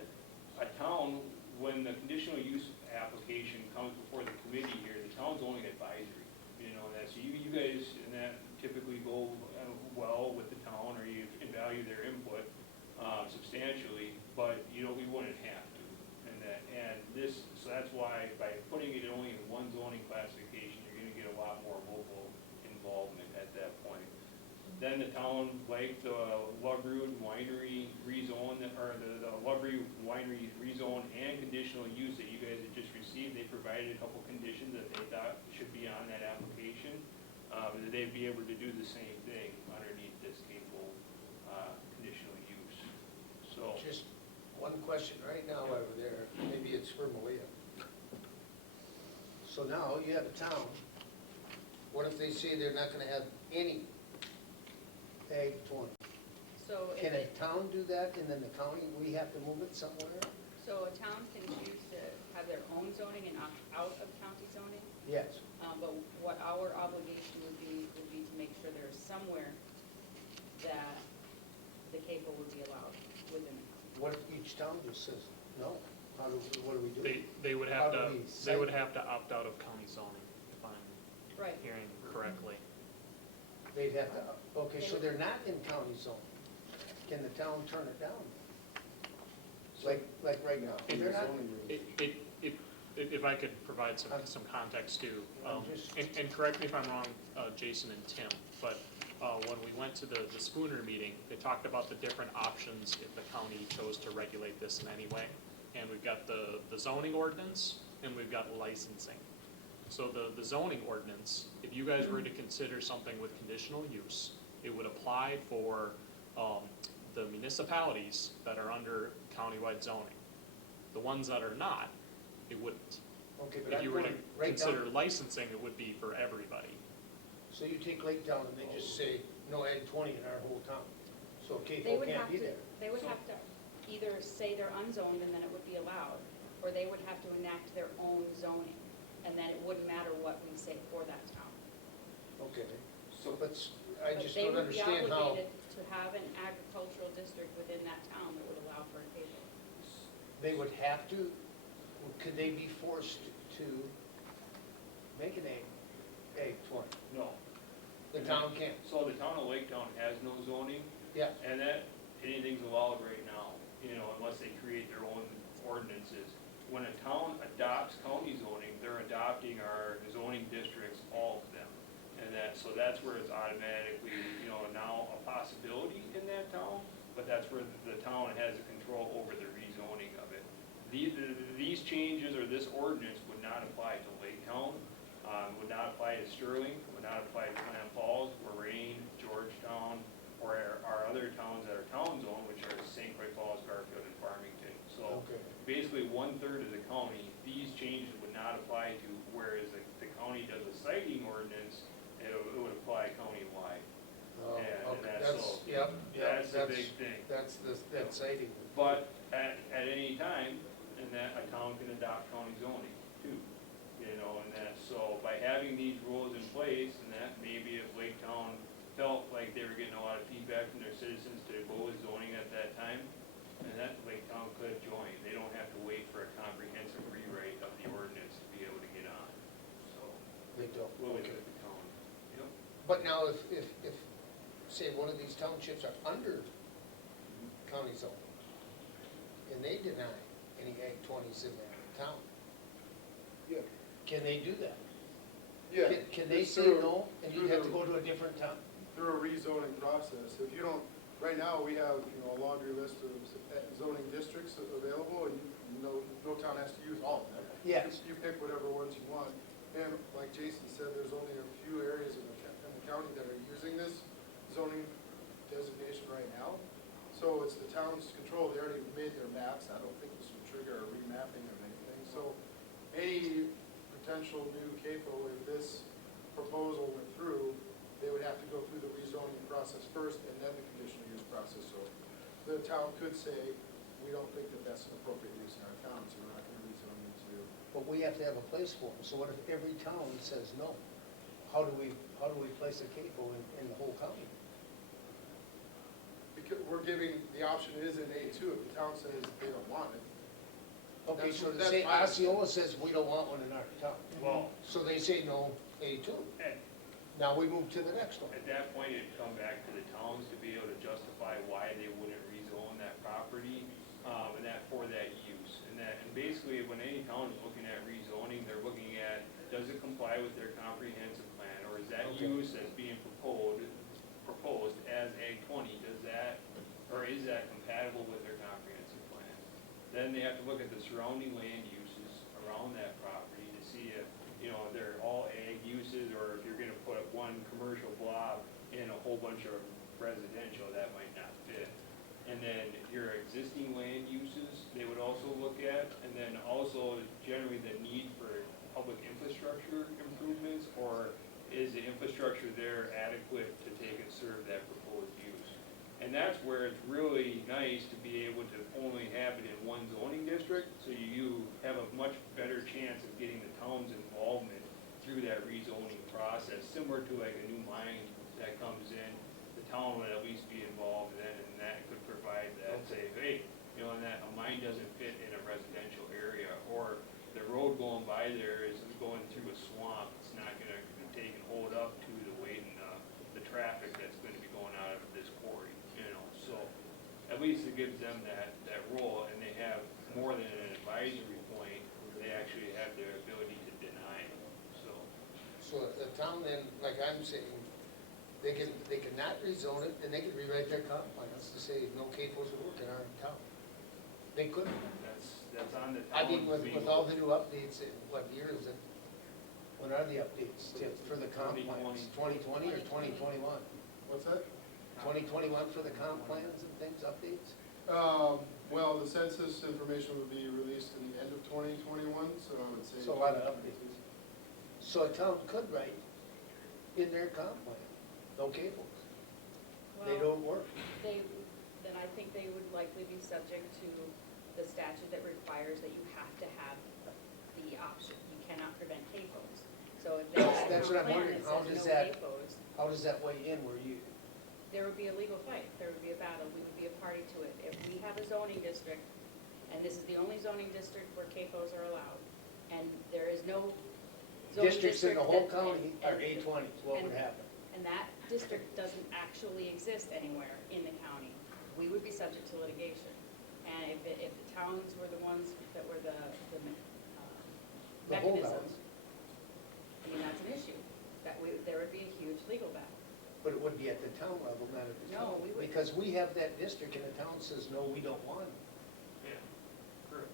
a town, when the conditional use application comes before the committee here, the town's only advisory. You know, that, so you guys, and that typically go well with the town, or you value their input substantially, but, you know, we wouldn't have to. And this, so that's why by putting it only in one zoning classification, you're gonna get a lot more local involvement at that point. Then the town, like the Loveroot Winery rezone, or the Loveroot Winery rezone and conditional use that you guys had just received, they provided a couple conditions that they thought should be on that application. That they'd be able to do the same thing underneath this capable conditional use. So. Just one question right now over there, maybe it's for Malia. So now you have a town, what if they say they're not gonna have any ag 20? So if Can a it, town do that, and then the county, we have to move it somewhere? so a town can choose to have their own zoning and opt out of county zoning? Yes. But what our obligation would be to make sure there's somewhere that the CAFO would be allowed within the county. What if each town just says, no? What do we do? They would How have do to, we they would cite- have to opt out of county zoning, if I'm Right. hearing correctly. They'd have to, okay, They so would- they're not in county zone. Can the town turn it down? Like right now? They're not, If I could provide some context too, just- and correct me if I'm wrong, Jason and Tim, but when we went to the Spooner meeting, they talked about the different options if the county chose to regulate this in any way. And we've got the zoning ordinance, and we've got licensing. So the zoning ordinance, if you guys were to consider something with conditional use, it would apply for the municipalities that are under countywide zoning. The ones that are not, it wouldn't. okay, but If you were to right consider down, licensing, it would be for everybody. so you take Lake Town and they just say, no ag 20 in our whole town. So They CAFO would can't have be to, there. they would have to either say they're unzoned and then it would be allowed, or they would have to enact their own zoning, and then it wouldn't matter what we say for that town. Okay, so I But just they don't would be understand how, obligated to have an agricultural district within that town that would allow for a CAFO. they would have to, could they be forced to make an ag 20? No. The town can't? So the town of Lake Town has no zoning, Yeah, and that, anything's allowed right now, you know, unless they create their own ordinances. When a town adopts county zoning, they're adopting our zoning districts, all of them. And so that's where it's automatically, you know, now a possibility in that town, but that's where the town has the control over the rezoning of it. These changes or this ordinance would not apply to Lake Town, would not apply to Sterling, would not apply to Clam Falls, Lorraine, Georgetown, or our other towns that are town zone, which are St. Croix Falls, Garfield, and Farmington. So okay. basically 1/3 of the county, these changes would not apply to, whereas the county does a citing ordinance, it would apply countywide. Oh, And okay, that's, so, that's the big thing. That's that citing. But at any time, and that a town can adopt county zoning too, you know, and that, so by having these rules in place, and that maybe if Lake Town felt like they were getting a lot of feedback from their citizens to go with zoning at that time, and that Lake Town could join. They don't have to wait for a comprehensive rewrite of the ordinance to be able to get on, so. They don't. We'll leave it at the town, yep. But now if, say, one of these townships are under county zone, and they deny any ag 20s in that town, Yeah. can they do that? Yeah. Can they it's say through- no, and you through have to the- go to a different town? Through a rezoning process. If you don't, right now, we have, you know, a laundry list of zoning districts available, and no town has to use all of them. Yes. You pick whatever ones you want. And like Jason said, there's only a few areas in the county that are using this zoning designation right now. So it's the town's control, they already made their maps, I don't think this would trigger a remapping of anything. So any potential new CAFO, if this proposal went through, they would have to go through the rezoning process first and then the conditional use process. So the town could say, we don't think that that's an appropriate use in our town, so we're not gonna rezone you to. But we have to have a place for them, so what if every town says no? How do we place a CAFO in the whole county? Because we're giving, the option is in A2, if the town says they don't want it. Okay, That's- so to that's say my- Osceola says we don't want one in our town. Well, So they say no, A2. at, Now we move to the next one. at that point, it'd come back to the towns to be able to justify why they wouldn't rezone that property, and that for that use. And basically, when any town is looking at rezoning, they're looking at, does it comply with their comprehensive plan? Or is that Okay. use that's being proposed as Ag 20, does that, or is that compatible with their comprehensive plan? Then they have to look at the surrounding land uses around that property to see if, they're all ag uses, or if you're gonna put up one commercial block in a whole bunch of residential, that might not fit. And then your existing land uses, they would also look at, and then also generally the need for public infrastructure improvements, or is the infrastructure there adequate to take and serve that proposed use? And that's where it's really nice to be able to only have it in one zoning district, so you have a much better chance of getting the town's involvement through that rezoning process, similar to like a new mine that comes in, the town would at least be involved then, and that could provide that, say, hey, and that a mine doesn't fit in a residential area, or the road going by there is going through a swamp, it's not gonna take and hold up to the weight and the traffic that's gonna be going out of this quarry, so at least it gives them that role, and they have more than an advisory point, where they actually have their ability to deny it, so. So the town then, like I'm saying, they can not rezone it, and they can rewrite their comp plans to say no CAFOs will work in our town. They couldn't. That's on the I mean, town's with all the new updates, in what year is it? When are the updates for the comp plans? 2020 or 2021? What's that? 2021 for the comp plans and things, updates? Well, the census information would be released in the end of 2021, so I would say. So a lot of updates. So a town could write in their comp plan, no CAFOs. They Well, don't work. then I think they would likely be subject to the statute that requires that you have to have the option. You cannot prevent CAFOs. So if they have a That's what I'm plan wondering, that says no CAFOs, how does that weigh in where you, there would be a legal fight, there would be a battle, we would be a party to it. If we have a zoning district, and this is the only zoning district where CAFOs are allowed, and there is no zoning districts in district the whole that- county are and- A20s, what would and- happen? And that district doesn't actually exist anywhere in the county, we would be subject to litigation. And if the towns were the ones that were the The holdouts. mechanisms, I mean, that's an issue, there would be a huge legal battle. But it would be at the town level, not at the No, town. we wouldn't. Because we have that district and the town says, no, we don't want it. Yeah, correct.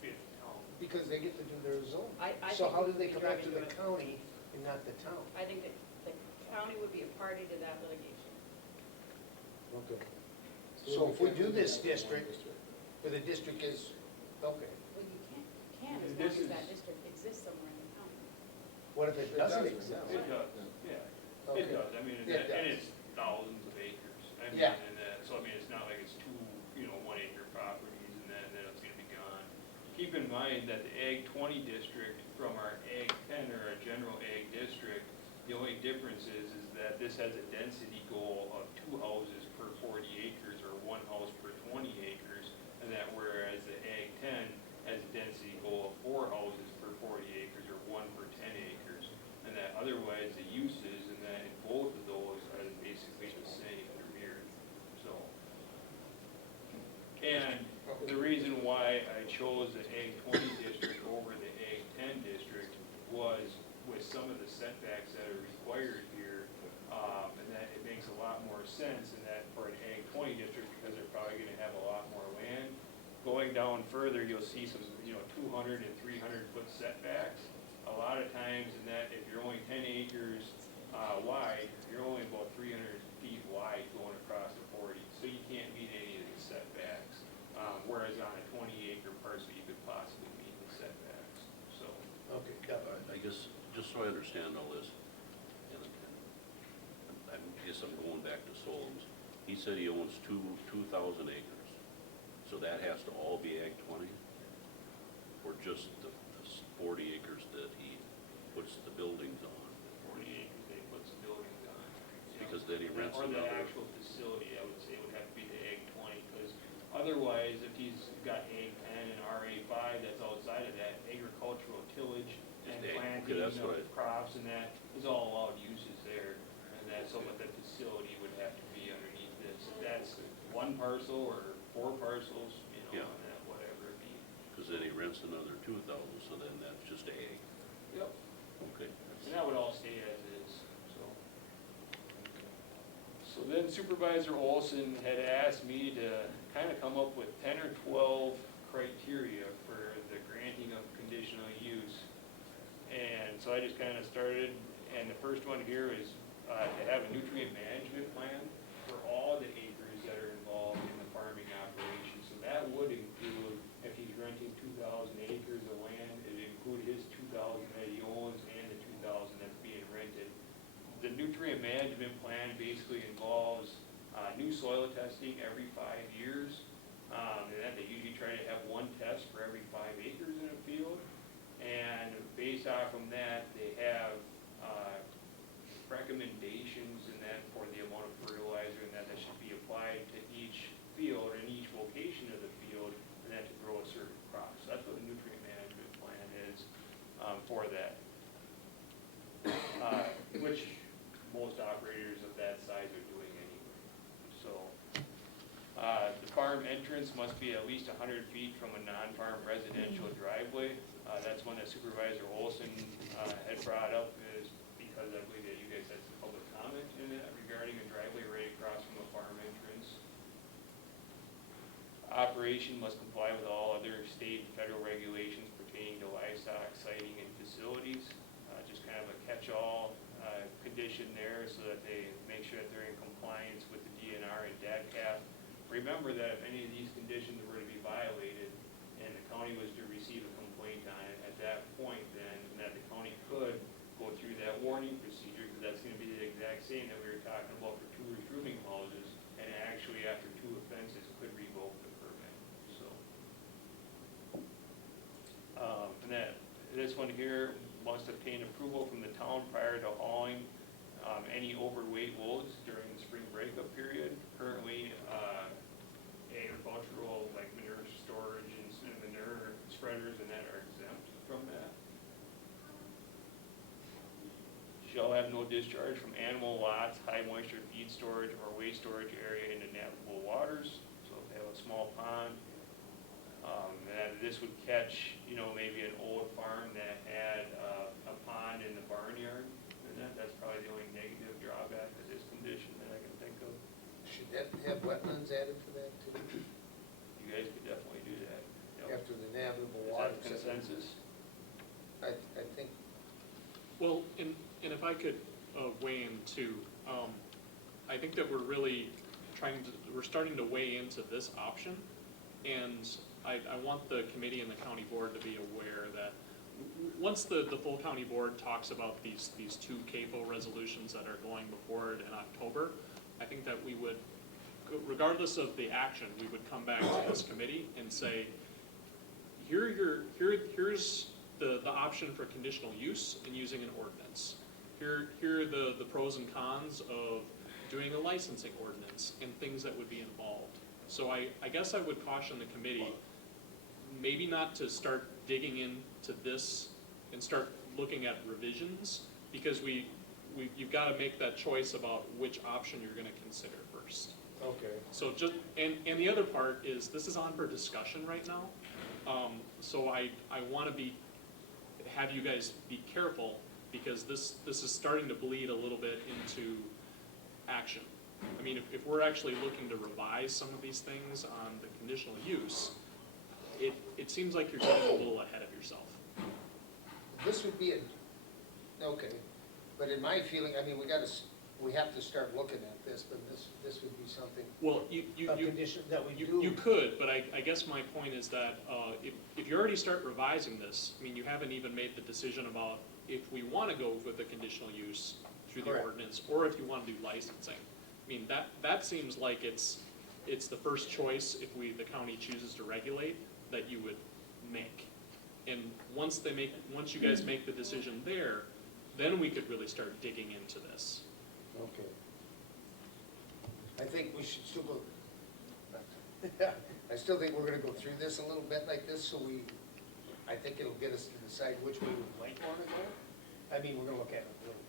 Be at the town. Because they get to do their zone. I So think how we do they would be come back to driving the to county and not the town? I think that the county would be a party to that litigation. Okay. So if we do this district, where the district is, okay, Well, you can as long This as is- that district exists somewhere in the county. what if it doesn't doesn't. exist? It does, yeah, Okay. it does, I mean, It and does. it's thousands of acres. I mean, Yeah. so I mean, it's not like it's two, 1 acre properties and then it's gonna be gone. Keep in mind that the Ag 20 district from our Ag 10 or our general Ag district, the only difference is that this has a density goal of 2 houses per 40 acres or 1 house per 20 acres, and that whereas the Ag 10 has a density goal of 4 houses per 40 acres or 1 per 10 acres, and that otherwise the uses and that in both of those are basically the same, they're mirrored, so. And the reason why I chose the Ag 20 district over the Ag 10 district was with some of the setbacks that are required here, and that it makes a lot more sense in that for an Ag 20 district, because they're probably gonna have a lot more land. Going down further, you'll see some, 200 and 300 foot setbacks. A lot of times in that, if you're only 10 acres wide, you're only about 300 feet wide going across the 40, so you can't meet any of back to Solom's. He said he owns 2,000 acres. So that has to all be Ag 20? Or just the 40 acres that he puts the buildings on? 40 acres they put some buildings on. Because then he rents Or the another. actual facility, I would say, would have to be the Ag 20, because otherwise, if he's got Ag 10 and RA 5, that's outside of that, agricultural tillage and Just ag. Okay, planting that's of what crops and that is all allowed uses there. And that's so what the facility would have to be underneath this. If that's one parcel or 4 parcels, you know, Yeah. and that whatever it be. Because then he rents another 2,000, so then that's just Ag. Yep. Okay. And that would all stay as is, so. So then Supervisor Olson had asked me to kind of come up with 10 or 12 criteria for the granting of conditional use. And so I just kind of started, and the first one here is to have a nutrient management plan for all the acres that are involved in the farming operation. So that would include, if he's renting 2,000 acres of land, it'd include his 2,000 that he owns and the 2,000 that's being rented. The nutrient management plan basically involves new soil testing every 5 years. And that they usually try to have 1 test for every 5 acres in a field. And based off from that, they have recommendations in that for the amount of fertilizer and that should be applied to each field and each location of the field and that to grow a certain crop. So that's what a nutrient management plan is for that. Which most operators of that size are doing anyway. So the farm entrance must be at least 100 feet from a non-farm residential driveway. That's one that Supervisor Olson had brought up, is because I believe that you guys had some public comment in that regarding a driveway right across from a farm entrance. Operation must comply with all other state and federal regulations pertaining to livestock, siting, and facilities. Just kind of a catch-all condition there so that they make sure that they're in compliance with the DNR and DATCAP. Remember that if any of these conditions were to be violated and the county was to receive a complaint on it, at that point then, that the county could go through that warning procedure, because that's going to be the exact same that we were talking about for 2 restrooting houses, and actually after 2 offenses could revoke the permit, so. And this one here must obtain approval from the town prior to hauling any overweight loads during the spring breakup period. Currently, agricultural, like manure storage and manure spreaders and that are exempt from that. Shall have no discharge from animal lots, high moisture feed storage, or waste storage area into navigable waters. So if they have a small pond, and this would catch, you know, maybe an old farm that had a pond in the barnyard, and that's probably the only negative drawback of this condition that I can think of. Should that have wetlands added for that too? You guys could definitely do that. Yep. After the navigable Is waters? that consensus? I think, Well, and if I could weigh in too, I think that we're really we're starting to weigh into this option, and I want the committee and the county board to be aware that once the full county board talks about these 2 CAFO resolutions that are going before it in October, I think that we would, regardless of the action, we would come back to this committee and say, here's the option for conditional use and using an ordinance. Here are the pros and cons of doing a licensing ordinance and things that would be involved. So I guess I would caution the committee maybe not to start digging into this and start looking at revisions, because you've got to make that choice about which option you're going to consider first. okay. So just, and the other part is, this is on for discussion right now. So I want to have you guys be careful, because this is starting to bleed a little bit into action. I mean, if we're actually looking to revise some of these things on the conditional use, it seems like you're getting a little ahead of yourself. This would be okay, but in my feeling, I mean, we have to start looking at this, but this would be something, Well, a condition that we do. you could, but I guess my point is that if you already start revising this, I mean, you haven't even made the decision about if we want to go with the conditional use through the Correct. ordinance, or if you want to do licensing. I mean, that seems like it's the first choice if the county chooses to regulate, that you would make. And once you guys make the decision there, then we could really start digging into this. Okay. I think we should still go, I still think we're gonna go through this a little bit like this, so I think it'll get us to decide which way we might wanna go. I mean, we're gonna look at it a little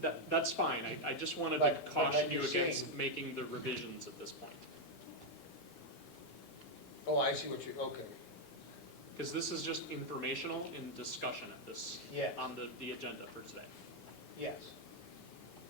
bit. That's fine, I just wanted to But caution like you you're against saying- making the revisions at this point. Oh, I see what you're, okay. Because this is just informational and discussion at this, Yes. on the agenda for today. Yes.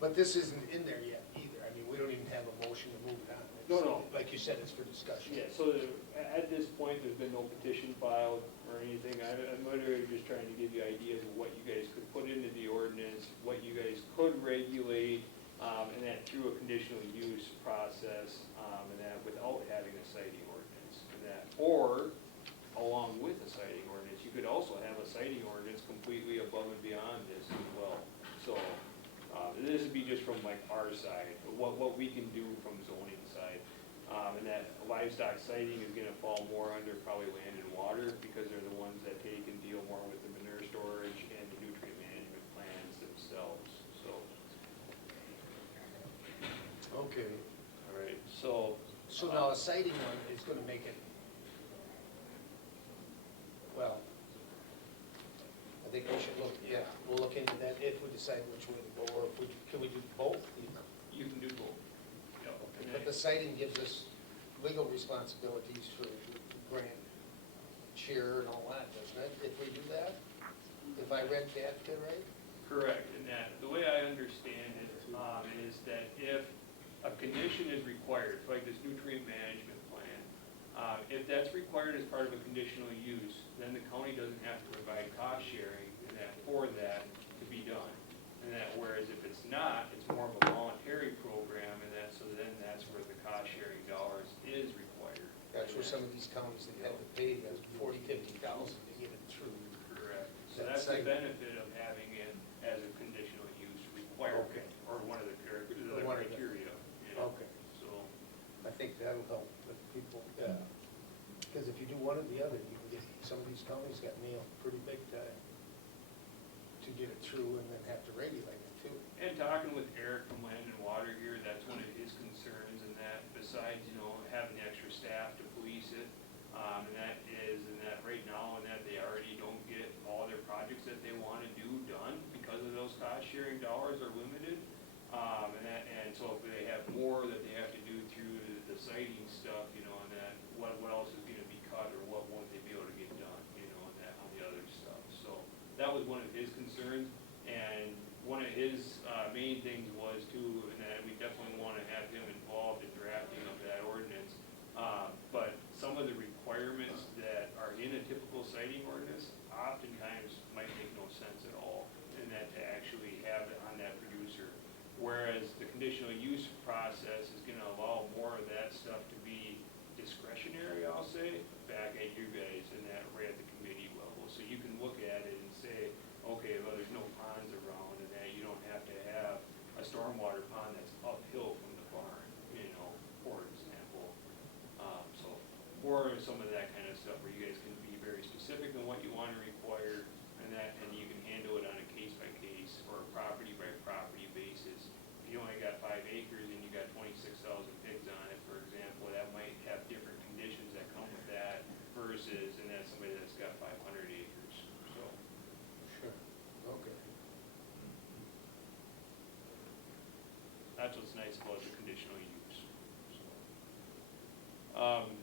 But this isn't in there yet either. I mean, we don't even have a motion to move it on. No, no. Like you said, it's for discussion. Yeah, so at this point, there's been no petition filed or anything. I'm literally just trying to give you ideas of what you guys could put into the ordinance, what you guys could regulate, and that through a conditional use process, and that without having a citing ordinance. And that, or along with a citing ordinance, you could also have a citing ordinance completely above and beyond this as well. So, this would be just from like our side, what we can do from zoning side. And that livestock siting is gonna fall more under probably land and water, because they're the ones that take and deal more with the manure storage and the nutrient management plans themselves, so. Okay. All right, so. So now a citing one is gonna make it, well, I think we should look, yeah, we'll look into that if we decide which way to go, or if can we do both? You can do both. Yep. Okay, but the citing gives us legal responsibilities for grant share and all that, doesn't it, if we do that? If I read that right? Correct, and that, the way I understand it, is that if a condition is required, like this nutrient management plan, if that's required as part of a conditional use, then the county doesn't have to provide cost sharing and that for that to be done. And that, whereas if it's not, it's more of a voluntary program, and that, so then that's where the cost sharing dollars is required. That's where some of these counties that have to pay the 40, 50,000 to get it through. Correct. So that's the benefit of having it as a conditional use requirement, Okay. or one of the One of the- criteria. You know? Okay. So, I think that'll help with people, because if you do one or the other, you can get, some of these counties got nailed pretty big time to get it through and then have to regulate it too. and talking with Eric from Land and Water here, that's one of his concerns, and that besides, having the extra staff to police it, and that right now, and that they already don't get all their projects that they wanna do done because of those cost sharing dollars are limited. And so if they have more that they have to do through the siting stuff, and that, what else is gonna be cut, or what won't they be able to get done, and that on the other stuff. So that was one of his concerns, and one of his main things was too, and that we definitely wanna have him involved in drafting of that ordinance. But some of the requirements that are in a typical siting ordinance oftentimes might make no sense at all, and that to actually have it on that producer. Whereas the conditional use process is gonna allow more of that stuff to be discretionary, I'll say, back at you guys, and that right at the committee level. So you can look at it and say, okay, well, there's no ponds around, and that you don't have to have a stormwater pond that's uphill from the barn, for example. Or some of that kind of stuff where you guys can be very specific in what you want to require, and you can handle it on a case-by-case or a property-by-property basis. If you only got 5 acres and you got 26,000 pigs on it, for example, that might have different conditions that come with that versus, and that's somebody that's got 500 acres, so. Sure. Okay. That's what's nice about the conditional use.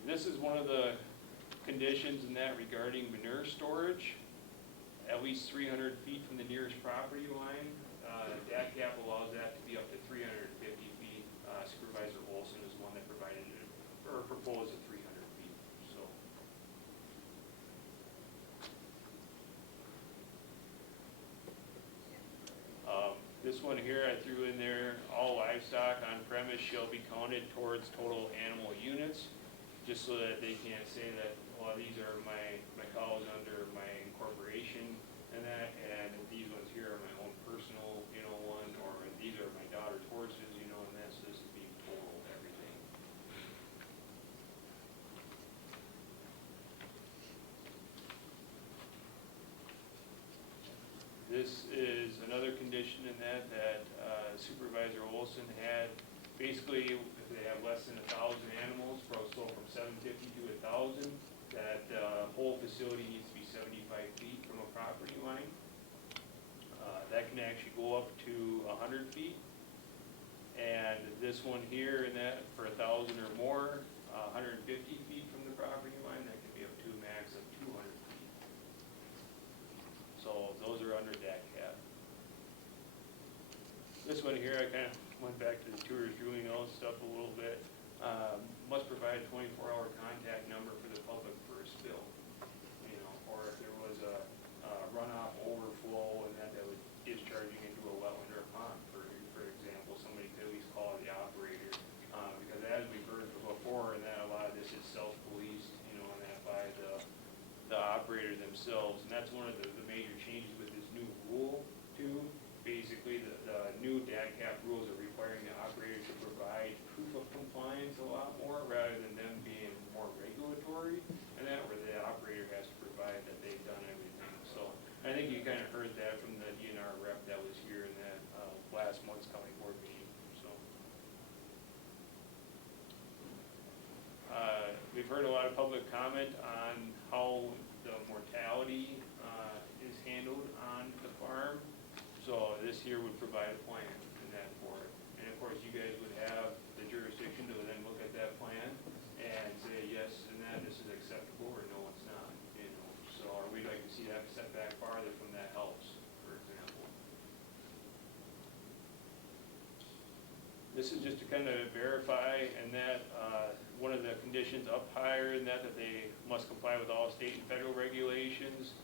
This is one of the conditions in that regarding manure storage, at least 300 feet from the nearest property line. DAT cap allows that to be up to 350 feet. Supervisor Olson is one that provided or proposed at 300 feet, so. This one here I threw in there, all livestock on premise shall be counted towards total animal units, just so that they can't say that, well, these are my cows under my incorporation and that, and these ones here are my own personal, one, or these are my daughter's horses, and that, so this is being total basically, if they have less than 1,000 animals, so from 750 to 1,000, that whole facility needs to be 75 feet from a property line. That can actually go up to 100 feet. And this one here, and that for 1,000 or more, 150 feet from the property line, that can be up to a max of 200 feet. So those are under that cap. This one here, I kind of went back to the tourist drooling out stuff a little bit. Must provide a 24-hour contact number for the public for a spill. You know, or if there was a runoff overflow and that was discharging into a wetland or a pond, for example, somebody could at least call the operator. Because as we've heard before, and that a lot of this is self-policed, you know, and that by the operator themselves. And that's one of the major changes with this new rule too. Basically, the new DATCAP rules are requiring the operator to provide proof of compliance a lot more, rather than them being more regulatory, and that where the operator has to provide that they've done everything. So I think you kind of heard that from the DNR rep that was here in that last month's county board meeting. So we've heard a lot of public comment on how the mortality is handled on the farm. So this here would provide a plan in that for it. And of course, you guys would have the jurisdiction to then look at that plan and say, yes, and that this is acceptable, or no, it's not. You know, so or we'd like to see that set back farther from that house, for example. This is just to kind of verify, and that one of the conditions up higher in that they must comply with all state and federal regulations,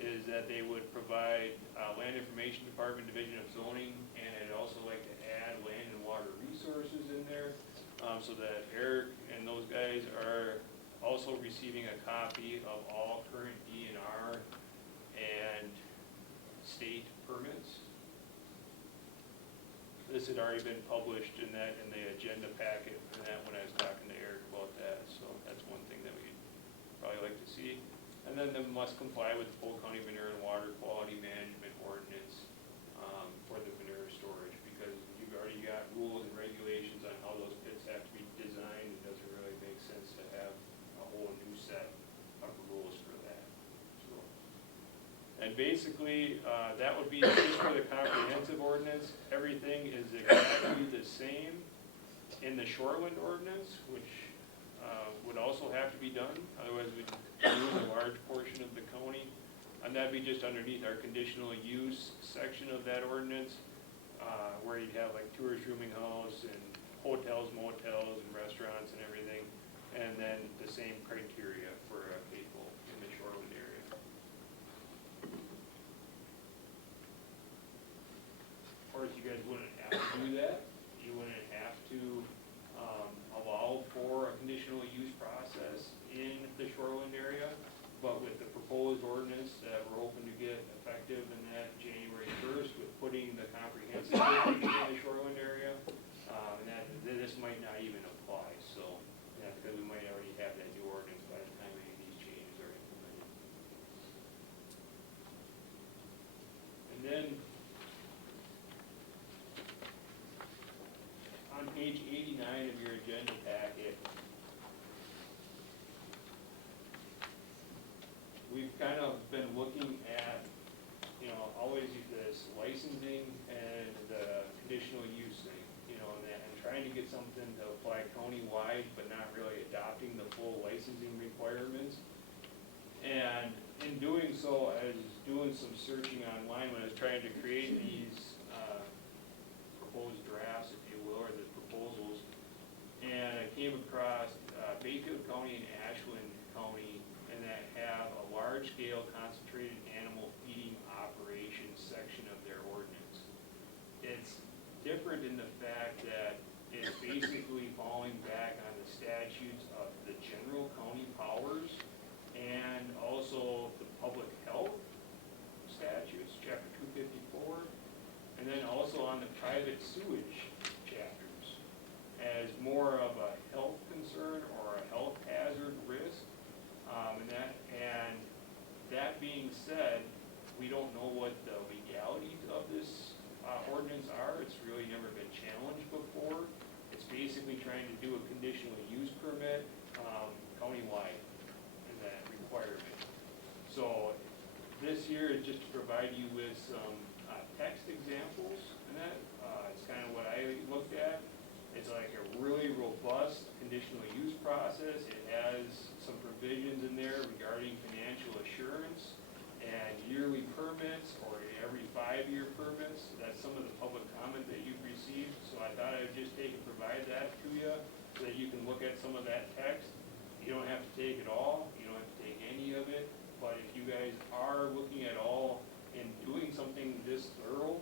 is that they would provide Land Information Department Division of Zoning, and I'd also like to add land and water resources in there, so that Eric and those guys are also receiving a copy of all current DNR and state permits. This had already been published in the agenda packet, and that when I was talking to Eric about that, so that's one thing that we'd probably like to see. And then they must comply with the Polk County Manure and Water Quality Management Ordinance for the manure storage, because you've already got rules and regulations on how those pits have to be designed. It doesn't really make sense to have a whole new set of rules for that. So, and basically, that would be just for the comprehensive ordinance. Everything is exactly the same in the shoreland ordinance, which would also have to be done, otherwise we'd lose a large portion of the county. And that'd be just underneath our conditional use section of that ordinance, where you'd have like tourist rooming house and hotels, motels, and restaurants and everything, and then the same criteria for people in the shoreland area. Of course, you guys wouldn't have to do that. You wouldn't have to allow for a conditional use process in the shoreland area, but with the proposed ordinance that we're hoping to get effective in that January 1st with putting the comprehensive in the shoreland area, and that this might not even apply, so that's because we might already have that new ordinance by the time any of these changes are implemented. And then on page 89 of your agenda packet, we've kind of been looking at, you know, always this licensing and the conditional use thing, you know, and trying to get something to apply county-wide, but not really adopting the full licensing requirements. And in doing so, I was doing some searching online when I was trying to create these proposed drafts, if you will, or the proposals, and I came across Bayfield County and Ashland County, and that have a large-scale concentrated animal feeding operations section of their ordinance. It's different in the fact that it's basically falling back on the statutes of the general county powers and also the public health statutes, chapter 254, and then also on the private sewage chapters as more of a health concern or a health hazard risk. And that being said, we don't know what the legalities of this ordinance are. It's really never been challenged before. It's conditional use permit, countywide in that requirement. So this here is just to provide you with some text examples, and that it's kind of what I looked at. It's like a really robust conditional use process. It has some provisions in there regarding financial assurance and yearly permits or every 5-year permits. That's some of the public comment that you've received. So I thought I would just take and provide that to you so that you can look at some of that text. You don't have to take it all. You don't have to take any of it. But if you guys are looking at all and doing something this thorough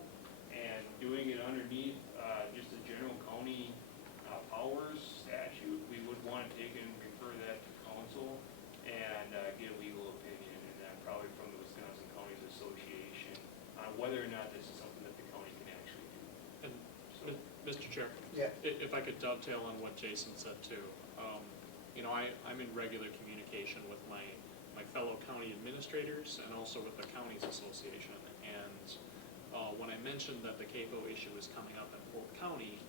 and doing it underneath just a general county powers statute, we would want to take and refer that to council and get a legal opinion, and that probably from the Wisconsin Counties Association on whether or not this is something that the county can actually do. And, Mr. Chair? Yeah. If I could dovetail on what Jason said too. You know, I'm in regular communication with my fellow county administrators and also with the Counties Association. And when I mentioned that the CAFO issue is coming up in Polk County,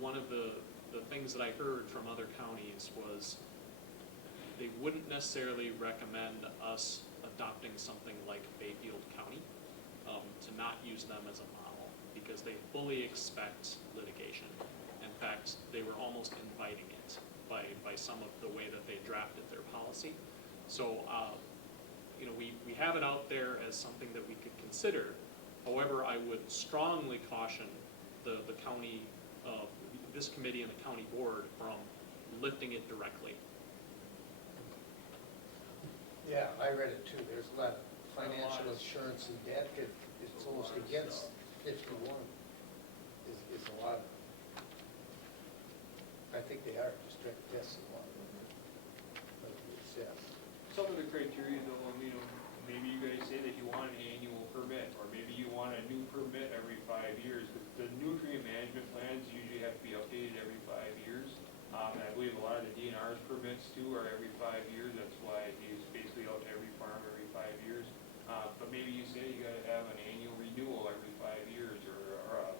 one of the things that I heard from other counties was they wouldn't necessarily recommend us adopting something like Bayfield County, to not use them as a model, because they fully expect litigation. In fact, they were almost inviting it by some of the way that they drafted their policy. So, you know, we have it out there as something that we could consider. However, I would strongly caution the county, this committee and the county board from lifting it directly. Yeah, I read it too. There's a lot of financial assurance and that it's almost against 51 is a lot. I think they are just trying to test a lot of it. But it's, yeah. Some of the criteria though, you know, maybe you guys say that you want an annual permit, or maybe you want a new permit every 5 years. The nutrient management plans usually have to be updated every 5 years. And I believe a lot of the DNR's permits too are every 5 years. That's why it's basically out to every farm every 5 years. But maybe you say you gotta have an annual renewal every 5 years or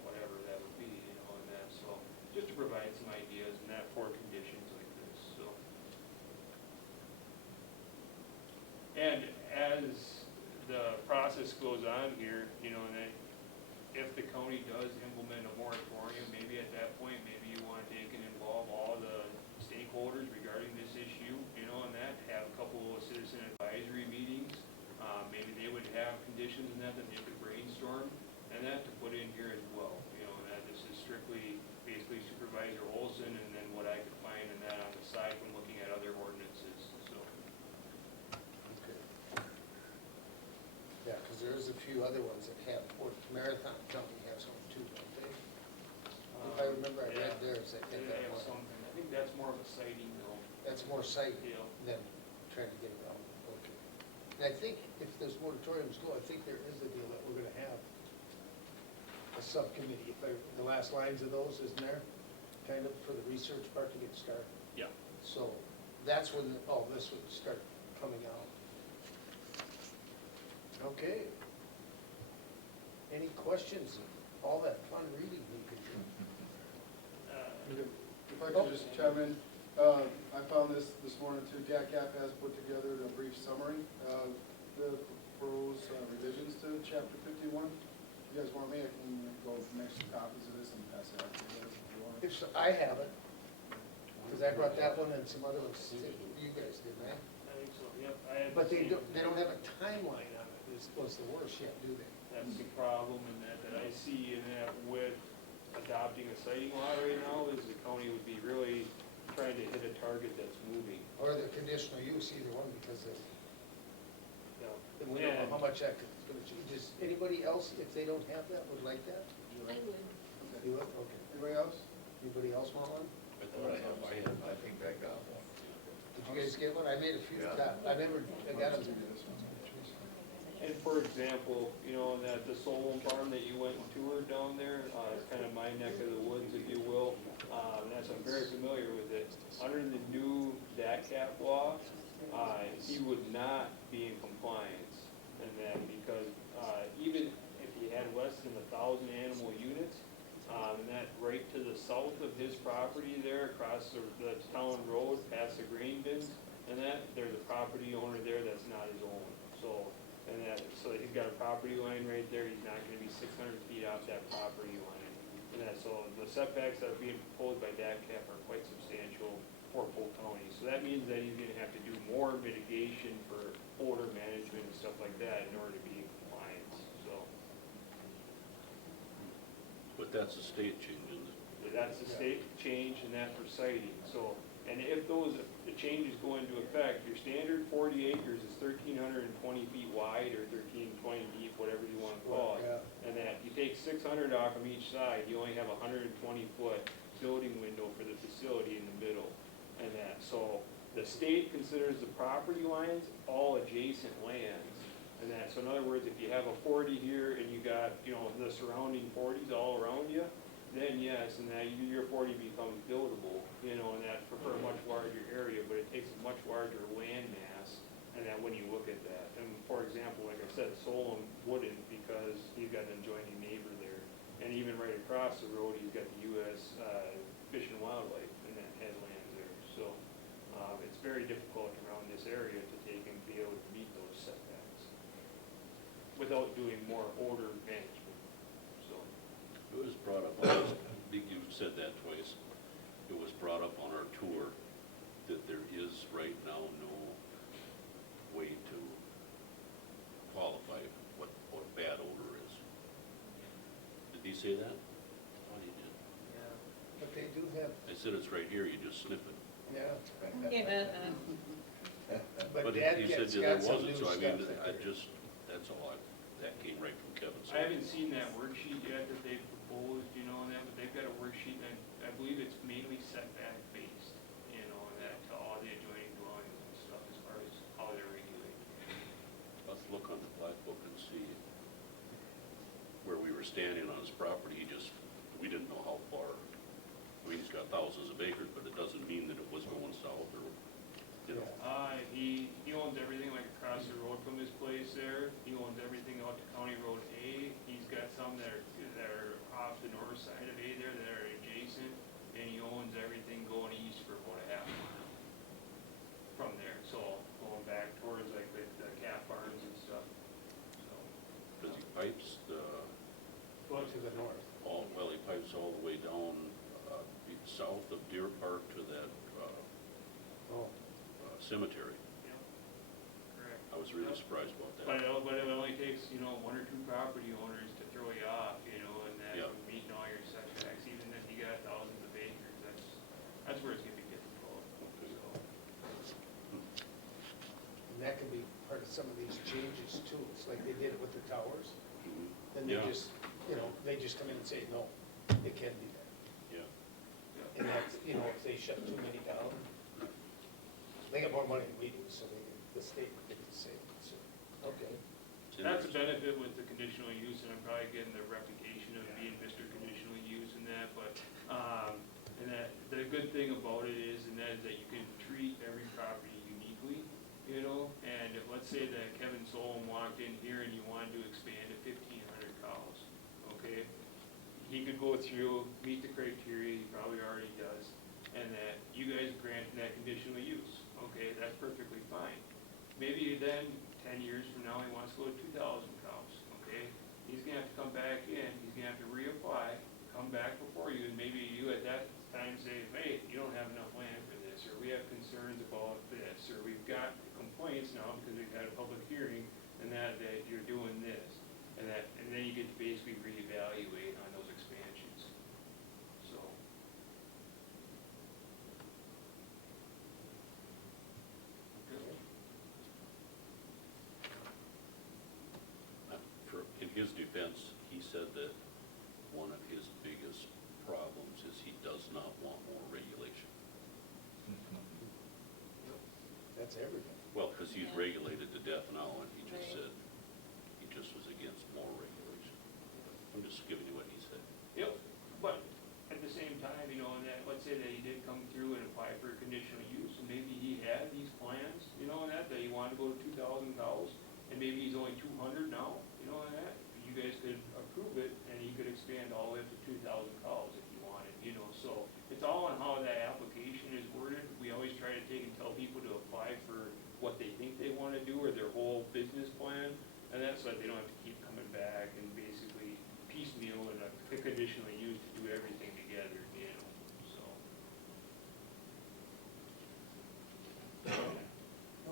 whatever that would be, you know, and that, so just to provide some ideas and that for conditions like this, so. And as the process goes on here, you know, and then if the county does implement a moratorium, maybe at that point, maybe you want to take and involve all the stakeholders regarding this issue, you know, and that, have a couple of citizen advisory meetings. Maybe they would have conditions in that they could brainstorm, and that to put in here as well, you know, and that this is strictly, basically Supervisor Olson, and then what I could find in that on the side when looking at other ordinances, so. Okay. Yeah, because there's a few other ones that have, or Marathon County has one too, don't they? If I remember, I read theirs, I think They that have one. something, I think that's more of a sighting though. That's more site Yeah. than trying to get around. Okay. And I think if those moratoriums go, I think there is a deal that we're gonna have a subcommittee. If the last lines of those, isn't there? Kind of for the research part to get started. Yeah. So that's when all this would start coming out. Okay. Any questions? All that fun reading we could do. If I could just chime in, I found this morning too. DACAP has put together a brief summary of the proposed revisions to Chapter 51. If you guys want me, I can go make some copies of this and pass it out to you guys if you want. If so, I have it, because I brought that one and some other ones. You guys did that. I think so, yep. But they don't have a timeline on it, was the worst yet, do they? That's the problem in that I see in that with adopting a siting law right now, is the county would be really trying to hit a target that's moving. Or the conditional use, either one, because of, Yeah. and we don't know how much that is gonna change. Does anybody else, if they don't have that, would like that? I would. You would, okay. Anybody else? Anybody else want one? I thought I think I got one. Did you guys get one? I made a few, Yeah. I never, I got them. And for example, you know, that the Solon farm that you went and toured down there, it's kind of my neck of the woods, if you will. And that's, I'm very familiar with it. Under the new DACAP law, he would not be in compliance. And that because even if he had less than 1,000 animal units, And that right to the south of his property there, across the town road, past the grain bins, and that, there's a property owner there that's not his own. So, so he's got a property line right there, he's not gonna be 600 feet off that property line. And so the setbacks that are being proposed by DATCAP are quite substantial for Polk County. So that means that he's gonna have to do more mitigation for odor management and stuff like that in order to be in compliance, so. But that's a state change, isn't it? That's the state change and that for siting, so, and if those changes go into effect, your standard 40 acres is 1,320 feet wide or 1,320 deep, whatever you wanna call it. And that, you take 600 off from each side, you only have a 120-foot building window for the facility in the middle. And that, so, the state considers the property lines all adjacent lands. And that, so in other words, if you have a 40 here and you got, you know, the surrounding 40s all around you, then yes, and that your 40 becomes buildable, you know, and that for a much larger area, but it takes a much larger land mass, and that when you look at that. And for example, like I said, Solon wouldn't because he's got an adjoining neighbor there. And even right across the road, he's got the U.S. Fish and Wildlife, and that has land there. So it's very difficult around this area to take and be able to meet those setbacks without doing more odor management. It was brought up, I think you said that twice, it was brought up on our tour that there is right now no way to qualify what bad odor is. Did he say that? Oh, he did. Yeah, but they do have, I said it's right here, you just sniff it. yeah. But he said Dad's there got some wasn't, new so I mean, stuff I there. just, that's all that came right from Kevin. I haven't seen that worksheet yet that they've proposed, you know, and that, but they've got a worksheet, and I believe it's mainly setback based, you know, and that to all the adjoining dwellings and stuff as far as how they're regulated. Let's look on the black book and see where we were standing on his property. We didn't know how far. I mean, he's got thousands of acres, but it doesn't mean that it was going south or, you know. He owns everything like across the road from his place there. He owns everything out to County Road A. He's got some that are off the north side of A there that are adjacent, and he owns everything going east for about a half mile from there. So going back towards like the calf barns and stuff. So. Because he pipes To the north. he pipes all the way down south of Deer Park to that cemetery. Yeah. Correct. I was really surprised about that. But it only takes, you know, one or two property owners to throw you off, you know, and that Yeah. meeting all your setbacks, even if you got thousands of acres, that's where it's gonna be difficult. So. And that can be part of some of these changes too. It's like they did it with the towers. Mhm. Then they Yeah. just, you know, they just come in and say, no, it can't be there. Yeah. And that's, you know, if they shut too many down, they got more money than we do, so the state would get the same. So, okay. That's a benefit with the conditional use, and I'm probably getting the reputation of being Mr. Conditional Use in that, but, and that, the good thing about it is, and that is that you can treat every property uniquely, you know, and if, let's say that Kevin Solom walked in here and you wanted to expand to 1,500 cows, okay? He could go through, meet the criteria, he probably already does, and that you guys grant that conditional use, okay, that's perfectly fine. Maybe then, 10 years from now, he wants to go to 2,000 cows, okay? He's gonna have to come back in, he's gonna have to reapply, come back before you, and maybe you at that time say, hey, you don't have enough land for this, or we have concerns about this, or we've got complaints now because we've had a public hearing, and that you're doing this, and then you get to basically reevaluate on those expansions, so. In his defense, he said that one of his biggest problems is he does not want more regulation. That's everything. Well, because he's regulated to death now, and he just said, he just was against more regulation. I'm just giving you what he said. Yep, but at the same time, you know, and that, let's say that he did come through and apply for a conditional use, and maybe he had these plans, you know, and that he wanted to go to 2,000 cows, and maybe he's only 200 now, you know, and that, you guys could approve it, and he could expand all the way up to 2,000 cows. traditionally used to do everything together, you know, so.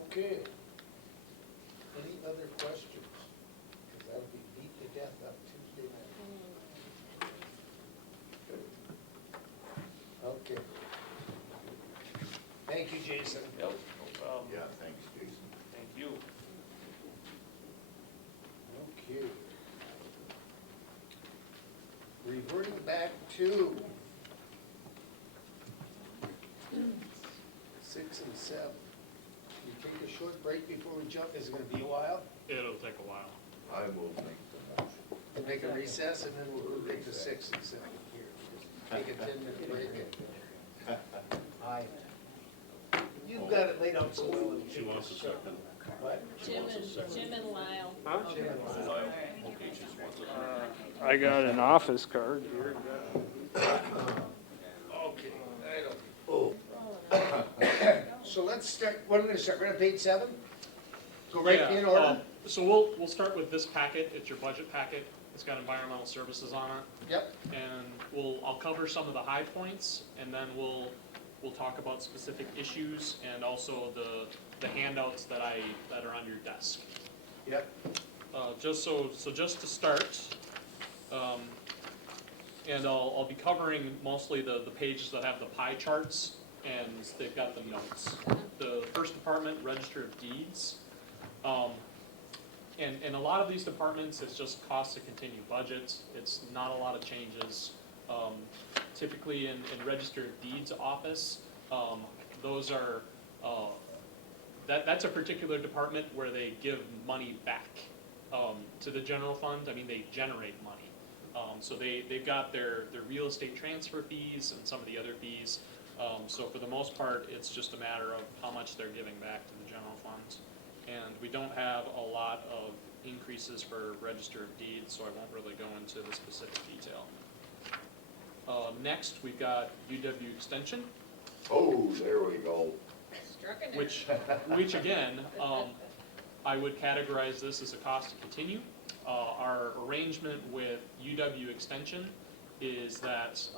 Okay. Any other questions? Because that'll be beat to death up Tuesday night. Okay. Thank you, Jason. Yep, no problem. Yeah, thanks, Jason. Thank you. Okay. Reverting back to 6 and 7. You take a short break before we jump, is it gonna be a while? It'll take a while. I will make the motion. We'll make a recess and then we'll take the 6 and 7 here. Just take a 10-minute break and. Aye. You've got it laid out so well. She wants a second. What? She wants a second. Jim and Lyle. Huh? Jim and Lyle. Okay, she just wants a second. I got an office card here. Okay, I don't. Oh. So let's start, what are we gonna start, right on page 7? Go right Yeah, in order? So we'll start with this packet, it's your budget packet, it's got environmental services on it. Yep. And I'll cover some of the high points, and then we'll talk about specific issues, and also the handouts that are on your desk. Yep. Just to start, and I'll be covering mostly the pages that have the pie charts, and they've got the notes. The first department, Register of Deeds. And a lot of these departments, it's just cost to continue budgets. It's not a lot of changes. Typically in Register of Deeds office, those are, that's a particular department where they give money back to the general fund. I mean, they generate money. So they've got their real estate transfer fees and some of the other fees. So for the most part, it's just a matter of how much they're giving back to the general funds. And we don't have a lot of increases for Register of Deeds, so I won't really go into the specific detail. Next, we've got UW Extension. Oh, there we go. Which again, I would categorize this as a cost to continue. Our arrangement with UW Extension is that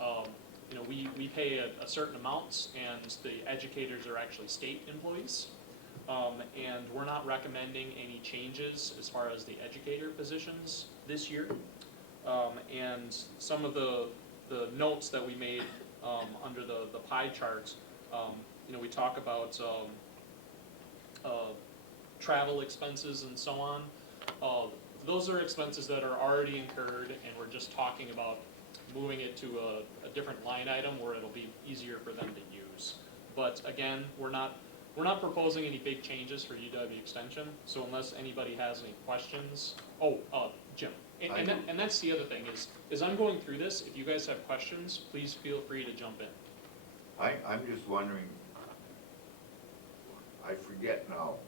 we pay a certain amount, and the educators are actually state employees. And we're not recommending any changes as far as the educator positions this year. And some of the notes that we made under the pie charts, we talk about travel expenses and so on. Those are expenses that are already incurred, and we're just talking about moving it to a different line item where it'll be easier for them to use. But again, we're not proposing any big changes for UW Extension, so unless anybody has any questions. Jim, and that's the other thing, is I'm going through this. If you guys have questions, please feel free to jump in. I'm just wondering, I forget now,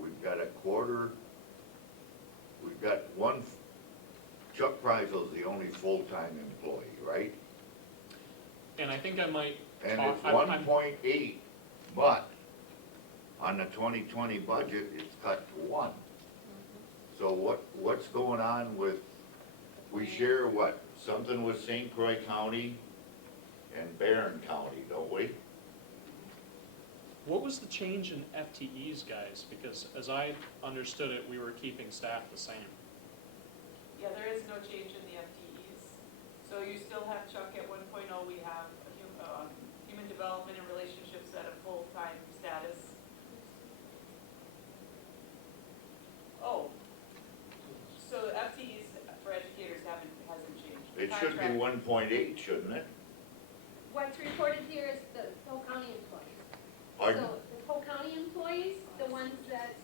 we've got a quarter, we've got one, Chuck Preisel's the only full-time employee, right? And I think I might And talk, it's 1.8, but on the 2020 budget, it's cut to 1. So what's going on with, we share what, something with St. Croix County and Barron County, don't we? What was the change in FTEs, guys? Because as I understood it, we were keeping staff the same. Yeah, there is no change in the FTEs. So you still have Chuck at 1.0, we have human development and relationships at a full-time status. Oh, so the FTEs for educators hasn't changed. It should be 1.8, shouldn't it? What's reported here is the Polk County employees. Pardon? So the Polk County employees, the ones that,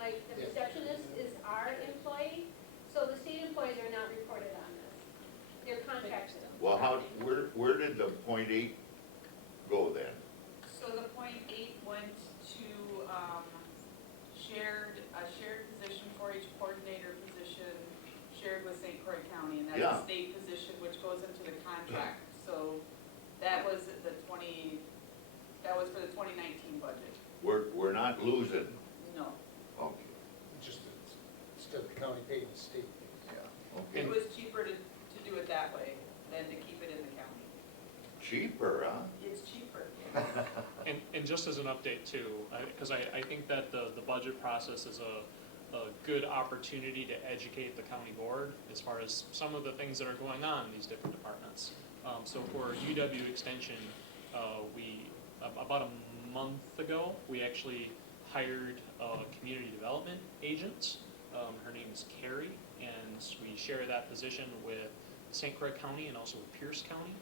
like the receptionist is our employee, so the state employees are not reported on this. They're contracted. Well, where did the 0.8 go then? So the 0.8 went to a shared position for each coordinator position, shared with St. Croix County, and that's a state position which goes into the contract. So that was for the 2019 budget. We're not losing. No. Okay. Just instead of the county paying the state. Yeah. Okay. It was cheaper to do it that way. cheaper, huh? It's cheaper. And just as an update too, because I think that the budget process is a good opportunity to educate the county board as far as some of the things that are going on in these different departments. So for UW Extension, about a month ago, we actually hired a community development agent. Her name is Carrie, and we share that position with St. Croix County and also with Pierce County.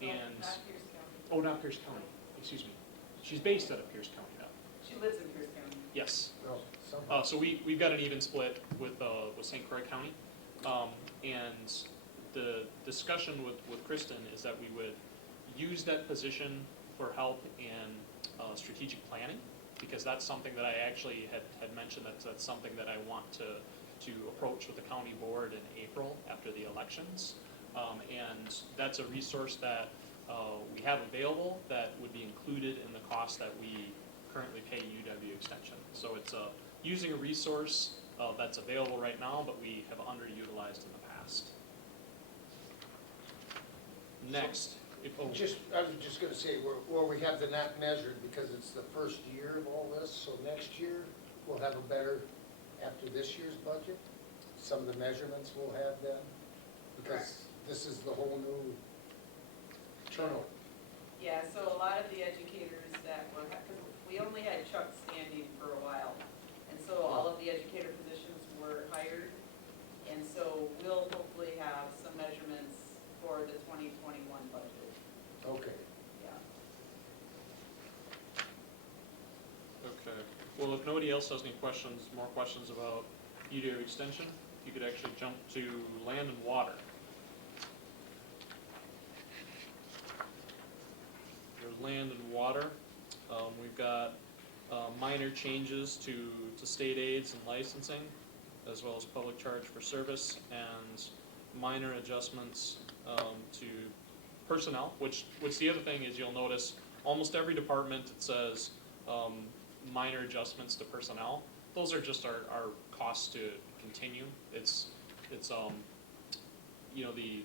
And Not Pierce County. oh, not Pierce County, excuse me. She's based out of Pierce County now. She lives in Pierce County. Yes. Oh, So we've got an even split with St. Croix County. And the discussion with Kristen is that we would use that position for help in strategic planning, because that's something that I actually had mentioned, that's something that I want to approach with the county board in April after the elections. And that's a resource that we have available that would be included in the cost that we currently pay UW Extension. So it's using a resource that's available right now, but we have underutilized in the past. Next. I was just gonna say, where we have the net measured, because it's the first year of all this, so next year, we'll have a better, after this year's budget, some of the measurements we'll have then, because this is the whole new turnover. Yeah, so a lot of the educators that were, because we only had Chuck standing for a while, and so all of the educator positions were hired, and so we'll hopefully have some measurements for the 2021 budget. Okay. Yeah. Okay. Well, if nobody else has any more questions about UW Extension, you could actually jump to land and water. There's land and water. We've got minor changes to state aids and licensing, as well as public charge for service, and minor adjustments to personnel, which the other thing is, you'll notice almost every department, it says minor adjustments to personnel. Those are just our costs to continue. It's you know, the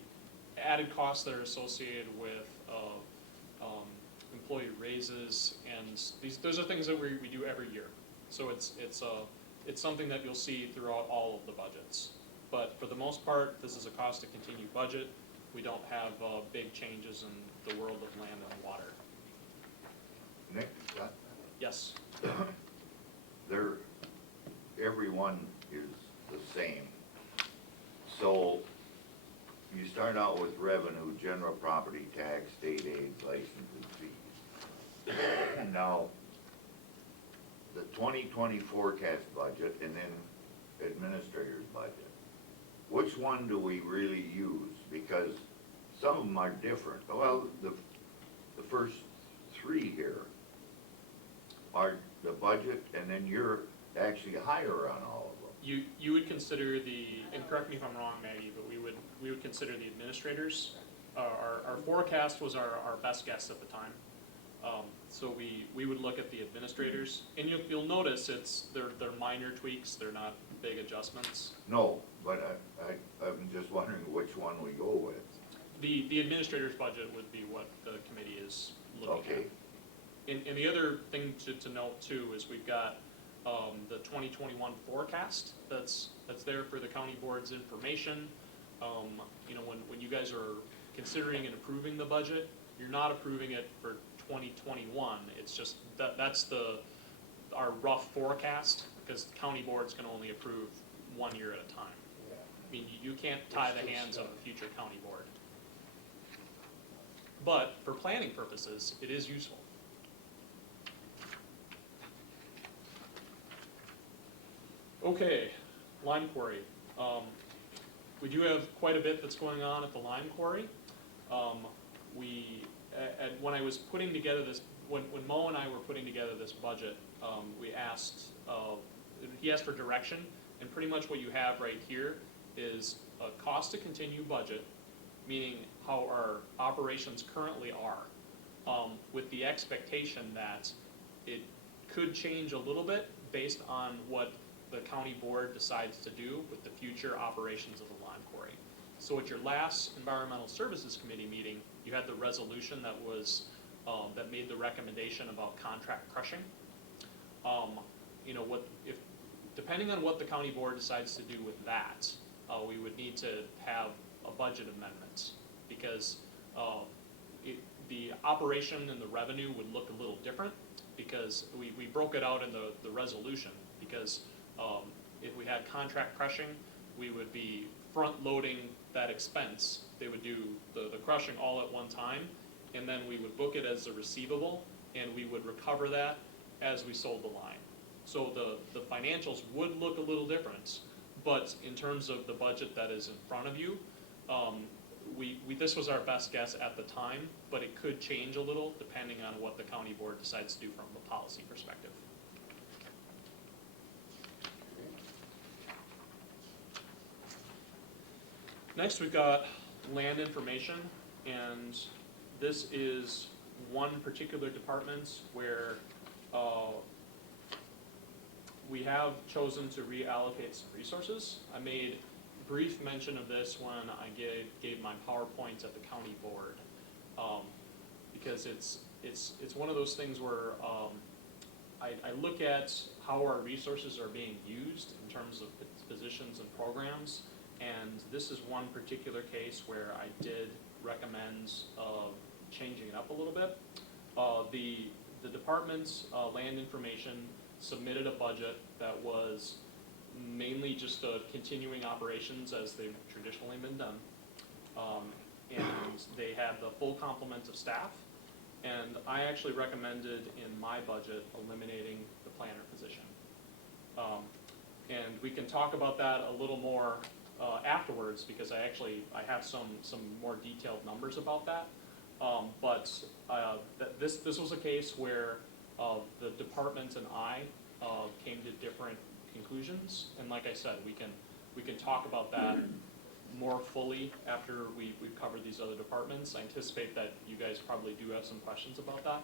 added costs that are associated with employee raises, and those are things that we do every year. So it's something that you'll see throughout all of the budgets. But for the most part, this is a cost to continue budget. We don't have big changes in the world of land and water. Nick, Yes. everyone is the same. So you start out with revenue, general property tax, state aids, licenses, fees. Now, the 2020 forecast budget and then administrator's budget, which one do we really use? Because some of them are different. Well, the first three here are the budget, and then you're actually higher on all of them. You would consider and correct me if I'm wrong, Maggie, but we would consider the administrators. Our forecast was our best guess at the time. So we would look at the administrators, and you'll notice they're minor tweaks, they're not big adjustments. No, but I'm just wondering which one we go with. The administrator's budget would be what the committee is looking at. Okay. And the other thing to note too is we've got the 2021 forecast that's there for the county board's information. You know, when you guys are considering and approving the budget, you're not approving it for 2021. It's just that's our rough forecast, because the county boards can only approve 1 year at a time. I mean, you can't tie the hands of a future county board. But for planning purposes, it is useful. Okay, lime quarry. We do have quite a bit that's going on at the lime quarry. When I was putting together this, when Mo and I were putting together this budget, he asked for direction, and pretty much what you have right here is a cost to continue budget, meaning how our operations currently are, with the expectation that it could change a little bit based on what the county board decides to do with the future operations of the lime quarry. So at your last Environmental Services Committee meeting, you had the resolution that was, that made the recommendation about contract crushing. You know, depending on what the county board decides to do with that, we would need to have a budget amendment, because the operation and the revenue would look a little different, because we broke it out in the resolution, because if we had contract crushing, we would be front-loading that expense. They would do the crushing all at one time, and then we would book it as a receivable, and we would recover that as we sold the line. So the financials would look a little different, but in terms of the budget that is in front of you, this was our best guess at the time, but it could change a little depending on what the county board decides to do from a policy perspective. Next, we've got land information, and this is one particular department where we have chosen to reallocate some resources. I made brief mention of this when I gave my PowerPoint at the county board, because it's one of those things where I look at how our resources are being used in terms of positions and programs, and this is one particular case where I did recommend changing it up a little bit. The department's land information submitted a budget that was mainly just continuing operations as they've traditionally been done. And they had the full complement of staff, and I actually recommended in my budget eliminating the planner position. And we can talk about that a little more afterwards, because I have some more detailed numbers about that. But this was a case where the department and I came to different conclusions, and like I said, we can talk about that more fully after we've covered these other departments. I anticipate that you guys probably do have some questions about that,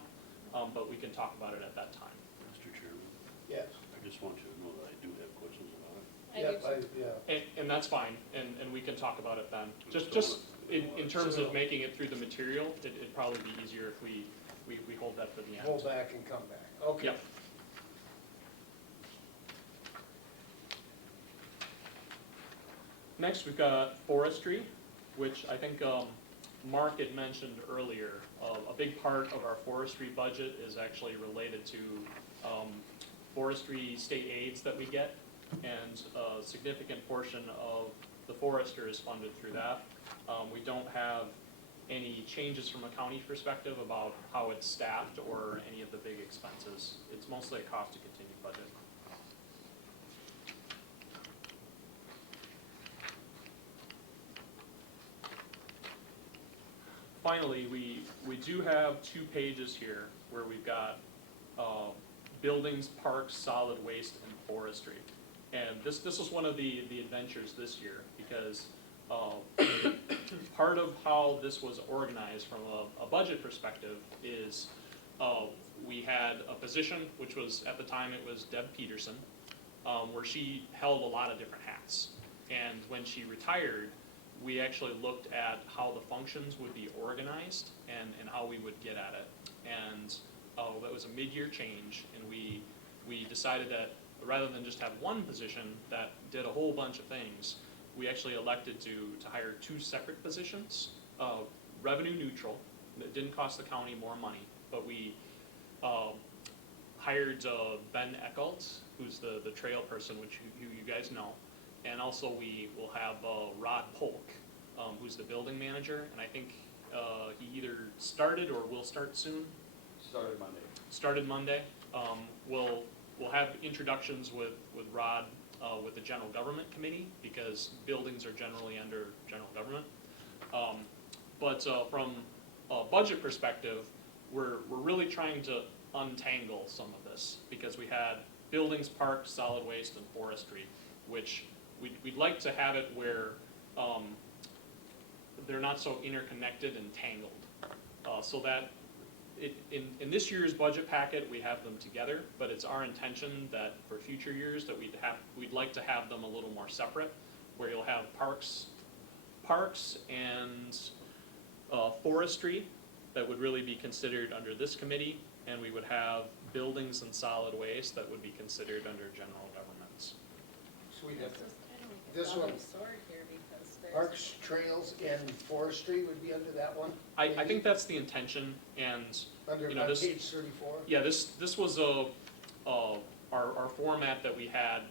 but we can talk about it at that time. Mr. Chairman? Yes. I just want you to know that I do have questions about it. And that's fine, and we can talk about it then. Just in terms of making it through the material, it'd probably be easier if we hold that for the end. Hold back and come back. Okay. Yep. Next, we've got forestry, which I think Mark had mentioned earlier. A big part of our forestry budget is actually related to forestry state aids that we get, and a significant portion of the forester is funded through that. We don't have any changes from a county perspective about how it's staffed or any of the big expenses. It's mostly a cost to continue budget. Finally, we do have 2 pages here where we've got buildings, parks, solid waste, and forestry. And this was one of the adventures this year, because part of how this was organized from a budget perspective is we had a position, which was, at the time, it was Deb Peterson, where she held a lot of different hats. And when she retired, we actually looked at how the functions would be organized and how we would get at it. And that was a mid-year change, and we decided that rather than just have one position that did a whole bunch of things, we actually elected to hire 2 separate positions, revenue neutral, that didn't cost the county more money, but we hired Ben Eckelt, who's the trail person, which you guys know, and also we will have Rod Polk, who's the building manager, and I think he either started or will start soon. Started Monday. Started Monday. We'll have introductions with Rod with the General Government Committee, because buildings are generally under general government. But from a budget perspective, we're really trying to untangle some of this, because we had buildings, parks, solid waste, and forestry, which we'd like to have it where they're not so interconnected and tangled. So that in this year's budget packet, we have them together, but it's our intention that for future years that we'd like to have them a little more separate, where you'll have parks parks and forestry that would really be considered under this committee, and we would have buildings and solid waste that would be considered under general governments. Sweet. It's just kind of like a This one, double sword here because there's. parks, trails, and forestry would be under that one? I think that's the intention, and Under, you know, on this- page 34? yeah, this was our format that we had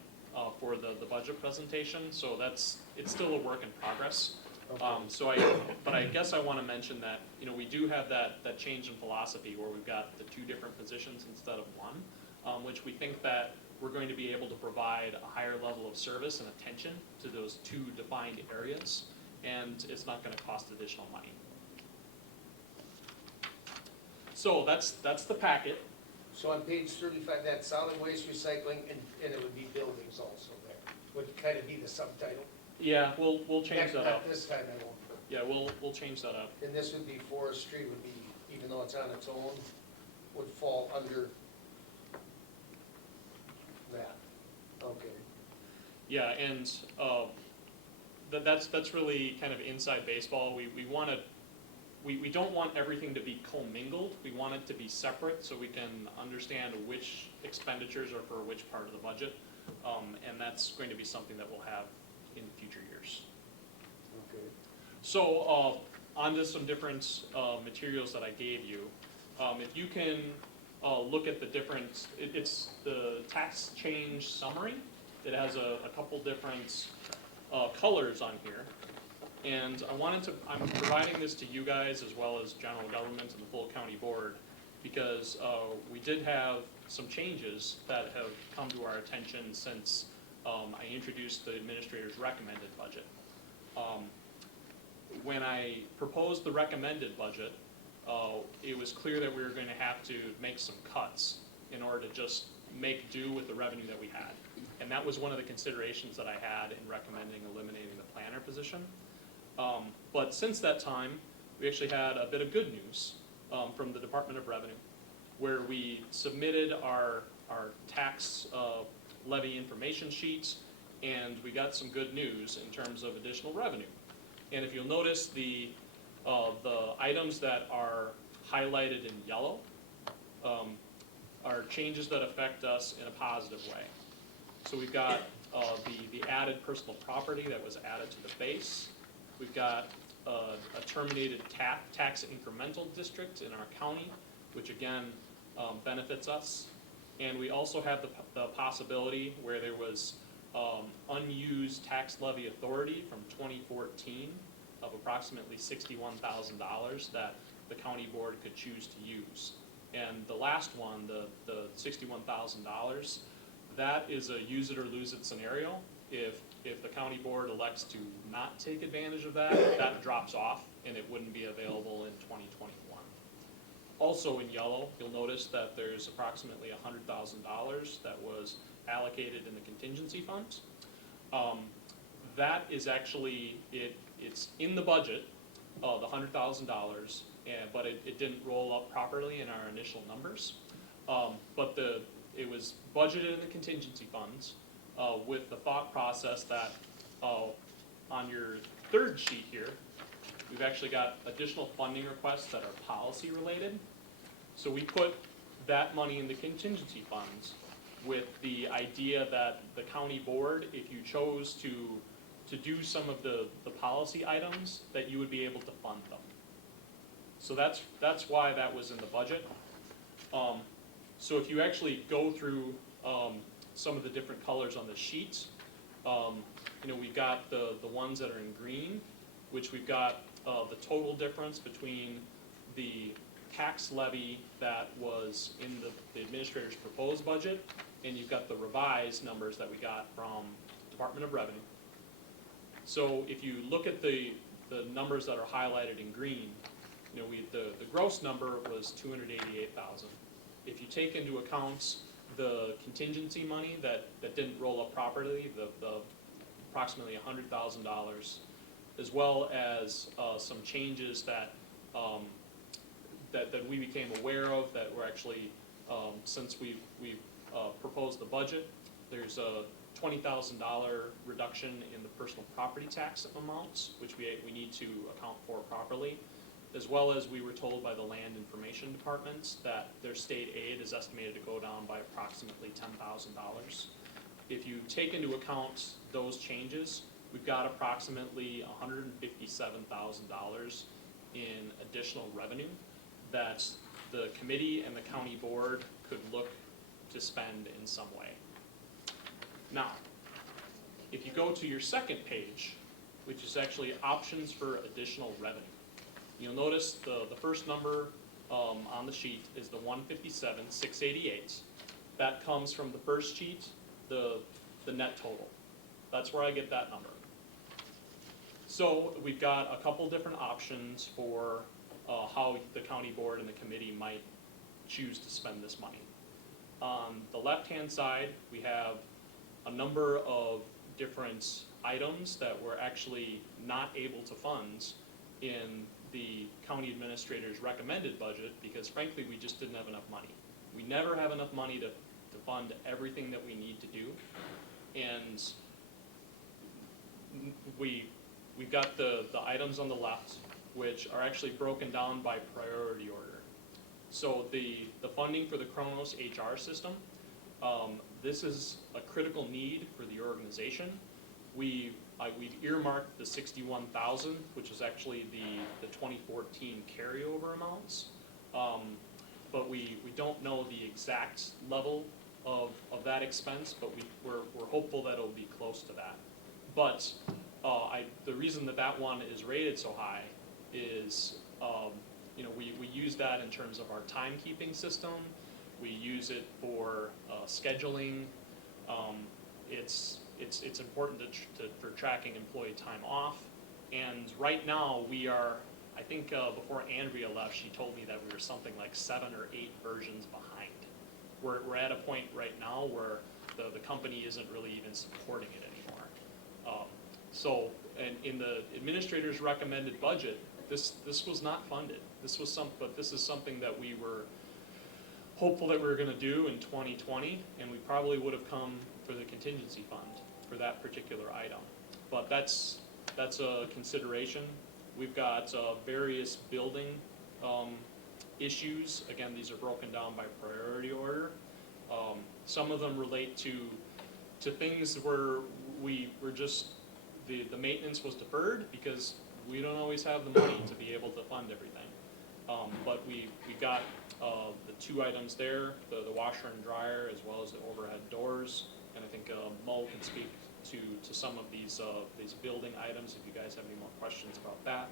for the budget presentation, so it's still a work in progress. But I guess I want to mention that, you know, we do have that change in philosophy where we've got the two different positions instead of one, which we think that we're going to be able to provide a higher level of service and attention to those two defined areas, and it's not going to cost additional money. So that's the packet. So on page 35, that's solid waste recycling, and it would be buildings also there, would kind of be the subtitle. Yeah, we'll change that up. Not this time, I won't. Yeah, we'll change that up. And this would be forestry, would be, even though it's on its own, would fall under that. Okay. Yeah, and that's really kind of inside baseball. We don't want everything to be commingled. We want it to be separate so we can understand which expenditures are for which part of the budget. And that's going to be something that we'll have in future years. Okay. So on to some different materials that I gave you. If you can look at the different, it's the tax change summary. It has a couple different colors on here. And I'm providing this to you guys as well as general government and the Polk County Board because we did have some changes that have come to our attention since I introduced the administrator's recommended budget. When I proposed the recommended budget, it was clear that we were going to have to make some cuts in order to just make do with the revenue that we had. And that was one of the considerations that I had in recommending eliminating the planner position. But since that time, we actually had a bit of good news from the Department of Revenue, where we submitted our tax levy information sheets, and we got some good news in terms of additional revenue. And if you'll notice, the items that are highlighted in yellow are changes that affect us in a positive way. So we've got the added personal property that was added to the base. We've got a terminated tax incremental district in our county, which again benefits us. And we also have the possibility where there was unused tax levy authority from 2014 of approximately $61,000 that the county board could choose to use. And the last one, the $61,000, that is a use it or lose it scenario. If the county board elects to not take advantage of that, that drops off and it wouldn't be available in 2021. Also in yellow, you'll notice that there's approximately $100,000 that was allocated in the contingency funds. That is actually, it's in the budget, the $100,000, but it didn't roll up properly in our initial numbers. But it was budgeted in the contingency funds with the thought process that on your third sheet here, we've actually got additional funding requests that are policy related. So we put that money in the contingency funds with the idea that the county board, if you chose to do some of the policy items, that you would be able to fund them. So that's why that was in the budget. So if you actually go through some of the different colors on the sheet, we've got the ones that are in green, which we've got the total difference between the tax levy that was in the administrator's proposed budget, and you've got the revised numbers that we got from Department of Revenue. So if you look at the numbers that are highlighted in green, the gross number was $288,000. If you take into account the contingency money that didn't roll up properly, the approximately $100,000, as well as some changes that we became aware of that were actually, since we've proposed the budget, there's $20,000 reduction in the personal property tax amounts, which we need to account for properly, as well as we were told by the Land Information Department that their state aid is estimated to go down by approximately $10,000. If you take into account those changes, we've got approximately $157,000 in additional revenue that the committee and the county board could look to spend in some way. Now, if you go to your second page, which is actually options for additional revenue, you'll notice the first number on the sheet is the 157,688. That comes from the first sheet, the net total. That's where I get that number. So we've got a couple different options for how the county board and the committee might choose to spend this money. On the left-hand side, we have a number of different items that we're actually not able to fund in the county administrator's recommended budget because frankly we just didn't have enough money. We never have enough money to fund everything that we need to do, and we've got the items on the left which are actually broken down by priority order. So the funding for the Kronos HR system, this is a critical need for the organization. We've earmarked the $61,000, which is actually the 2014 carryover amounts, but we don't know the exact level of that expense, but we're hopeful that it'll be close to that. But the reason that one is rated so high is we use that in terms of our timekeeping system. We use it for scheduling. It's important for tracking employee time off. And right now we are, I think before Andrea left, she told me that we were something like 7 or 8 versions behind. We're at a point right now where the company isn't really even supporting it anymore. So, and in the administrator's recommended budget, this was not funded. But this is something that we were hopeful that we were going to do in 2020, and we probably would have come for the contingency fund for that particular item. But that's a consideration. We've got various building issues. Again, these are broken down by priority order. Some of them relate to things where the maintenance was deferred because we don't always have the money to be able to fund everything. But we got the 2 items there, the washer and dryer as well as the overhead doors. And I think Mo can speak to some of these building items if you guys have any more questions about that.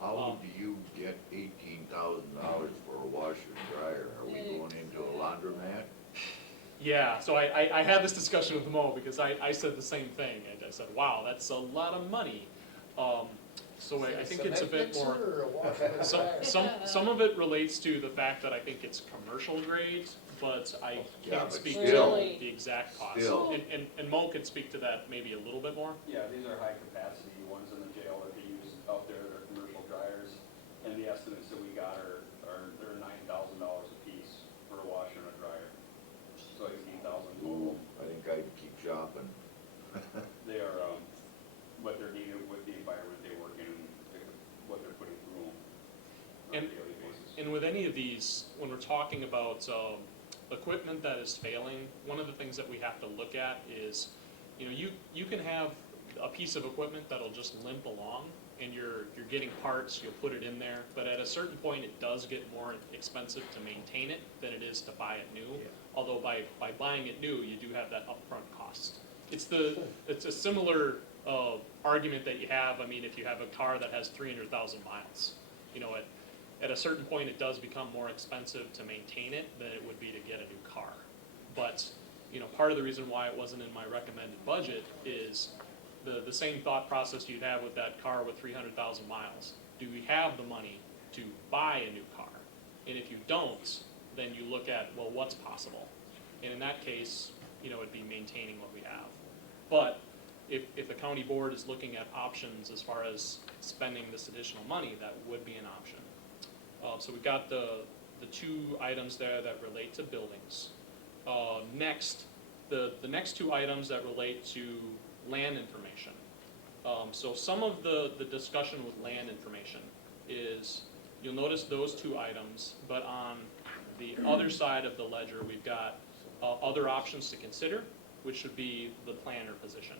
How do you get $18,000 for a washer and dryer? Are we going into a laundromat? Yeah, so I had this discussion with Mo because I said the same thing. And I said, wow, that's a lot of money. So I think it's a bit more, some of it relates to the fact that I think it's commercial grade, but I can't speak to the exact cost. And Mo can speak to that maybe a little bit more. Yeah, these are high capacity ones in the jail that they use out there, they're commercial dryers. And the estimates that we got they're $9,000 a piece for a washer and a dryer. So 18,000 total. I think I'd keep shopping. They are, but they're needed with the environment they work in, what they're putting through them on a daily basis. And with any of these, when we're talking about equipment that is failing, one of the things that we have to look at is, you can have a piece of equipment that'll just limp along, and you're getting parts, you'll put it in there, but at a certain point it does get more expensive to maintain it than it is to buy it new. Yeah. Although by buying it new, you do have that upfront cost. It's a similar argument that you have. I mean, if you have a car that has 300,000 miles, at a certain point it does become more expensive to maintain it than it would be to get a new car. But part of the reason why it wasn't in my recommended budget is the same thought process you'd have with that car with 300,000 miles. Do we have the money to buy a new car? And if you don't, then you look at, well, what's possible? And in that case, it'd be maintaining what we have. But if the county board is looking at options as far as spending this additional money, that would be an option. So we've got the 2 items there that relate to buildings. Next, The next two items that relate to land information. So some of the discussion with land information is, you'll notice those two items, but on the other side of the ledger, we've got other options to consider, which would be the planner position.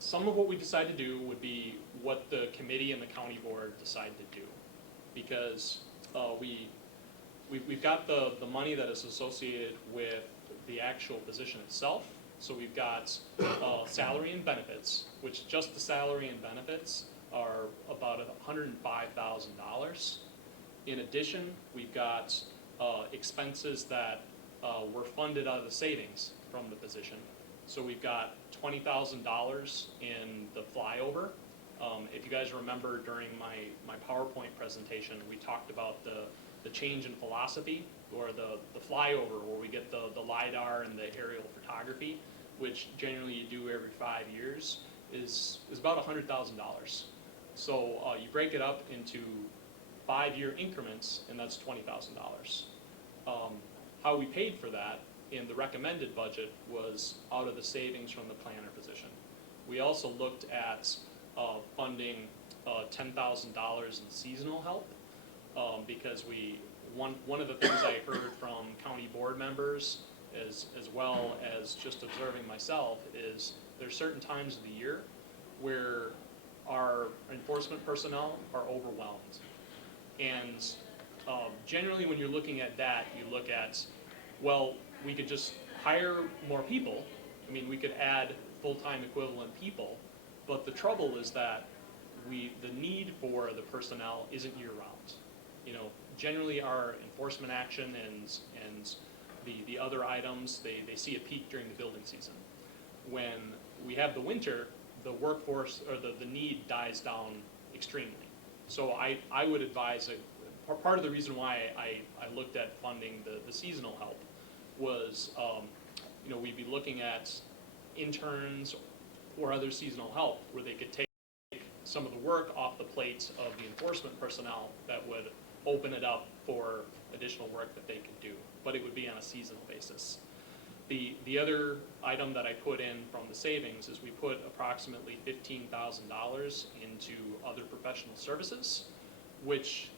Some of what we decide to do would be what the committee and the county board decide to do. Because we've got the money that is associated with the actual position itself. So we've got salary and benefits, which just the salary and benefits are about $105,000. In addition, we've got expenses that were funded out of the savings from the position. So we've got $20,000 in the flyover. If you guys remember during my PowerPoint presentation, we talked about the change in philosophy, or the flyover, where we get the LiDAR and the aerial photography, which generally you do every 5 years, is about $100,000. So you break it up into 5-year increments, and that's $20,000. How we paid for that in the recommended budget was out of the savings from the planner position. We also looked at funding $10,000 in seasonal help, because one of the things I heard from county board members, as well as just observing myself, is there's certain times of the year where our enforcement personnel are overwhelmed. And generally when you're looking at that, you look at, well, we could just hire more people. I mean, we could add full-time equivalent people, but the trouble is that the need for the personnel isn't year-round. You know, generally our enforcement action and the other items, they see a peak during the building season. When we have the winter, the workforce, or the need dies down extremely. So I would advise, part of the reason why I looked at funding the seasonal help was, you know, we'd be looking at interns or other seasonal help where they could take some of the work off the plates of the enforcement personnel that would open it up for additional work that they could do, but it would be on a seasonal basis. The other item that I put in from the savings is we put approximately $15,000 into other professional services, which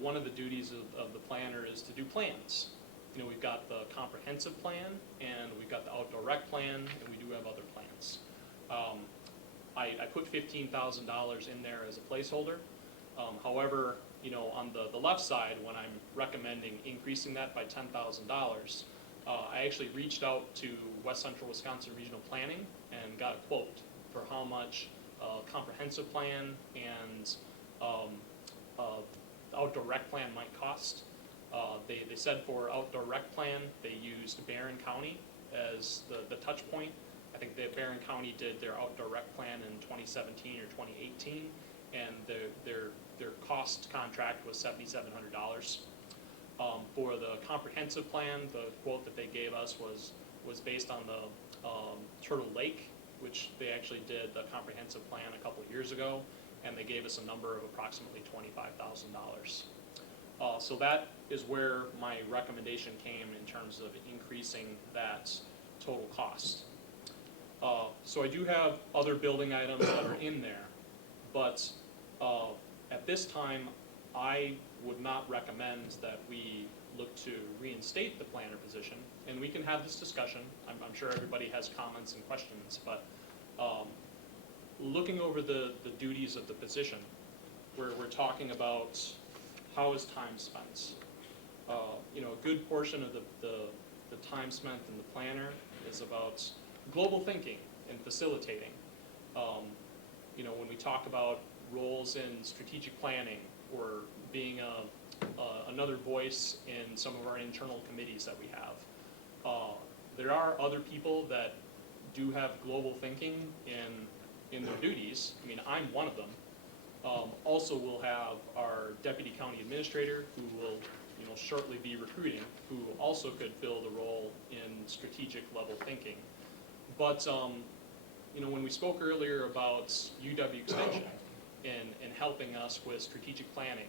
one of the duties of the planner is to do plans. You know, we've got the comprehensive plan, and we've got the outdoor rec plan, and we do have other plans. I put $15,000 in there as a placeholder. However, you know, on the left side, when I'm recommending increasing that by $10,000, I actually reached out to West Central Wisconsin Regional Planning and got a quote for how much comprehensive plan and outdoor rec plan might cost. They said for outdoor rec plan, they used Barron County as the touch point. I think that Barron County did their outdoor rec plan in 2017 or 2018, and their cost contract was $7,700. For the comprehensive plan, the quote that they gave us was based on the Turtle Lake, which they actually did the comprehensive plan a couple of years ago, and they gave us a number of approximately $25,000. So that is where my recommendation came in terms of increasing that total cost. So I do have other building items that are in there, but at this time, I would not recommend that we look to reinstate the planner position, and we can have this discussion. I'm sure everybody has comments and questions, but looking over the duties of the position, we're talking about how is time spent. You know, a good portion of the time spent in the planner is about global thinking and facilitating. You know, when we talk about roles in strategic planning or being another voice in some of our internal committees that we have, there are other people that do have global thinking in their duties. I mean, I'm one of them. Also, we'll have our deputy county administrator, who will, you know, shortly be recruiting, who also could fill the role in strategic level thinking. But you know, when we spoke earlier about UW Extension and helping us with strategic planning,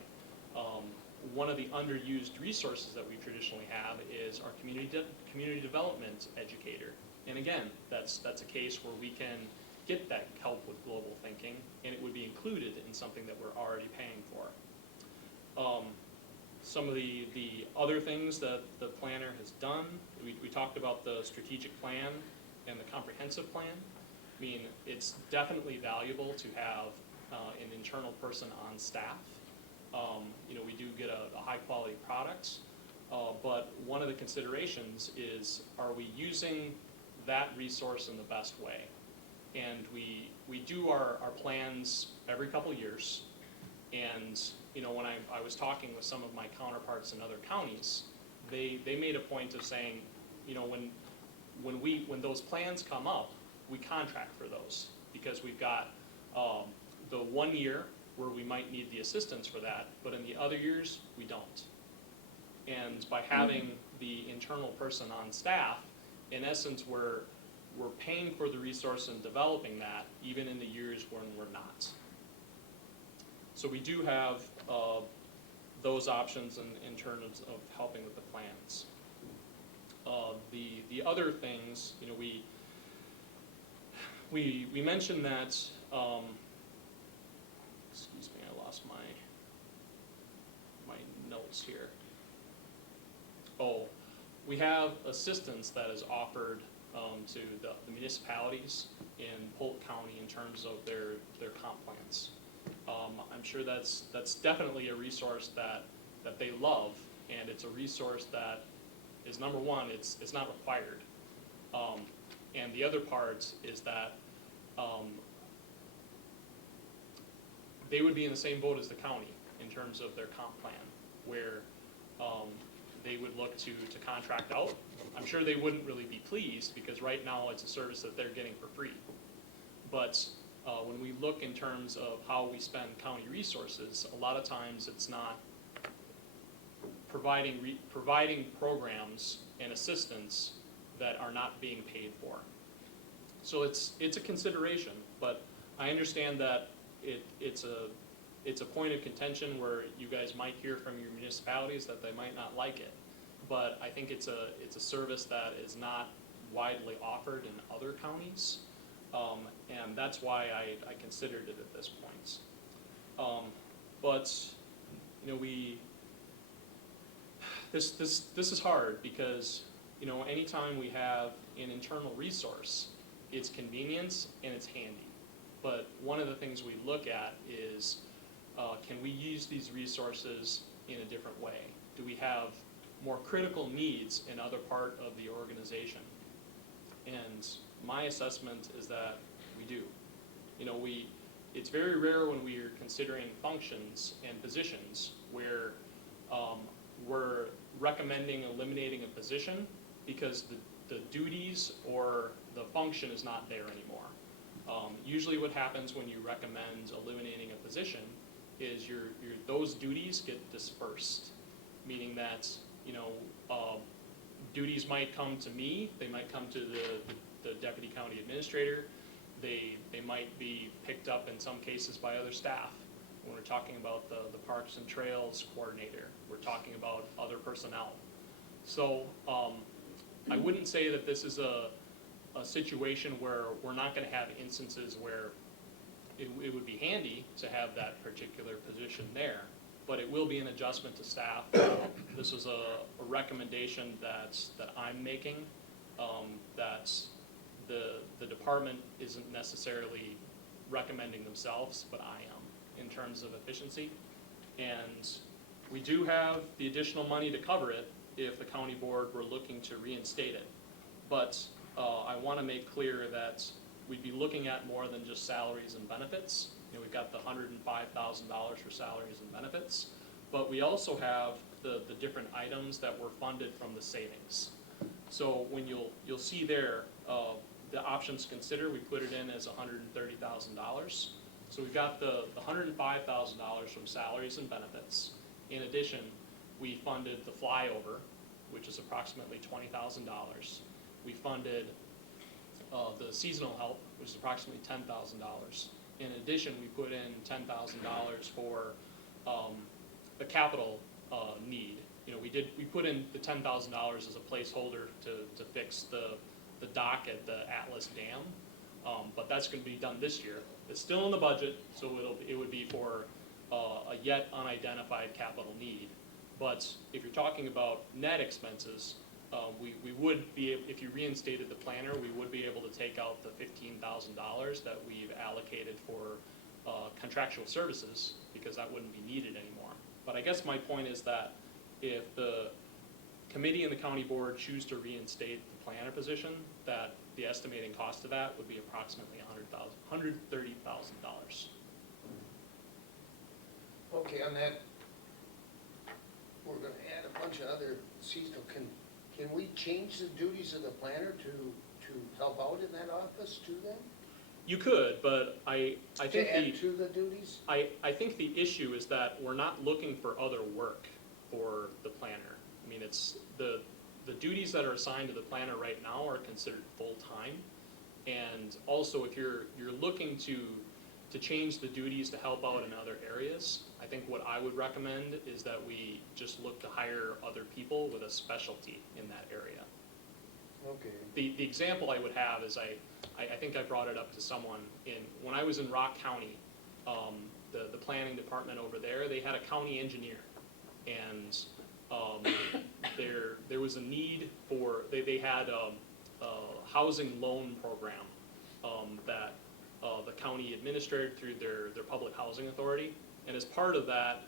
one of the underused resources that we traditionally have is our community development educator. And again, that's a case where we can get that help with global thinking, and it would be included in something that we're already paying for. Some of the other things that the planner has done, we talked about the strategic plan and the comprehensive plan. I mean, it's definitely valuable to have an internal person on staff. You know, we do get a high quality product, but one of the considerations is, are we using that resource in the best way? And we do our plans every couple of years. And you know, when I was talking with some of my counterparts in other counties, they made a point of saying, you know, when those plans come up, we contract for those, because we've got the 1 year where we might need the assistance for that, but in the other years, we don't. And by having the internal person on staff, in essence, we're paying for the resource and developing that, even in the years when we're not. So we do have those options in terms of helping with the plans. The other things, you know, we mentioned that, excuse me, I lost my notes here. Oh, we have assistance that is offered to the municipalities in Polk County in terms of their comp plans. I'm sure that's definitely a resource that they love, and it's a resource that is, number one, it's not required. And the other part is that they would be in the same boat as the county in terms of their comp plan, where they would look to contract out. I'm sure they wouldn't really be pleased, because right now it's a service that they're getting for free. But when we look in terms of how we spend county resources, a lot of times it's not providing programs and assistance that are not being paid for. So it's a consideration, but I understand that it's a point of contention where you guys might hear from your municipalities that they might not like it. But I think it's a service that is not widely offered in other counties. And that's why I considered it at this point. But you know, this is hard, because you know, anytime we have an internal resource, it's convenience and it's handy. But one of the things we look at is, can we use these resources in a different way? Do we have more critical needs in other part of the organization? And my assessment is that we do. You know, it's very rare when we are considering functions and positions where we're recommending eliminating a position because the duties or the function is not there anymore. Usually what happens when you recommend eliminating a position is those duties get dispersed, meaning that, you know, duties might come to me, they might come to the deputy county administrator, they might be picked up in some cases by other staff. When we're talking about the Parks and Trails coordinator, we're talking about other personnel. So I wouldn't say that this is a situation where we're not going to have instances where it would be handy to have that particular position there, but it will be an adjustment to staff. This is a recommendation that I'm making, that the department isn't necessarily recommending themselves, but I am, in terms of efficiency. And we do have the additional money to cover it if the county board were looking to reinstate it. But I want to make clear that we'd be looking at more than just salaries and benefits. You know, we've got the $105,000 for salaries and benefits, but we also have the different items that were funded from the savings. So when you'll see there, the options considered, we put it in as $130,000. So we've got the $105,000 from salaries and benefits. In addition, we funded the flyover, which is approximately $20,000. We funded the seasonal help, which is approximately $10,000. In addition, we put in $10,000 for the capital need. You know, we put in the $10,000 as a placeholder to fix the dock at the Atlas Dam, but that's going to be done this year. It's still in the budget, so it would be for a yet unidentified capital need. But if you're talking about net expenses, we would be, if you reinstated the planner, we would be able to take out the $15,000 that we've allocated for contractual services, because that wouldn't be needed anymore. But I guess my point is that if the committee and the county board choose to reinstate the planner position, that the estimating cost of that would be approximately $130,000. Okay, on that, we're gonna add a bunch of other seasonal, can we change the duties of the planner to help out in that office to them? You could, but I think To add to the duties? I think the issue is that we're not looking for other work for the planner. I mean, it's the duties that are assigned to the planner right now are considered full-time. And also, if you're looking to change the duties to help out in other areas, I think what I would recommend is that we just look to hire other people with a specialty in that area. Okay. The example I would have is I think I brought it up to someone when I was in Rock County, the planning department over there, they had a county engineer, and there was a need for, they had a housing loan program that the county administered through their public housing authority, and as part of that,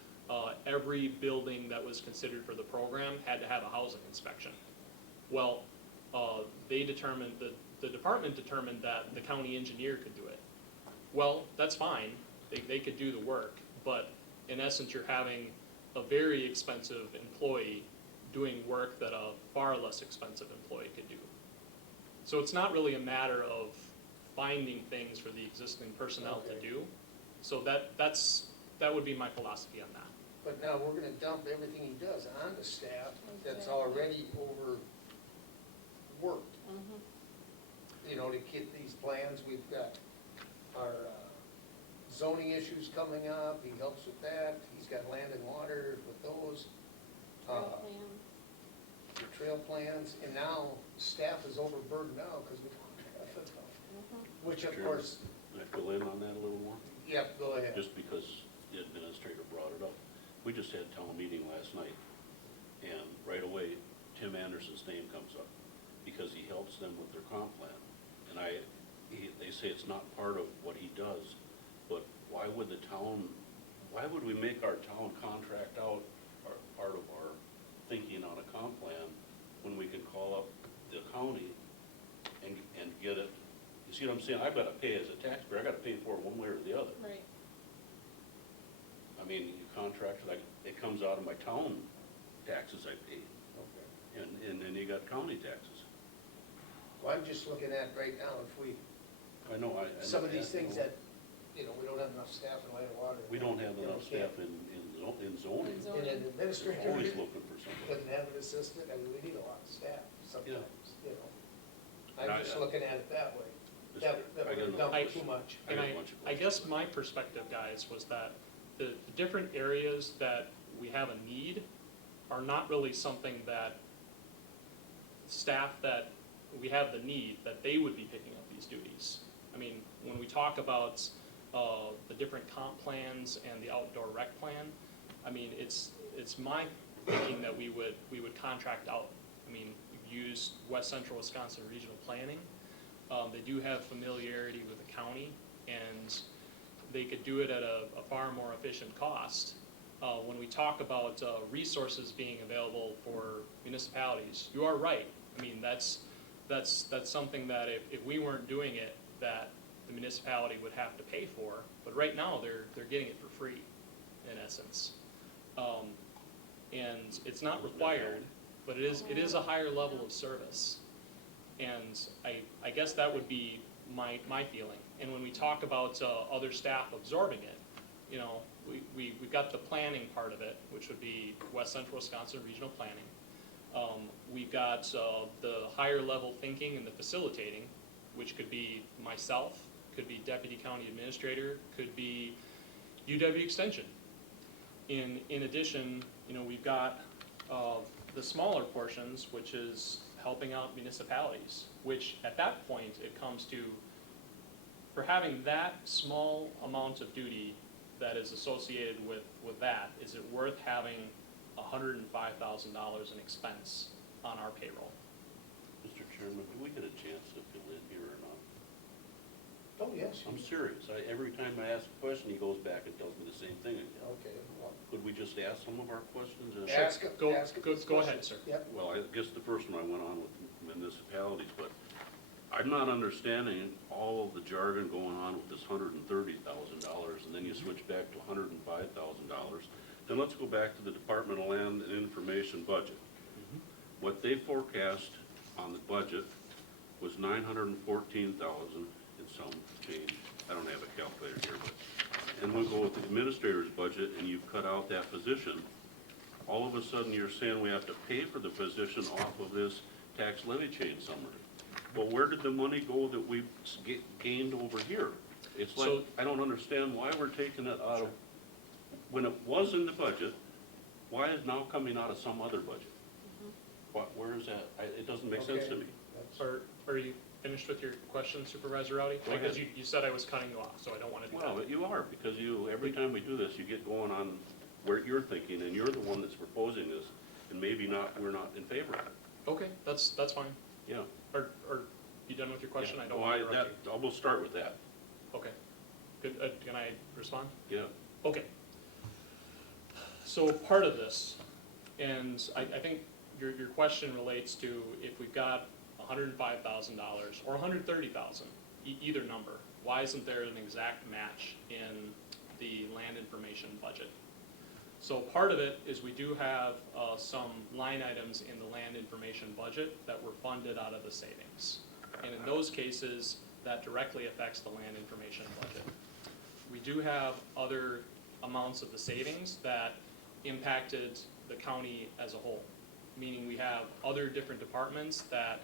every building that was considered for the program had to have a housing inspection. Well, they determined, the department determined that the county engineer could do it. Well, that's fine, they could do the work, but in essence, you're having a very expensive employee doing work that a far less expensive employee could do. So it's not really a matter of finding things for the existing personnel to do. So that would be my philosophy on that. But now we're gonna dump everything he does on the staff that's already overworked. You know, to get these plans, we've got our zoning issues coming up, he helps with that, he's got land and water with those. The trail plans, and now staff is overburdened now because we don't have enough. Which of course, Can I fill in on that a little more? yep, go ahead. Just because the administrator brought it up. We just had a town meeting last night, and right away, Tim Anderson's name comes up, because he helps them with their comp plan. And they say it's not part of what he does, but why would we make our town contract out part of our thinking on a comp plan when we can call up the county and get it? You see what I'm saying? I've got to pay as a taxpayer, I got to pay for it one way or the other. Right. I mean, you contract, like, it comes out of my town taxes I pay, and then you got county taxes. Well, I'm just looking at right now, if we, I know, some of these things that, you know, we don't have enough staff in land and water. We don't have enough staff in zoning. And an administrator Always looking for somebody. doesn't have an assistant, I mean, we need a lot of staff sometimes, you know. I'm Yeah, just yeah. looking at it that way, Just- that I we're got no dumping question. too much. And got a bunch of I guess my perspective, guys, was that the different areas that we have a need are not really something that staff that we have the need, that they would be picking up these duties. I mean, when we talk about the different comp plans and the outdoor rec plan, I mean, it's my thinking that we would contract out. I mean, we've used West Central Wisconsin Regional Planning. They do have familiarity with the county, and they could do it at a far more efficient cost. When we talk about resources being available for municipalities, you are right. I mean, that's something that if we weren't doing it, that the municipality would have to pay for. But right now, they're getting it for free, in essence. And it's not required, but it is a higher level of service. And I guess that would be my feeling. And when we talk about other staff absorbing it, you know, we've got the planning part of it, which would be West Central Wisconsin Regional Planning. We've got the higher level thinking and the facilitating, which could be myself, could be Deputy County Administrator, could be UW Extension. In addition, we've got the smaller portions, which is helping out municipalities, which at that point, it comes to, for having that small amount of duty that is associated with that, is it worth having $105,000 in expense on our payroll? Mr. Chairman, do we get a chance to fill in here or not? Oh, yes. I'm serious. Every time I ask a question, he goes back and tells me the same thing again. Okay, well, Could we just ask some of our questions? ask it. Go Go ahead, sir. Yep. Well, I guess the first one I went on with municipalities, but I'm not understanding all of the jargon going on with this $130,000, and then you switch back to $105,000. Then let's go back to the Department of Land and Information budget. What they forecast on the budget was $914,000 and some change. I don't have a calculator here, but, and we go with the administrator's budget and you cut out that position, all of a sudden you're saying we have to pay for the position off of this tax levy change summary. Well, where did the money go that we gained over here? It's like, So- I don't understand why we're taking it out of, when it was in the budget, why is now coming out of some other budget? Where is that? It doesn't make sense to Okay. me. Are you finished with your question, Supervisor Rowdy? Go ahead. Because you said I was cutting you off, so I don't want to do that. Well, you are, because every time we do this, you get going on where you're thinking, and you're the one that's proposing this, and maybe we're not in favor of it. Okay, that's fine. Yeah. Are you done with your question? Yeah. I don't Well, want to interrupt you. We'll start with that. Okay. Good, can I respond? Yeah. Okay. So part of this, and I think your question relates to if we've got $105,000 or $130,000, either number, why isn't there an exact match in the land information budget? So part of it is we do have some line items in the land information budget that were funded out of the savings. And in those cases, that directly affects the land information budget. We do have other amounts of the savings that impacted the county as a whole, meaning we have other different departments that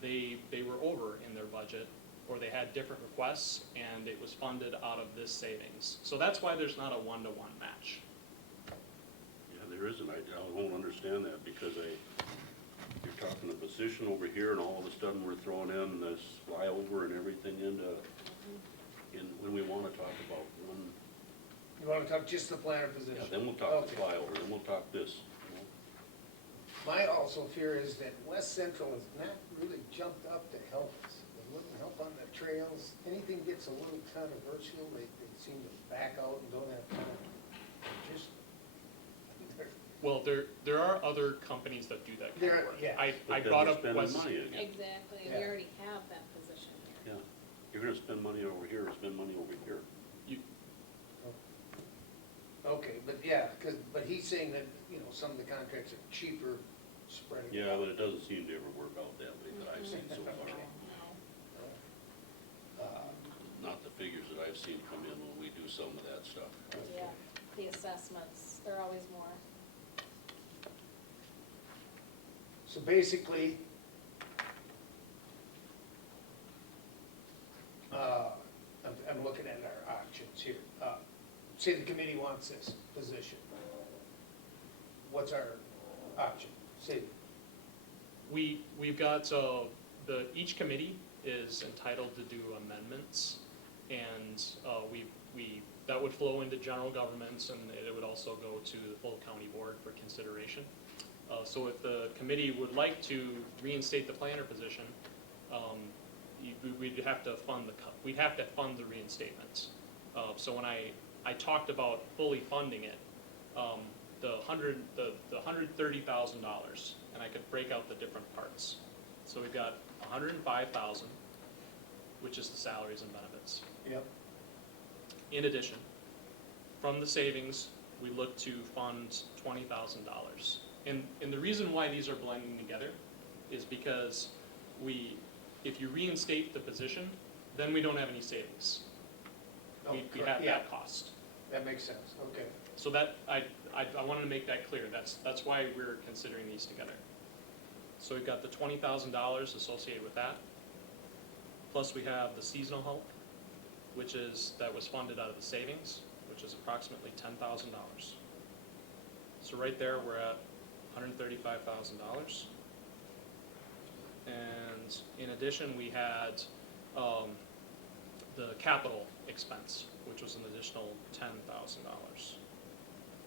they were over in their budget, or they had different requests, and it was funded out of this savings. So that's why there's not a one-to-one match. Yeah, there isn't. I won't understand that, because you're talking a position over here, and all of a sudden we're throwing in this flyover and everything when we want to talk about one. You wanna talk just the planner position? Yeah, then we'll talk the Okay. flyover, then we'll talk this. My also fear is that West Central has not really jumped up to help us. They wouldn't help on the trails. Anything gets a little controversial, they seem to back out and don't have time. Just, Well, there are other companies that do that kind There- of work. yeah. I But then brought you're up spending West. money again. Exactly, Yeah. we already have that position here. Yeah, you're gonna spend money over here or spend money over here. okay, but he's saying that, some of the contracts are cheaper spreading. Yeah, but it doesn't seem to ever work out that way that I've seen so far. Not the figures that I've seen come in when we do some of that stuff. Yeah, the assessments, they're always more. So basically, I'm looking at our options here. Say the committee wants this position. What's our option? Say, We've got, each committee is entitled to do amendments, and that would flow into general governments, and it would also go to the full county board for consideration. So if the committee would like to reinstate the planner position, we'd have to fund the reinstatement. So when I talked about fully funding it, the $130,000, and I could break out the different parts. So we've got $105,000, which is the salaries and benefits. yep, In addition, from the savings, we look to fund $20,000. And the reason why these are blending together is because if you reinstate the position, then we don't have any savings. Oh, We correct. have Yeah. that cost. that makes sense, okay. So that, I wanted to make that clear, that's why we're considering these together. So we've got the $20,000 associated with that, plus we have the seasonal help, that was funded out of the savings, which is approximately $10,000. So right there, we're at $135,000. And in addition, we had the capital expense, which was an additional $10,000.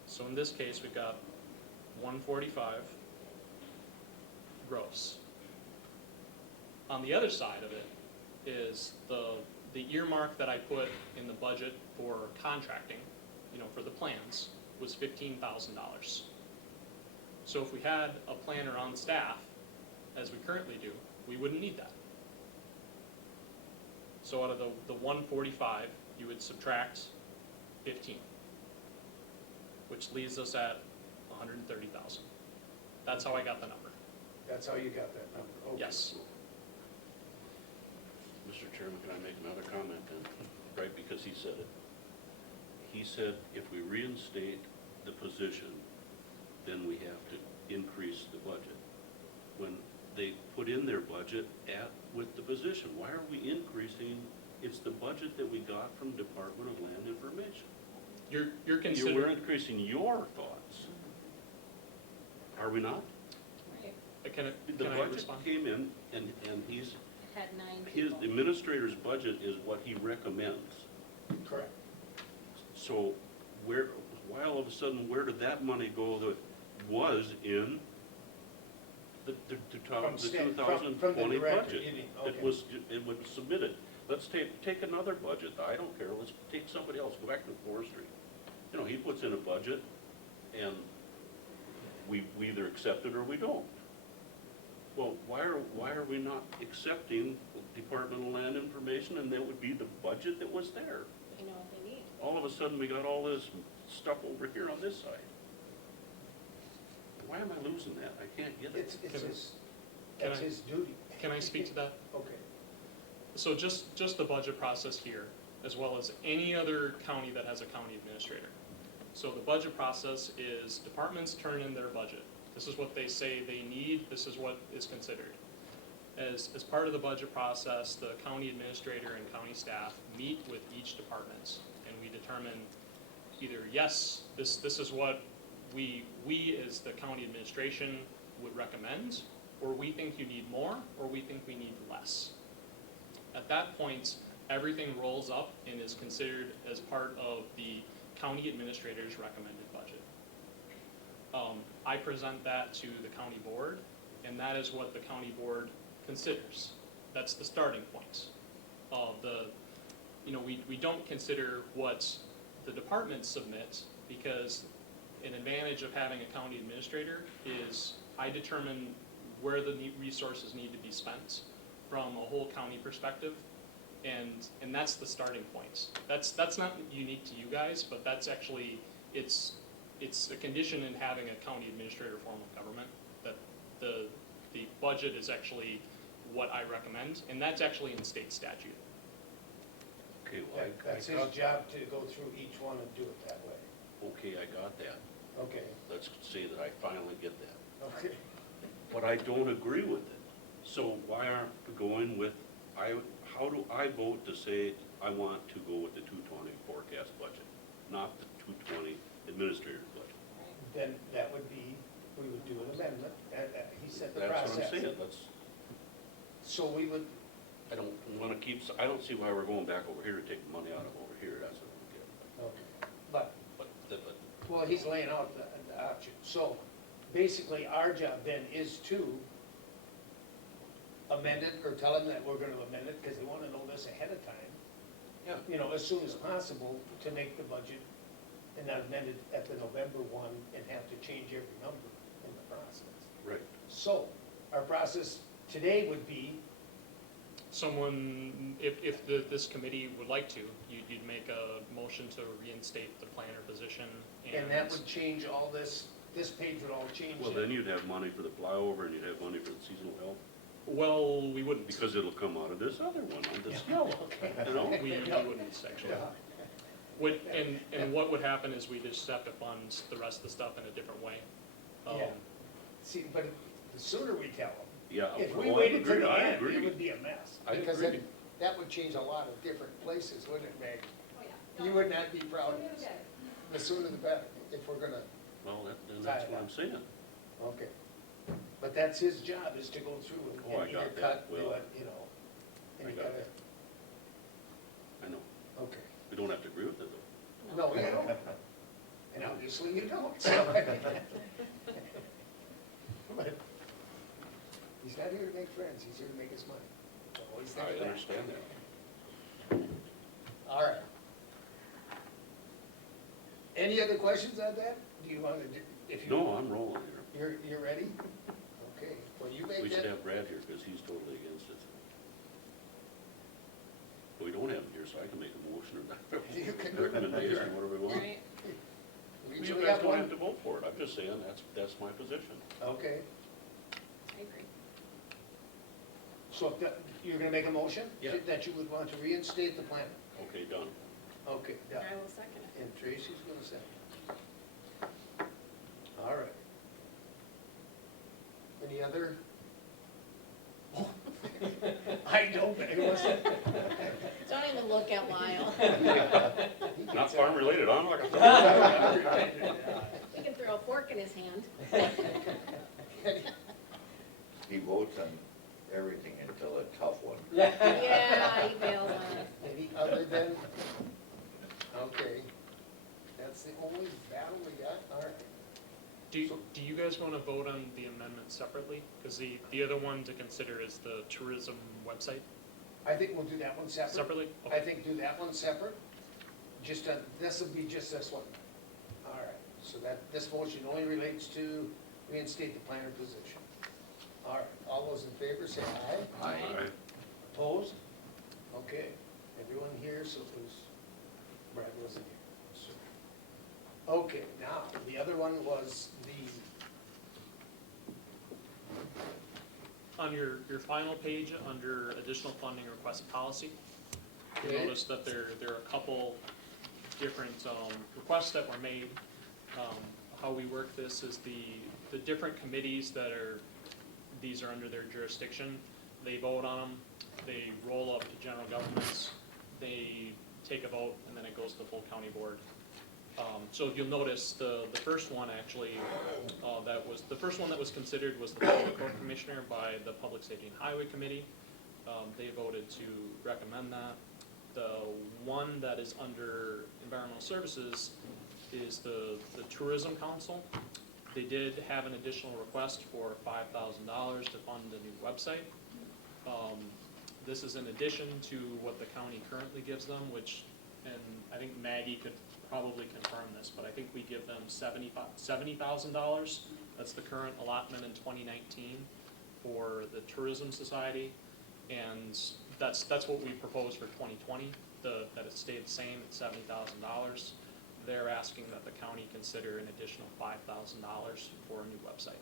So in this case, we've got 145 gross. On the other side of it is the earmark that I put in the budget for contracting, for the plans, was $15,000. So if we had a planner on staff, as we currently do, we wouldn't need that. So out of the 145, you would subtract 15, which leaves us at 130,000. That's how I got the number. That's how you got that number? Okay. Yes. Mr. Chairman, can I make another comment then? Right, because he said it. He said if we reinstate the position, then we have to increase the budget. When they put in their budget with the position, why are we increasing? It's the budget that we got from Department of Land Information. You're considering... We're increasing your thoughts. Are we not? Can The I budget respond? came in and his Had 9 his people. administrator's budget is what he recommends. Correct. So why all of a sudden, where did that money go that was in the From 2020 the director, budget? you mean, It okay. was submitted. Let's take another budget. I don't care. Let's take somebody else. Go back to forestry. He puts in a budget and we either accept it or we don't. Well, why are we not accepting Department of Land Information, and that would be the budget that was there? They know what they need. All of a sudden, we got all this stuff over here on this side. Why am I losing that? I can't get it. That's his duty. Can I speak to that? Okay. So just the budget process here, as well as any other county that has a county administrator. So the budget process is departments turn in their budget. This is what they say they need, this is what is considered. As part of the budget process, the county administrator and county staff meet with each department, and we determine either, yes, this is what we as the county administration would recommend, or we think you need more, or we think we need less. At that point, everything rolls up and is considered as part of the county administrator's recommended budget. I present that to the county board, and that is what the county board considers. That's the starting point. We don't consider what the departments submit, because an advantage of having a county administrator is I determine where the resources need to be spent from a whole county perspective, and that's the starting point. That's not unique to you guys, but that's actually, it's a condition in having a county administrator form of government, that the budget is actually what I recommend, and that's actually in state statute. Okay, well, That's his job to go through each one and do it that way. Okay, I got that. Okay. Let's say that I finally get that. Okay. But I don't agree with it. So why aren't we going with, how do I vote to say I want to go with the 220 forecast budget, not the 220 administrative budget? Then that would be, we would do an amendment, he said the That's process. what I'm saying. So we would, I don't want to keep, I don't see why we're going back over here to take money out of over here. That's what I'm getting. okay, but, But well, he's laying out the option. So basically, our job then is to amend it, or tell him that we're gonna amend it, because they wanna know this ahead of time. Yeah. As soon as possible, to make the budget and not amend it at the November one and have to change every number in the process. Right. So, our process today would be, Someone, if this committee would like to, you'd make a motion to reinstate the planner position, and that would change all this page would all change. Well, then you'd have money for the flyover and you'd have money for the seasonal help. Well, we wouldn't. Because it'll come out of this other one, on this yellow. We wouldn't, actually. And what would happen is we just have to fund the rest of the stuff in a different way. Yeah. See, but the sooner we tell them, Yeah. if we well, waited to the I end, agree. it would be a mess. I Because agree. then that would change a lot of different places, wouldn't it, Meg? Oh, yeah. You would not be proud of this. The sooner the better, if we're gonna Well, then that's what I'm saying. Okay. But that's his job, is to go through Oh, I and either got that. cut, do Well, it, you know. And I you got gotta, that. I know. okay. We don't have to agree with it, though. No, you don't. And obviously you don't, so. But he's not here to make friends, he's here to make his money. So always think I of that. understand that. All right. Any other questions on that? Do you want to, if you? No, I'm rolling here. You're ready? Okay, well, you make We should that, have Brad here, because he's totally against it. But we don't have him here, so I can make a motion or You can. recommendation, whatever we want. Right. we You usually guys have don't one. have to vote for it, I'm just saying, that's my position. Okay, I agree. so if that, you're gonna make a motion? Yeah. That you would want to reinstate the plan? Okay, done. Okay, done. I will second it. And Tracy's gonna second. All right. Any other? I know, but it wasn't. Don't even look at Lyle. Not farm related, I'm like. He can throw a fork in his hand. He votes on everything until a tough one. Yeah, he bails on us. Any other than, okay, that's the only battle we got, all right. Do you guys want to vote on the amendment separately? Because the other one to consider is the tourism website I think we'll do that one separate. separately? I think do that one separate, just, this will be just this one. All right, so that, this motion only relates to reinstate the planner position. All right, all those in favor say aye. Aye. Opposed? Okay, everyone here, so it was, Brad wasn't here. So- Okay, now, the other one was the, On your final page, under additional funding request policy, you Okay. notice that there are a couple different requests that were made. How we work this is the different committees that are, these are under their jurisdiction, they vote on them, they roll up to general governments, they take a vote, and then it goes to the full county board. So if you'll notice, the first one actually, the first one that was considered was the Public Works Commissioner by the Public Safety and Highway Committee. They voted to recommend that. The one that is under Environmental Services is the Tourism Council. They did have an additional request for $5,000 to fund a new website. This is in addition to what the county currently gives them, which, and I think Maggie could probably confirm this, but I think we give them $70,000. That's the current allotment in 2019 for the Tourism Society. And that's what we proposed for 2020, that it stayed the same at $70,000. They're asking that the county consider an additional $5,000 for a new website.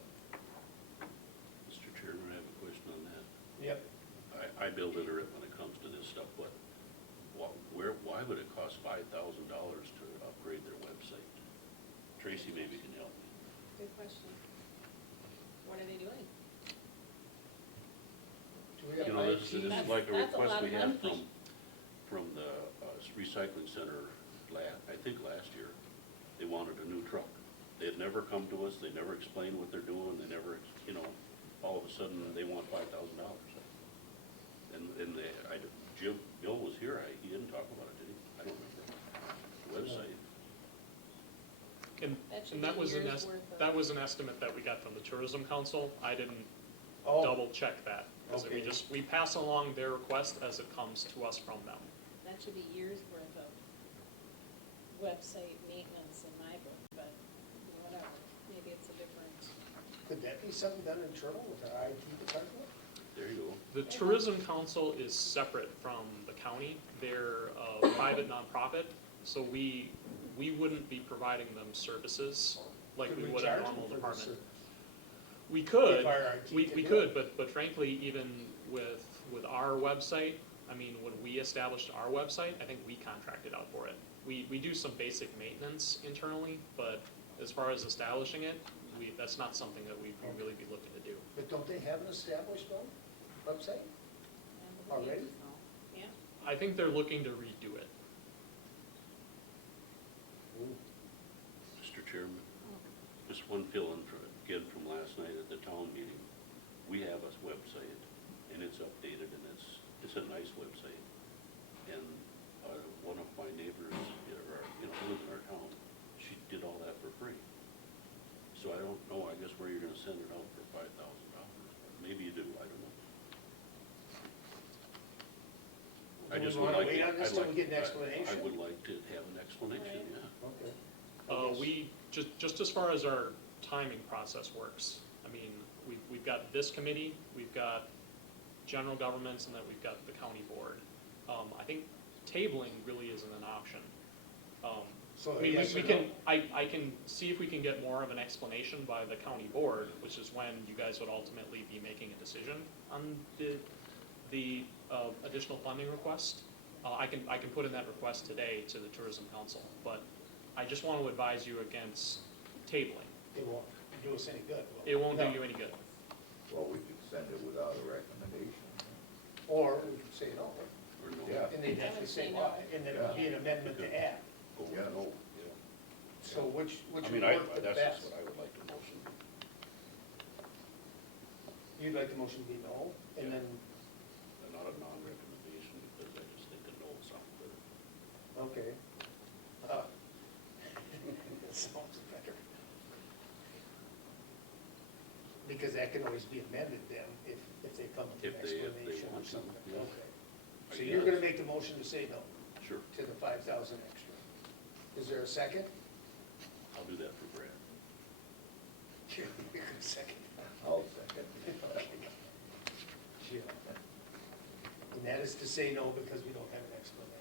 Mr. Chairman, I have a question on that. yep, I build illiterate when it comes to this stuff, but why would it cost $5,000 to upgrade their website? Tracy maybe can help me. Good question. What are they doing? do we have? You know, this is That's- like a that's a request lot we of had money. from the recycling center I think last year. They wanted a new truck. They had never come to us, they never explained what they're doing, they never, you know, all of a sudden they want $5,000. And Bill was here, he didn't talk about it, did he? I don't remember. The website. And That should and that be was an years' worth of- that was an estimate that we got from the Tourism Council. I didn't Oh, double check that. Because Okay. we pass along their request as it comes to us from them. That should be years' worth of website maintenance in my book, but whatever, maybe it's a different. could that be something done internal with our IT department? There you go. The Tourism Council is separate from the county. They're a private nonprofit, so we wouldn't be providing them services like Could we we would a charge them normal for the department. service? We could, If our IT we could do could, it. but frankly, even with our website, I mean, when we established our website, I think we contracted out for it. We do some basic maintenance internally, but as far as establishing it, that's not something that we'd really be looking to do. But don't they have an established one, website? I believe Already? so. Yeah. I think they're looking to redo it. Mr. Chairman, Just one fill-in again from last night at the town meeting. We have a website, and it's updated, and it's a nice website. And one of my neighbors, who lives in our town, she did all that for free. So I don't know, I guess where you're gonna send it out for $5,000, maybe you do, I don't know. I Do we just would wanna like. wait to- on this I'd till we like- get an explanation? I would like to have an explanation, yeah. Okay. We, just as far as our timing process works, I mean, we've got this committee, we've got general governments, and then we've got the county board. I think tabling really isn't an option. So I mean, yes we or can, no? I can see if we can get more of an explanation by the county board, which is when you guys would ultimately be making a decision on the additional funding request. I can put in that request today to the tourism council, but I just want to advise you against tabling. It won't do us any good. will It won't do No. you any good. Well, we could send it without a recommendation. Or we could say no, Or no. Yeah. and they'd have to say why, and then it would be an amendment to add. Go with Yeah. no, yeah. So which I would mean, work the that's best? just what I would like to motion. You'd like the motion to be no, and then, Not a non-recommendation, because I just think a no sounds better. okay. Sounds better. Because that can always be amended then, if they come with an If they explanation or want to, something. yeah. Okay. I So you're gonna guess. make the motion to say no Sure, to the 5,000 extra. Is there a second? I'll do that for Brad. You can second. I'll second. Okay. Sure. And that is to say no because we don't have an explanation.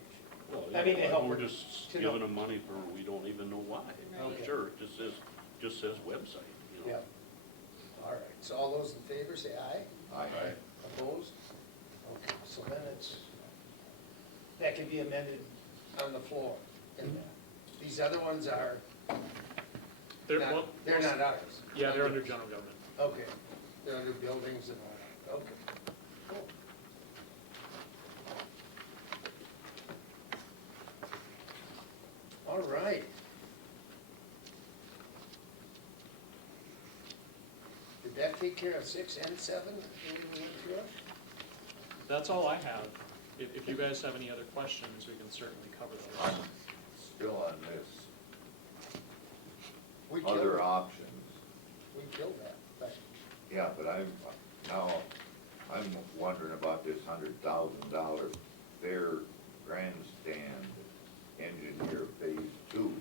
Well, I mean, to help we're her just to know. giving them money for, we don't even know why. Okay. Sure, it just says website, you know. Yeah. All right, so all those in favor say aye. Aye. Opposed? Okay, so then that can be amended on the floor. And these other ones are They're, not, well, they're not ours. yeah, they're under general government. Okay, they're under buildings and all that, okay. Cool. All right. Did that take care of 6 and 7? Anything we went through? That's all I have. If you guys have any other questions, we can certainly cover those. Still on this, We killed other it. options. We killed that, but Yeah, but I'm wondering about this $100,000 fair grandstand engineer phase 2.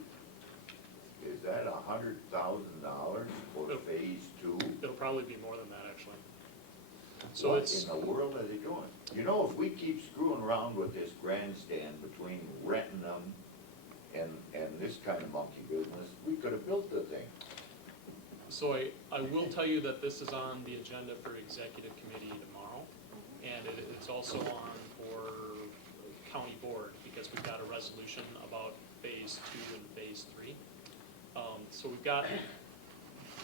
Is that $100,000 for phase 2? It'll probably be more than that, actually. So What it's, in the world are they doing? You know, if we keep screwing around with this grandstand between renting them and this kind of monkey business, we could have built the thing. so I will tell you that this is on the agenda for executive committee tomorrow. And it's also on for county board, because we've got a resolution about phase 2 and phase 3. So we've got,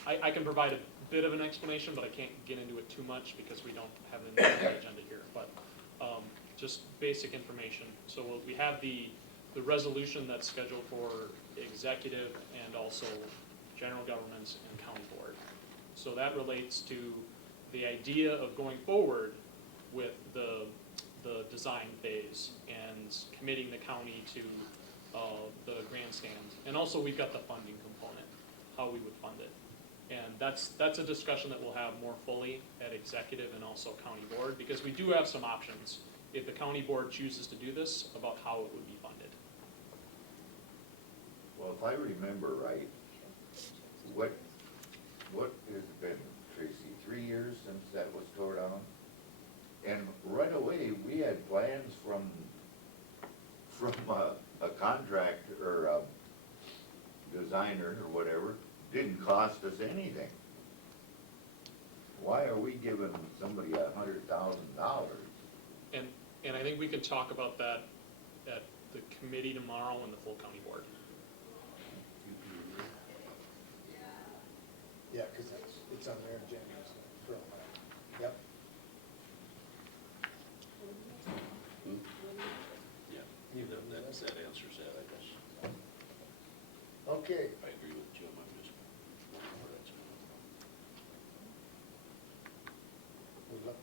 I can provide a bit of an explanation, but I can't get into it too much because we don't have it on the agenda here. But just basic information. So we have the resolution that's scheduled for executive and also general governments and county board. So that relates to the idea of going forward with the design phase and committing the county to the grandstand. And also we've got the funding component, how we would fund it. And that's a discussion that we'll have more fully at executive and also county board, because we do have some options if the county board chooses to do this about how it would be funded. Well, if I remember right, what has it been, Tracy, 3 years since that was tore down? And right away, we had plans from a contractor or a designer or whatever, didn't cost us anything. Why are we giving somebody $100,000? And I think we can talk about that at the committee tomorrow and the full county board. yeah, because it's on their agenda. So, yep. Yeah, that answers that, I guess. Okay. I agree with Jim, I'm just.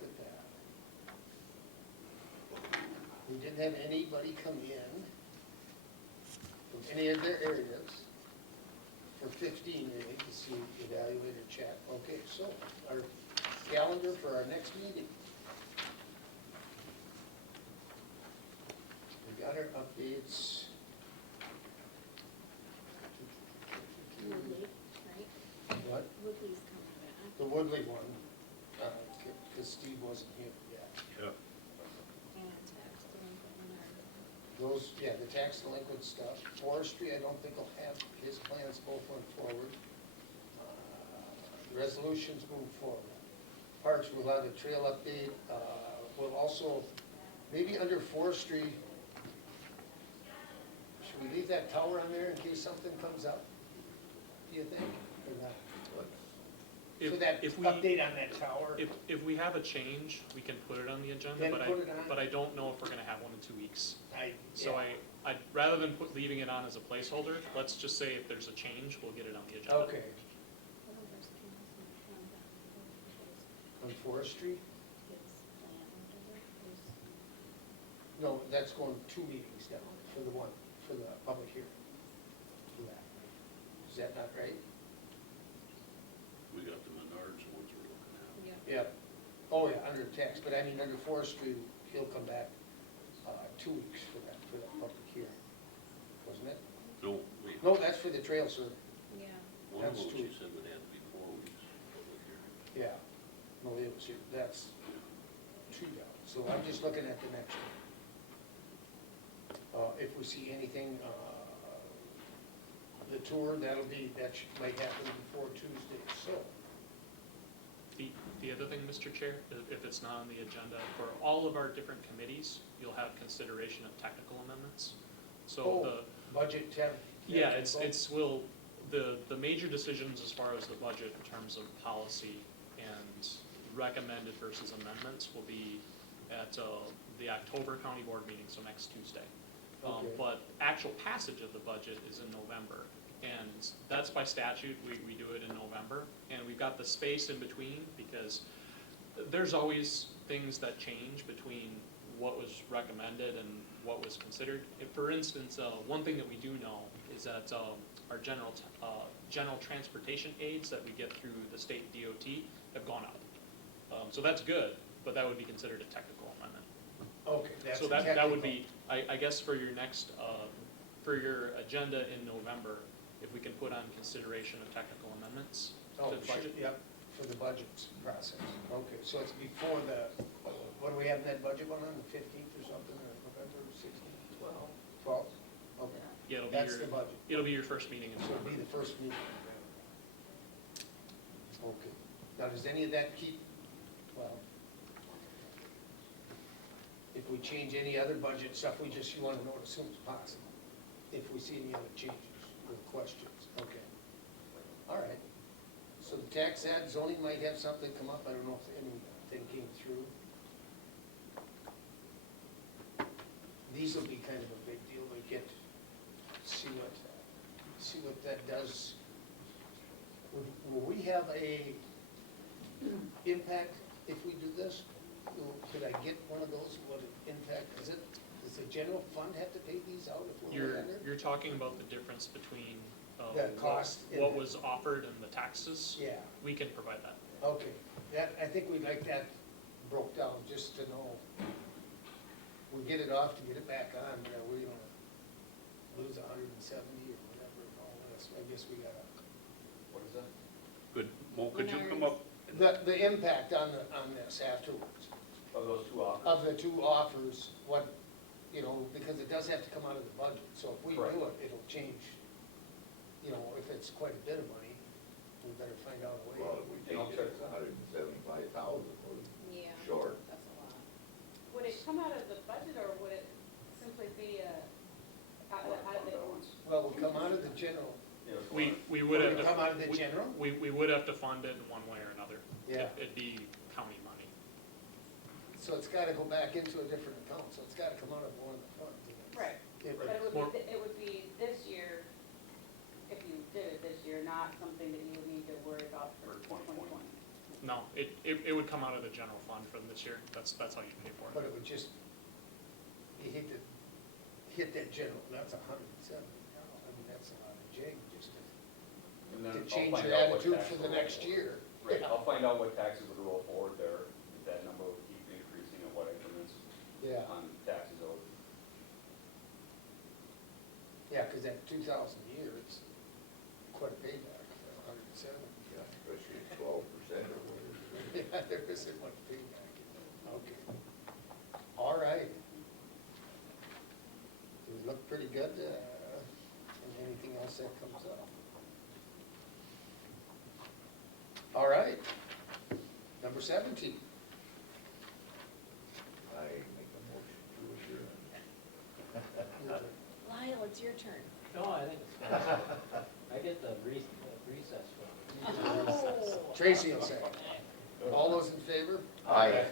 at that. We didn't have anybody come in from any of their areas for 15 really to see, evaluate or chat. Okay, so our calendar for our next meeting. We got our updates. Woodley, right? What? Woodley's coming back. The Woodley one, because Steve wasn't here yet. Yeah. And tax delinquent Menard. Those, yeah, the tax delinquent stuff. Forestry, I don't think will have his plans both went forward. Resolutions move forward. Parks, we'll have a trail update. We'll also, maybe under forestry, should we leave that tower on there in case something comes up? Do you think, or not? So that update on that tower? If we have a change, we can put it on the agenda, Then but put it on? but I don't know if we're gonna have one in 2 weeks. So yeah. I'd, rather than leaving it on as a placeholder, let's just say if there's a change, we'll get it on the agenda. Okay, on forestry? No, that's going 2 meetings down for the one, for the public hearing. For that. Is that not right? We got the Menards ones we're looking at. Yeah. Oh, yeah, under tax, but I mean, under forestry, he'll come back, 2 weeks for that public hearing, wasn't it? No, No, that's for the trail survey. Yeah. one of That's them true. she said would have to be 4 weeks over here. Yeah. No, it was here, that's 2 down, so I'm just looking at the next one. If we see anything, the tour, that might happen before Tuesday, so. The other thing, Mr. Chair, if it's not on the agenda, for all of our different committees, you'll have consideration of technical amendments. So Budget 10. yeah, the major decisions as far as the budget in terms of policy and recommended versus amendments will be at the October County Board meeting, so next Tuesday. Okay. But actual passage of the budget is in November, and that's by statute, we do it in November. And we've got the space in between because there's always things that change between what was recommended and what was considered. For instance, one thing that we do know is that our general transportation aids that we get through the state DOT have gone up. So that's good, but that would be considered a technical amendment. Okay, that's So technical. that would be, I guess for your next, for your agenda in November, if we can put on consideration of technical amendments Oh, to the budget. yep, for the budget process. Okay, so it's before what do we have in that budget one on, the 15th or something, or November 16th? 12th? Okay. Yeah, it'll be That's your, the budget. it'll be your first meeting in So it'll November. be the first meeting. Okay. Now, does any of that keep, well, if we change any other budget stuff, you want to know it as soon as possible, if we see any other changes or questions, okay. All right, so the tax ad zoning might have something come up, I don't know if anything came through. These will be kind of a big deal, we get to see what that does. Will we have a impact if we do this? Could I get one of those, what impact, does the general fund have to pay these out if we're under? You're talking about the difference between The cost and what the- was offered and the taxes? Yeah, We can provide that. okay, I think we'd like that broke down, just to know. We get it off to get it back on, we're gonna lose 170 or whatever, and all this, I guess we gotta. What is that? Good, Mo, could you come up? The impact on this afterwards, Of those two offers? of the 2 offers, what, because it does have to come out of the budget, so if we Correct. do it, it'll change. If it's quite a bit of money, we better find out a way. Well, if we change it, it's 175,000, Yeah. short. That's a lot. Would it come out of the budget, or would it simply be out of the? Well, we'll come out of the general. We would have to. Come out of the general? We would have to fund it in one way or another. Yeah. It'd be county money. So it's gotta go back into a different account, so it's gotta come out of one of the funds. Right, It- but it would be this year, if you did it this year, not something that you would need to worry about for 2020. No, it would come out of the general fund from this year. That's how you pay for But it. it would just, you hit that general, that's $170. I mean, that's a lot of jig just And then to I'll change find your out what attitude taxes for the will next roll year. forward. Right, I'll find out what taxes would roll forward there, if that number would keep increasing at what increments Yeah, on taxes owed. yeah, because that 2,000 a year, it's quite a payback for 170. Yeah, especially at 12% or whatever. Yeah, there isn't much payback. Okay. All right. It looked pretty good, and anything else that comes up. All right. Number 17. I make a motion to adjourn. Lyle, it's your turn. No, I think it's fine. I get the recess one. Oh. Tracy will say. All those in favor? Aye.